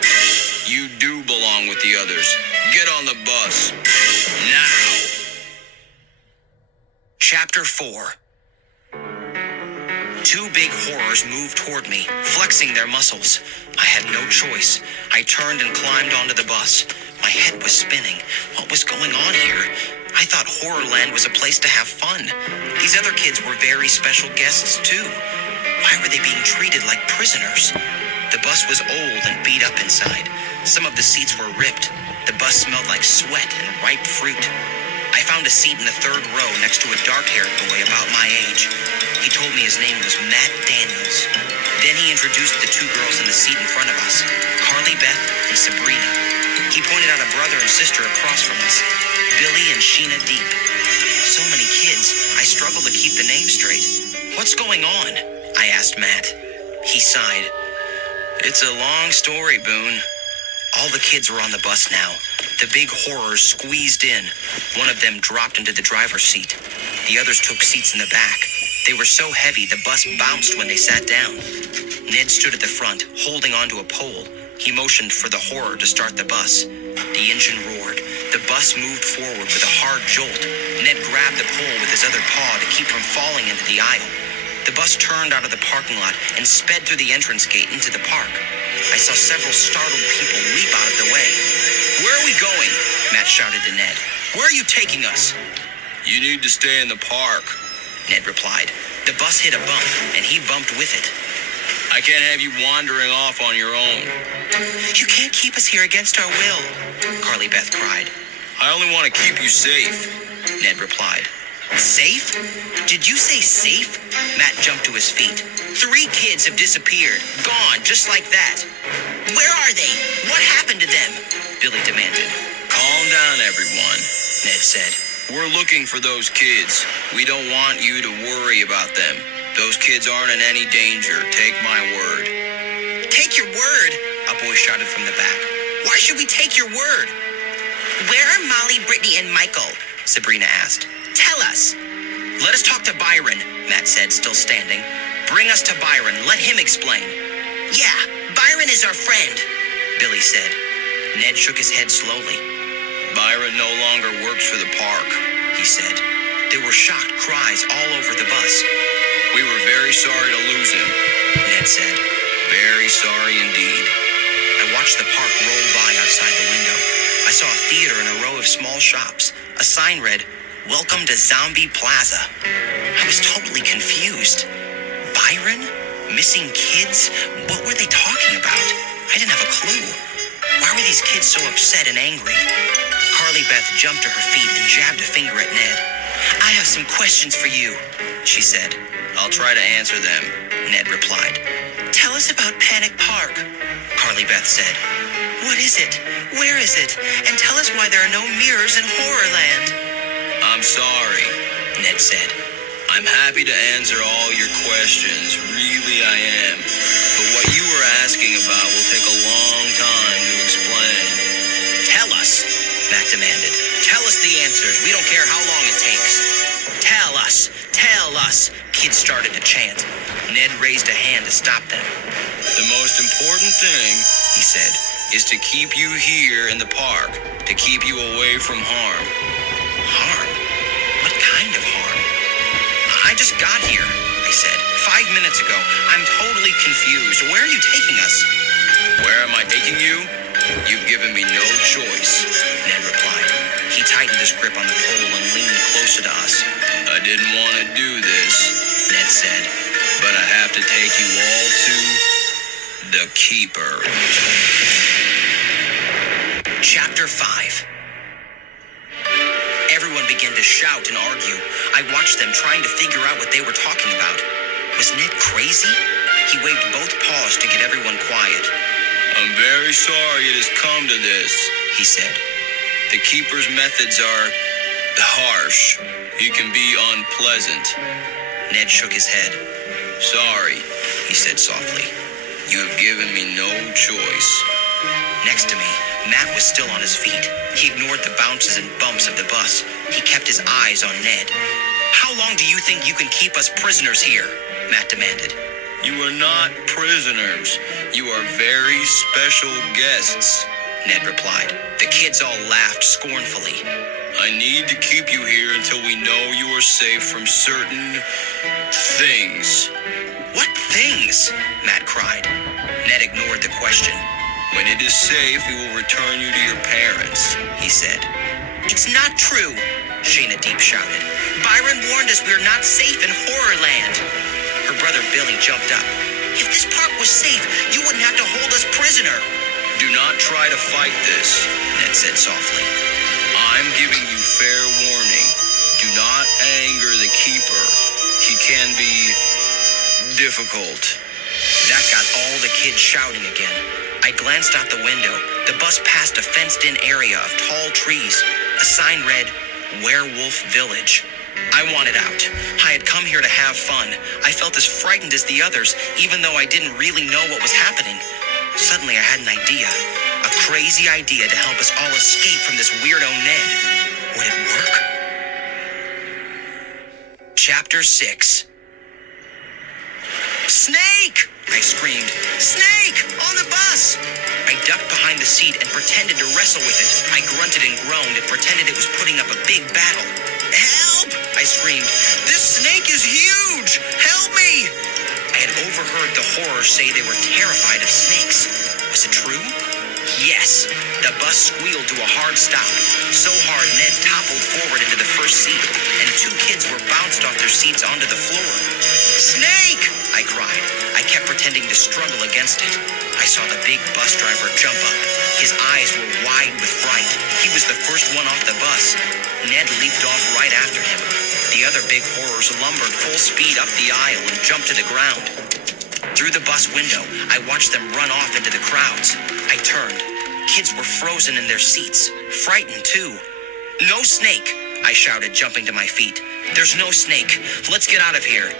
You do belong with the others. Get on the bus. Now. Chapter 4. Two big horrors moved toward me, flexing their muscles. I had no choice. I turned and climbed onto the bus. My head was spinning. What was going on here? I thought Horrorland was a place to have fun. These other kids were very special guests, too. Why were they being treated like prisoners? The bus was old and beat up inside. Some of the seats were ripped. The bus smelled like sweat and ripe fruit. I found a seat in the third row next to a dark-haired boy about my age. He told me his name was Matt Daniels. Then he introduced the two girls in the seat in front of us, Carly Beth and Sabrina. He pointed out a brother and sister across from us, Billy and Sheena Deep. So many kids, I struggle to keep the names straight. What's going on? I asked Matt. He sighed. It's a long story, Boone. All the kids were on the bus now. The big horrors squeezed in. One of them dropped into the driver's seat. The others took seats in the back. They were so heavy the bus bounced when they sat down. Ned stood at the front, holding onto a pole. He motioned for the horror to start the bus. The engine roared. The bus moved forward with a hard jolt. Ned grabbed the pole with his other paw to keep from falling into the aisle. The bus turned out of the parking lot and sped through the entrance gate into the park. I saw several startled people leap out of the way. Where are we going? Matt shouted to Ned. Where are you taking us? You need to stay in the park, Ned replied. The bus hit a bump, and he bumped with it. I can't have you wandering off on your own. You can't keep us here against our will, Carly Beth cried. I only want to keep you safe, Ned replied. Safe? Did you say safe? Matt jumped to his feet. 3 kids have disappeared, gone, just like that. Where are they? What happened to them? Billy demanded. Calm down, everyone, Ned said. We're looking for those kids. We don't want you to worry about them. Those kids aren't in any danger, take my word. Take your word? A boy shouted from the back. Why should we take your word? Where are Molly, Brittany, and Michael? Sabrina asked. Tell us. Let us talk to Byron, Matt said, still standing. Bring us to Byron. Let him explain. Yeah, Byron is our friend, Billy said. Ned shook his head slowly. Byron no longer works for the park, he said. There were shocked cries all over the bus. We were very sorry to lose him, Ned said. very sorry indeed. I watched the park roll by outside the window. I saw a theater and a row of small shops. A sign read, "Welcome to Zombie Plaza." I was totally confused. Byron? Missing kids? What were they talking about? I didn't have a clue. Why were these kids so upset and angry? Carly Beth jumped to her feet and jabbed a finger at Ned. "I have some questions for you," she said. I'll try to answer them. Ned replied. "Tell us about Panic Park," Carly Beth said. "What is it? Where is it? And tell us why there are no mirrors in Horrorland." I'm sorry, Ned said. I'm happy to answer all your questions. Really, I am. But what you were asking about will take a long time to explain. "Tell us," Matt demanded. "Tell us the answers. We don't care how long it takes." "Tell us! Tell us!" Kids started to chant. Ned raised a hand to stop them. The most important thing, He said, is to keep you here in the park, to keep you away from harm. "Harm? What kind of harm?" "I just got here," I said. 5 minutes ago. I'm totally confused. Where are you taking us?" Where am I taking you? You've given me no choice. Ned replied. He tightened his grip on the pole and leaned closer to us. I didn't want to do this, Ned said. but I have to take you all to the Keeper. Chapter 5. Everyone began to shout and argue. I watched them trying to figure out what they were talking about. Was Ned crazy? He waved both paws to get everyone quiet. I'm very sorry it has come to this, He said. The Keeper's methods are harsh. He can be unpleasant. Ned shook his head. Sorry, He said softly. you have given me no choice. Next to me, Matt was still on his feet. He ignored the bounces and bumps of the bus. He kept his eyes on Ned. "How long do you think you can keep us prisoners here?" Matt demanded. You are not prisoners. You are very special guests. Ned replied. The kids all laughed scornfully. I need to keep you here until we know you are safe from certain things. "What things?" Matt cried. Ned ignored the question. When it is safe, we will return you to your parents. He said. "It's not true," Shayna Deep shouted. "Byron warned us we're not safe in Horrorland." Her brother Billy jumped up. "If this park was safe, you wouldn't have to hold us prisoner." Do not try to fight this, Ned said softly. I'm giving you fair warning. Do not anger the Keeper. He can be difficult. That got all the kids shouting again. I glanced out the window. The bus passed a fenced-in area of tall trees. A sign read, "Werewolf Village." I wanted out. I had come here to have fun. I felt as frightened as the others, even though I didn't really know what was happening. Suddenly I had an idea. A crazy idea to help us all escape from this weirdo Ned. Would it work? Chapter 6. "Snake!" I screamed. "Snake! On the bus!" I ducked behind the seat and pretended to wrestle with it. I grunted and groaned and pretended it was putting up a big battle. "Help!" I screamed. "This snake is huge! Help me!" I had overheard the horrors say they were terrified of snakes. Was it true? Yes. The bus squealed to a hard stop. So hard Ned toppled forward into the first seat, and 2 kids were bounced off their seats onto the floor. "Snake!" I cried. I kept pretending to struggle against it. I saw the big bus driver jump up. His eyes were wide with fright. He was the first one off the bus. Ned leaped off right after him. The other big horrors lumbered full speed up the aisle and jumped to the ground. Through the bus window, I watched them run off into the crowds. I turned. Kids were frozen in their seats, frightened too. "No snake!" I shouted, jumping to my feet. "There's no snake. Let's get out of here."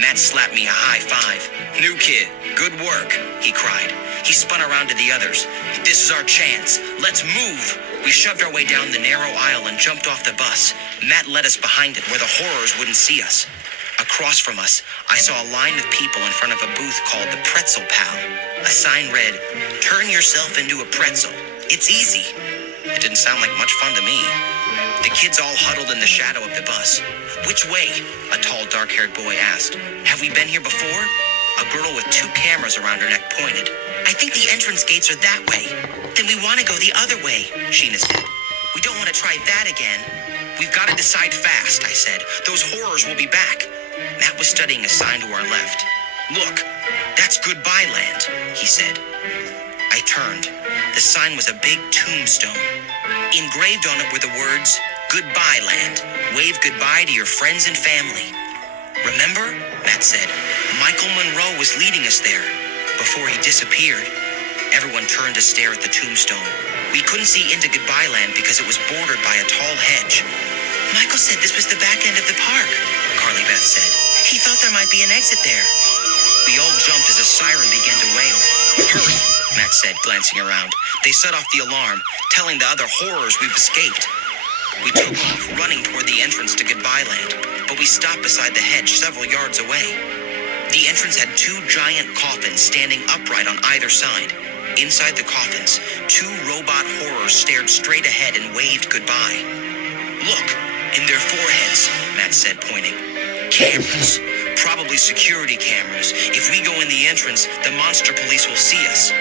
Matt slapped me a high five. "New kid, good work," he cried. He spun around to the others. "This is our chance. Let's move." We shoved our way down the narrow aisle and jumped off the bus. Matt led us behind it where the horrors wouldn't see us. Across from us, I saw a line of people in front of a booth called the Pretzel Pal. A sign read, "Turn yourself into a pretzel. It's easy." It didn't sound like much fun to me. The kids all huddled in the shadow of the bus. "Which way?" a tall, dark-haired boy asked. "Have we been here before?" A girl with 2 cameras around her neck pointed. "I think the entrance gates are that way." "Then we want to go the other way," Sheena said. "We don't want to try that again." "We've got to decide fast," I said. "Those horrors will be back." Matt was studying a sign to our left. "Look, that's Goodbye Land," he said. I turned. The sign was a big tombstone. Engraved on it were the words, "Goodbye Land. Wave goodbye to your friends and family." "Remember?" Matt said. "Michael Monroe was leading us there before he disappeared." Everyone turned to stare at the tombstone. We couldn't see into Goodbye Land because it was bordered by a tall hedge. "Michael said this was the back end of the park," Carly Beth said. "He thought there might be an exit there." We all jumped as a siren began to wail. "Hurry," Matt said, glancing around. They set off the alarm, telling the other horrors we've escaped. We took off, running toward the entrance to Goodbye Land, but we stopped beside the hedge several yards away. The entrance had 2 giant coffins standing upright on either side. Inside the coffins, 2 robot horrors stared straight ahead and waved goodbye. "Look, in their foreheads," Matt said, pointing. "Cameras. Probably security cameras. If we go in the entrance, the monster police will see us."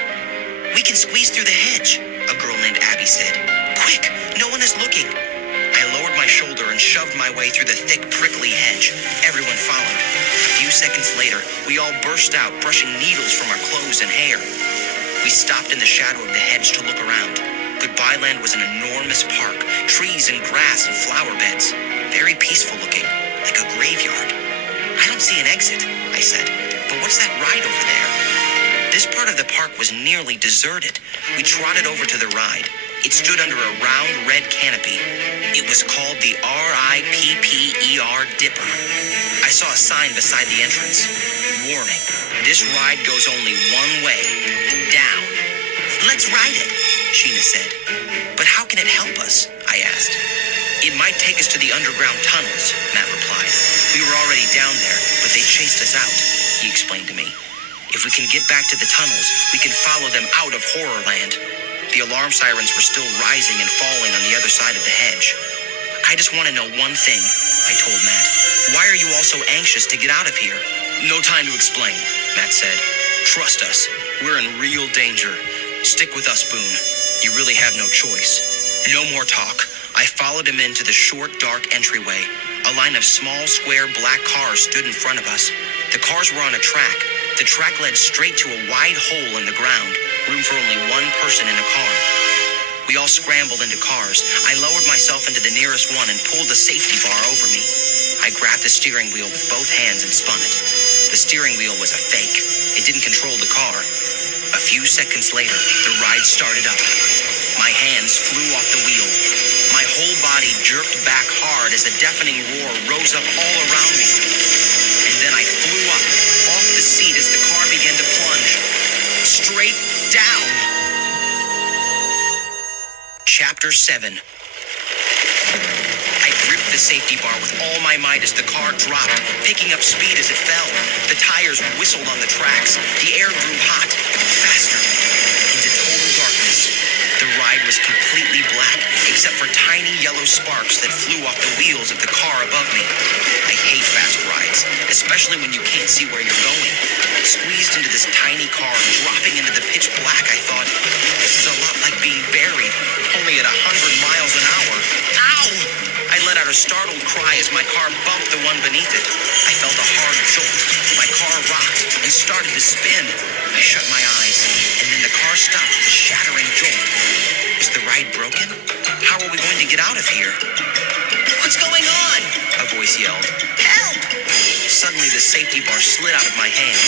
"We can squeeze through the hedge," a girl named Abby said. "Quick, no one is looking." I lowered my shoulder and shoved my way through the thick, prickly hedge. Everyone followed. A few seconds later, we all burst out, brushing needles from our clothes and hair. We stopped in the shadow of the hedge to look around. Goodbye Land was an enormous park, trees and grass and flower beds. Very peaceful looking, like a graveyard. "I don't see an exit," I said. "But what's that ride over there?" This part of the park was nearly deserted. We trotted over to the ride. It stood under a round red canopy. It was called the RIPPER Dipper. I saw a sign beside the entrance. "Warning, this ride goes only one way, down." "Let's ride it," Sheena said. "But how can it help us?" I asked. "It might take us to the underground tunnels," Matt replied. "We were already down there, but they chased us out," he explained to me. "If we can get back to the tunnels, we can follow them out of Horrorland." The alarm sirens were still rising and falling on the other side of the hedge. "I just want to know one thing," I told Matt. "Why are you all so anxious to get out of here?" "No time to explain," Matt said. "Trust us. We're in real danger. Stick with us, Boone. You really have no choice." No more talk. I followed him into the short, dark entryway. A line of small, square, black cars stood in front of us. The cars were on a track. The track led straight to a wide hole in the ground, room for only one person in a car. We all scrambled into cars. I lowered myself into the nearest one and pulled the safety bar over me. I grabbed the steering wheel with both hands and spun it. The steering wheel was a fake. It didn't control the car. A few seconds later, the ride started up. My hands flew off the wheel. My whole body jerked back hard as a deafening roar rose up all around me. And then I flew up, off the seat as the car began to plunge. Straight down. Chapter 7. I gripped the safety bar with all my might as the car dropped, picking up speed as it fell. The tires whistled on the tracks. The air grew hot, faster, into total darkness. The ride was completely black, except for tiny yellow sparks that flew off the wheels of the car above me. I hate fast rides, especially when you can't see where you're going. Squeezed into this tiny car, dropping into the pitch black, I thought, this is a lot like being buried, only at 100 miles an hour. Ow! I let out a startled cry as my car bumped the one beneath it. I felt a hard jolt. My car rocked and started to spin. I shut my eyes, and then the car stopped with a shattering jolt. Was the ride broken? How are we going to get out of here? "What's going on?" a voice yelled. "Help!" Suddenly the safety bar slid out of my hand.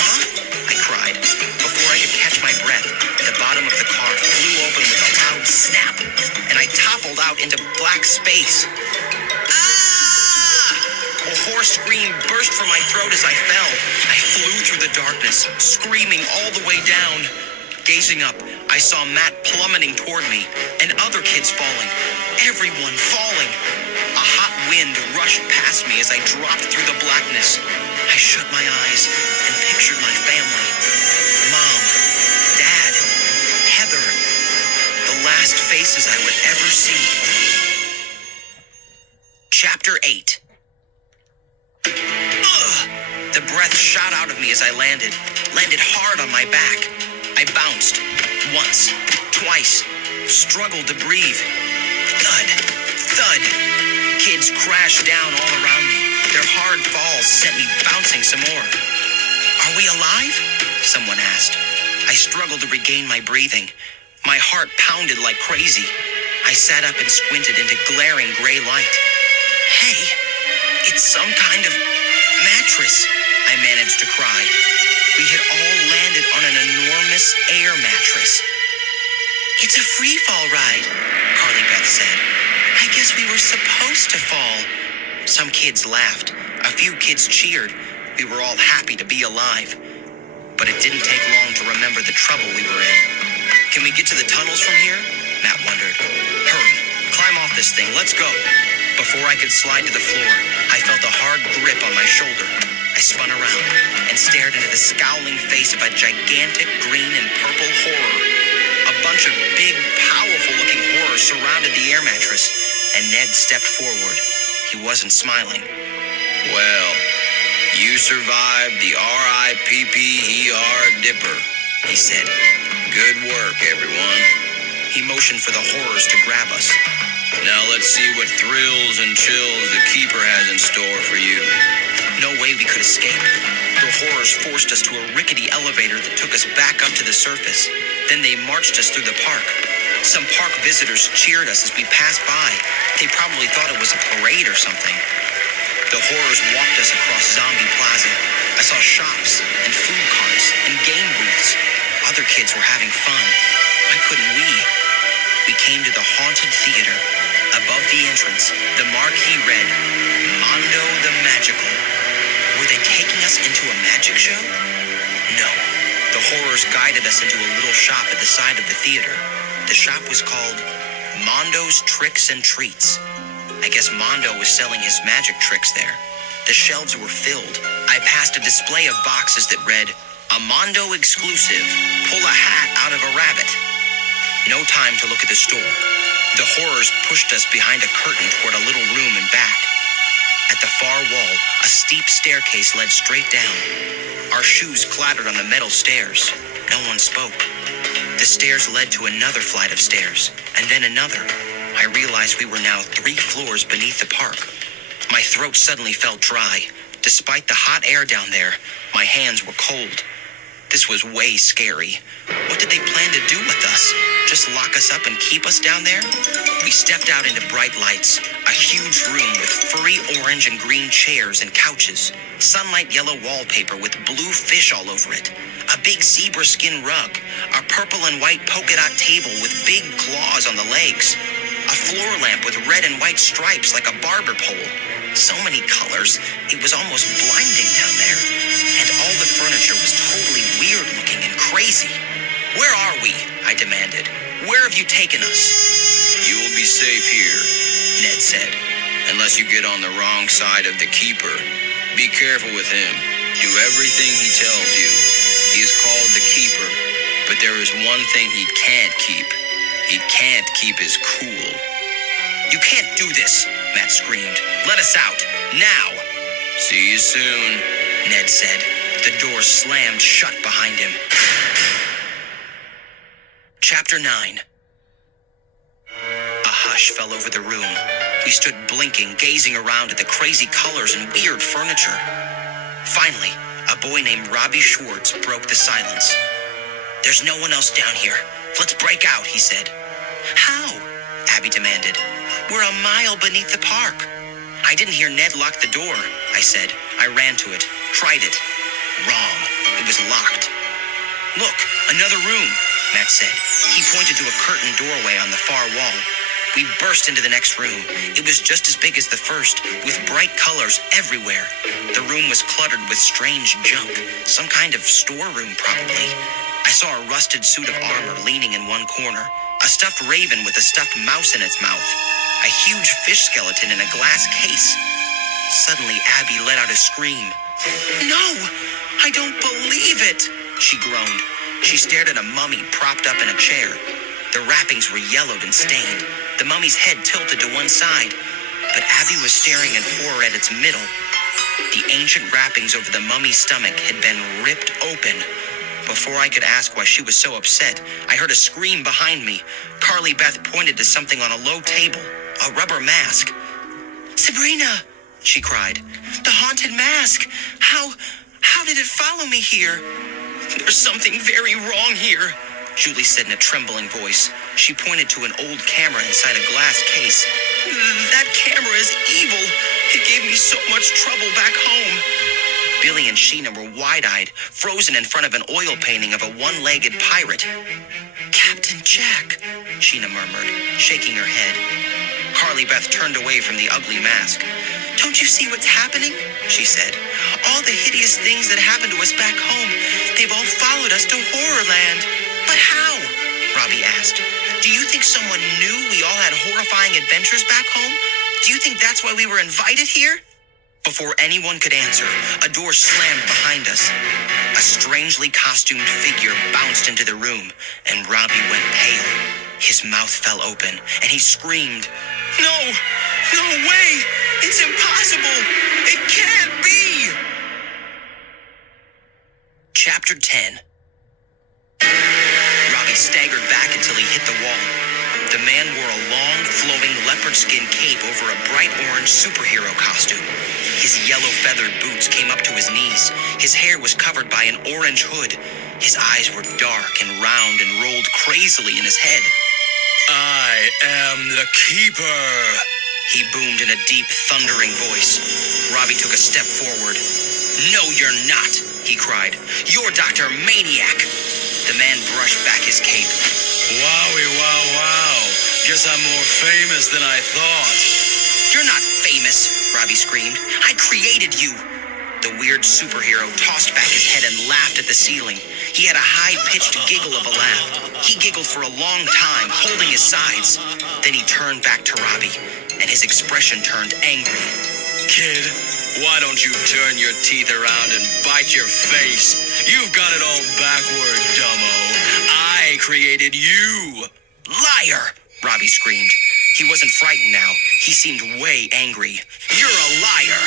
"Huh?" I cried. Before I could catch my breath, the bottom of the car flew open with a loud snap, and I toppled out into black space. Ah! A hoarse scream burst from my throat as I fell. I flew through the darkness, screaming all the way down. Gazing up, I saw Matt plummeting toward me, and other kids falling. Everyone falling. A hot wind rushed past me as I dropped through the blackness. I shut my eyes and pictured my family. Mom, Dad, Heather. The last faces I would ever see. Chapter 8. Ugh! The breath shot out of me as I landed hard on my back. I bounced. Once. Twice. Struggled to breathe. Thud. Thud. Kids crashed down all around me. Their hard falls sent me bouncing some more. Are we alive? Someone asked. I struggled to regain my breathing. My heart pounded like crazy. I sat up and squinted into glaring gray light. Hey, it's some kind of mattress, I managed to cry. We had all landed on an enormous air mattress. It's a free fall ride, Carly Beth said. I guess we were supposed to fall. Some kids laughed. A few kids cheered. We were all happy to be alive. But it didn't take long to remember the trouble we were in. Can we get to the tunnels from here? Matt wondered. Hurry, climb off this thing, let's go. Before I could slide to the floor, I felt a hard grip on my shoulder. I spun around and stared into the scowling face of a gigantic green and purple horror. A bunch of big, powerful-looking horrors surrounded the air mattress, and Ned stepped forward. He wasn't smiling. Well, you survived the RIPPER Dipper, He said. Good work, everyone. He motioned for the horrors to grab us. Now let's see what thrills and chills the Keeper has in store for you. No way we could escape. The horrors forced us to a rickety elevator that took us back up to the surface. Then they marched us through the park. Some park visitors cheered us as we passed by. They probably thought it was a parade or something. The horrors walked us across Zombie Plaza. I saw shops and food carts and game booths. Other kids were having fun. Why couldn't we? We came to the haunted theater. Above the entrance, the marquee read, Mondo the Magical. Were they taking us into a magic show? No. The horrors guided us into a little shop at the side of the theater. The shop was called Mondo's Tricks and Treats. I guess Mondo was selling his magic tricks there. The shelves were filled. I passed a display of boxes that read, a Mondo exclusive, pull a hat out of a rabbit. No time to look at the store. The horrors pushed us behind a curtain toward a little room and back. At the far wall, a steep staircase led straight down. Our shoes clattered on the metal stairs. No one spoke. The stairs led to another flight of stairs, and then another. I realized we were now 3 floors beneath the park. My throat suddenly felt dry. Despite the hot air down there, my hands were cold. This was way scary. What did they plan to do with us? Just lock us up and keep us down there? We stepped out into bright lights. A huge room with furry orange and green chairs and couches. Sunlight yellow wallpaper with blue fish all over it. A big zebra skin rug. A purple and white polka dot table with big claws on the legs. A floor lamp with red and white stripes like a barber pole. So many colors, it was almost blinding down there. And all the furniture was totally weird looking and crazy. Where are we? I demanded. Where have you taken us? You will be safe here, Ned said. unless you get on the wrong side of the Keeper. Be careful with him. Do everything he tells you. He is called the Keeper, but there is one thing he can't keep. He can't keep his cool. You can't do this, Matt screamed. Let us out, now. See you soon, Ned said. The door slammed shut behind him. Chapter 9. A hush fell over the room. We stood blinking, gazing around at the crazy colors and weird furniture. Finally, a boy named Robbie Schwartz broke the silence. There's no one else down here. Let's break out, he said. How? Abby demanded. We're a mile beneath the park. I didn't hear Ned lock the door, I said. I ran to it, tried it. Wrong. It was locked. Look, another room, Matt said. He pointed to a curtained doorway on the far wall. We burst into the next room. It was just as big as the first, with bright colors everywhere. The room was cluttered with strange junk, some kind of storeroom probably. I saw a rusted suit of armor leaning in one corner, a stuffed raven with a stuffed mouse in its mouth, a huge fish skeleton in a glass case. Suddenly, Abby let out a scream. No, I don't believe it, she groaned. She stared at a mummy propped up in a chair. The wrappings were yellowed and stained, the mummy's head tilted to one side, but Abby was staring in horror at its middle. The ancient wrappings over the mummy's stomach had been ripped open. Before I could ask why she was so upset, I heard a scream behind me. Carly Beth pointed to something on a low table, a rubber mask. "Sabrina," she cried, "the haunted mask. How did it follow me here?" "There's something very wrong here," Julie said in a trembling voice. She pointed to an old camera inside a glass case. "That camera is evil. It gave me so much trouble back home." Billy and Sheena were wide-eyed, frozen in front of an oil painting of a one-legged pirate. "Captain Jack," Sheena murmured, shaking her head. Carly Beth turned away from the ugly mask. "Don't you see what's happening?" she said. "All the hideous things that happened to us back home, they've all followed us to Horrorland." "But how?" Robbie asked. "Do you think someone knew we all had horrifying adventures back home? Do you think that's why we were invited here?" Before anyone could answer, a door slammed behind us. A strangely costumed figure bounced into the room, and Robbie went pale. His mouth fell open, and he screamed, "No! No way! It's impossible! It can't be!" Chapter 10. Robbie staggered back until he hit the wall. The man wore a long, flowing leopard skin cape over a bright orange superhero costume. His yellow feathered boots came up to his knees. His hair was covered by an orange hood. His eyes were dark and round and rolled crazily in his head. I am the Keeper, he boomed in a deep, thundering voice. Robbie took a step forward. "No, you're not," he cried. "You're Dr. Maniac." The man brushed back his cape. Wowie, wow. Guess I'm more famous than I thought. "You're not famous," Robbie screamed. "I created you." The weird superhero tossed back his head and laughed at the ceiling. He had a high-pitched giggle of a laugh. He giggled for a long time, holding his sides. Then he turned back to Robbie, and his expression turned angry. "Kid, why don't you turn your teeth around and bite your face? You've got it all backward, dumbo. I created you." "Liar!" Robbie screamed. He wasn't frightened now. He seemed way angry. "You're a liar!"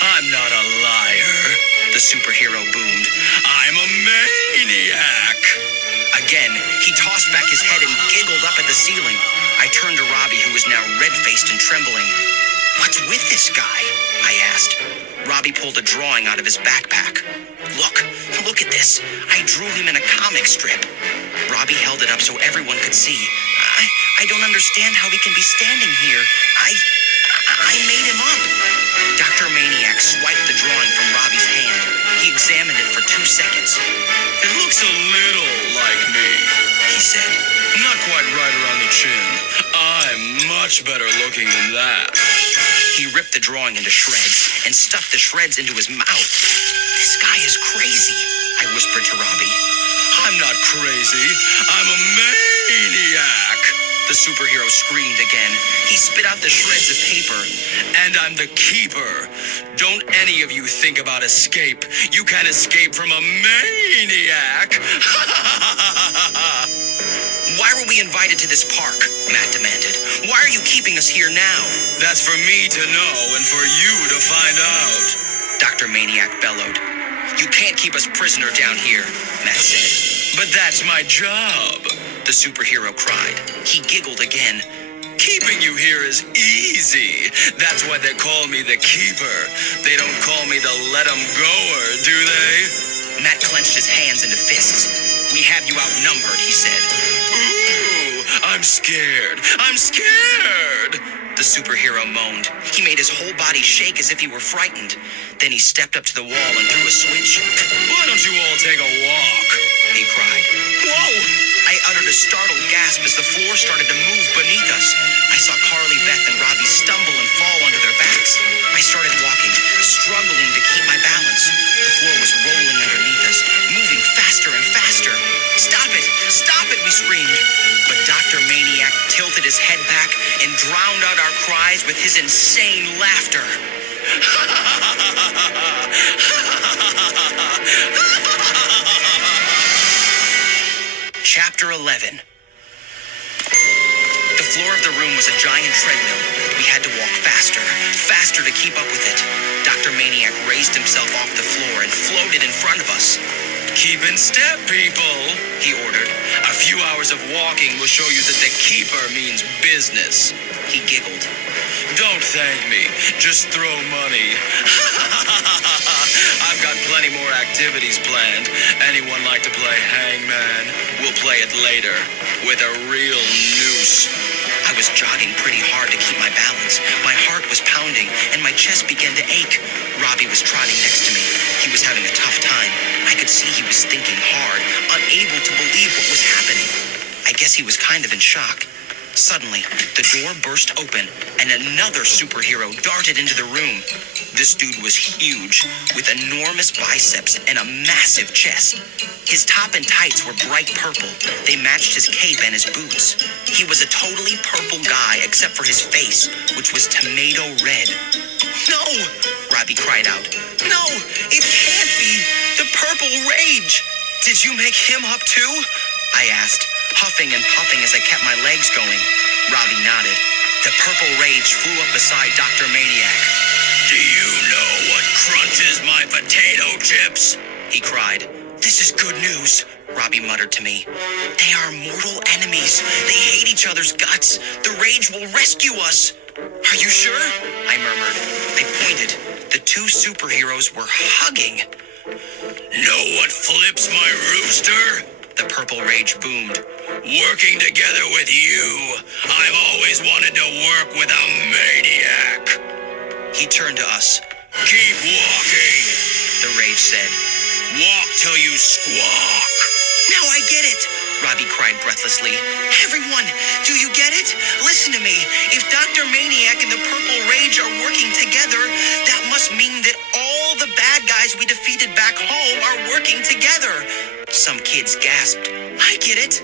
I'm not a liar, the superhero boomed. I'm a maniac. Again, he tossed back his head and giggled up at the ceiling. I turned to Robbie, who was now red-faced and trembling. "What's with this guy?" I asked. Robbie pulled a drawing out of his backpack. Look at this. I drew him in a comic strip." Robbie held it up so everyone could see. I don't understand how he can be standing here. I made him up." Dr. Maniac swiped the drawing from Robbie's hand. He examined it for 2 seconds. It looks a little like me, he said. Not quite right around the chin. I'm much better looking than that. He ripped the drawing into shreds and stuffed the shreds into his mouth. "This guy is crazy," I whispered to Robbie. I'm not crazy. I'm a maniac. The superhero screamed again. He spit out the shreds of paper. "And I'm the Keeper. Don't any of you think about escape. You can't escape from a maniac." "Why were we invited to this park?" Matt demanded. "Why are you keeping us here now?" That's for me to know and for you to find out. Dr. Maniac bellowed. "You can't keep us prisoner down here," Matt said. But that's my job, the superhero cried. He giggled again. "Keeping you here is easy. That's why they call me the Keeper. They don't call me the let-em-goer, do they?" Matt clenched his hands into fists. "We have you outnumbered," he said. "Ooh, I'm scared. The superhero moaned. He made his whole body shake as if he were frightened. Then he stepped up to the wall and threw a switch. "Why don't you all take a walk?" he cried. "Whoa!" I uttered a startled gasp as the floor started to move beneath us. I saw Carly Beth and Robbie stumble and fall onto their backs. I started walking, struggling to keep my balance. The floor was rolling underneath us, moving faster and faster. Stop it, we screamed. But Dr. Maniac tilted his head back and drowned out our cries with his insane laughter. Chapter 11. floor of the room was a giant treadmill. We had to walk faster, faster to keep up with it. Dr. Maniac raised himself off the floor and floated in front of us. Keep in step, people, he ordered. A few hours of walking will show you that the keeper means business. He giggled. Don't thank me. Just throw money. I've got plenty more activities planned. Anyone like to play hangman? We'll play it later with a real noose. I was jogging pretty hard to keep my balance. My heart was pounding, and my chest began to ache. Robbie was trotting next to me. He was having a tough time. I could see he was thinking hard, unable to believe what was happening. I guess he was kind of in shock. Suddenly, the door burst open, and another superhero darted into the room. This dude was huge, with enormous biceps and a massive chest. His top and tights were bright purple. They matched his cape and his boots. He was a totally purple guy, except for his face, which was tomato red. No! Robbie cried out. No! It can't be! The Purple Rage! Did you make him up too? I asked, huffing and puffing as I kept my legs going. Robbie nodded. The Purple Rage flew up beside Dr. Maniac. Do you know what crunches my potato chips? He cried. This is good news, Robbie muttered to me. They are mortal enemies. They hate each other's guts. The Rage will rescue us. Are you sure? I murmured. I pointed. The two superheroes were hugging. Know what flips my rooster? The Purple Rage boomed. Working together with you. I've always wanted to work with a maniac. He turned to us. Keep walking. The Rage said. Walk till you squawk. Now I get it, Robbie cried breathlessly. Everyone, do you get it? Listen to me. If Dr. Maniac and the Purple Rage are working together, that must mean that all the bad guys we defeated back home are working together. Some kids gasped. I get it,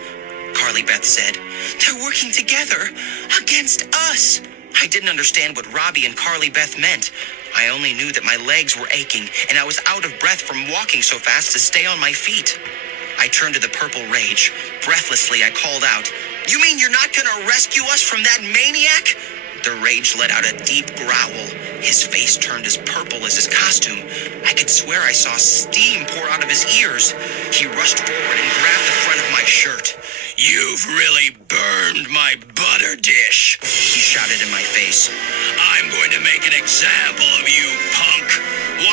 Carly Beth said. They're working together against us. I didn't understand what Robbie and Carly Beth meant. I only knew that my legs were aching and I was out of breath from walking so fast to stay on my feet. I turned to the Purple Rage. Breathlessly, I called out, You mean you're not gonna rescue us from that maniac? The Rage let out a deep growl. His face turned as purple as his costume. I could swear I saw steam pour out of his ears. He rushed forward and grabbed the front of my shirt. You've really burned my butter dish, he shouted in my face. I'm going to make an example of you, punk.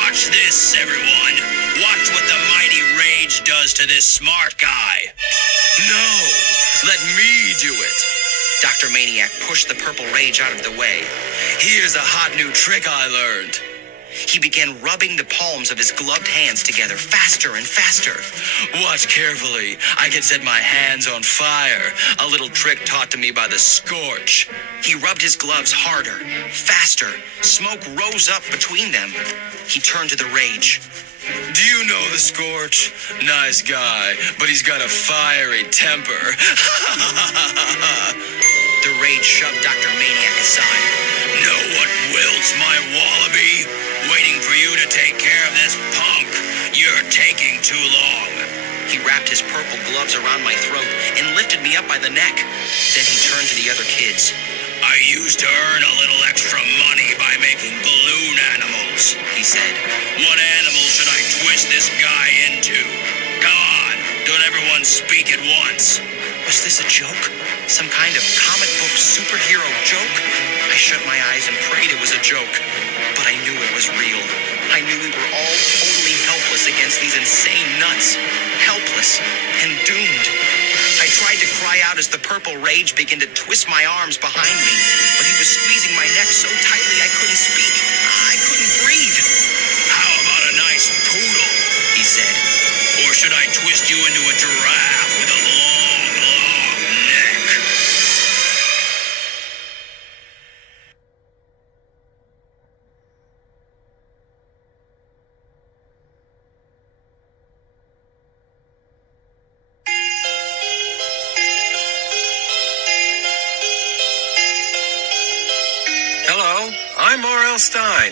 Watch this, everyone. Watch what the mighty Rage does to this smart guy. No, let me do it. Dr. Maniac pushed the Purple Rage out of the way. Here's a hot new trick I learned. He began rubbing the palms of his gloved hands together faster and faster. Watch carefully. I can set my hands on fire. A little trick taught to me by the Scorch. He rubbed his gloves harder, faster. Smoke rose up between them. He turned to the Rage. Do you know the Scorch? Nice guy, but he's got a fiery temper. The Rage shoved Dr. Maniac aside. Know what wilts my wallaby? Waiting for you to take care of this punk. You're taking too long. He wrapped his purple gloves around my throat and lifted me up by the neck. Then he turned to the other kids. I used to earn a little extra money by making balloon animals, he said. What animal should I twist this guy into? Come on, don't everyone speak at once. Was this a joke? Some kind of comic book superhero joke? I shut my eyes and prayed it was a joke. But I knew it was real. I knew we were all totally helpless against these insane nuts. Helpless and doomed. I tried to cry out as the Purple Rage began to twist my arms behind me, but he was squeezing my neck so tightly I couldn't speak. I couldn't breathe. How about a nice poodle? He said. Or should I twist you into a giraffe with a long, long neck? Hello, I'm R.L. Stein.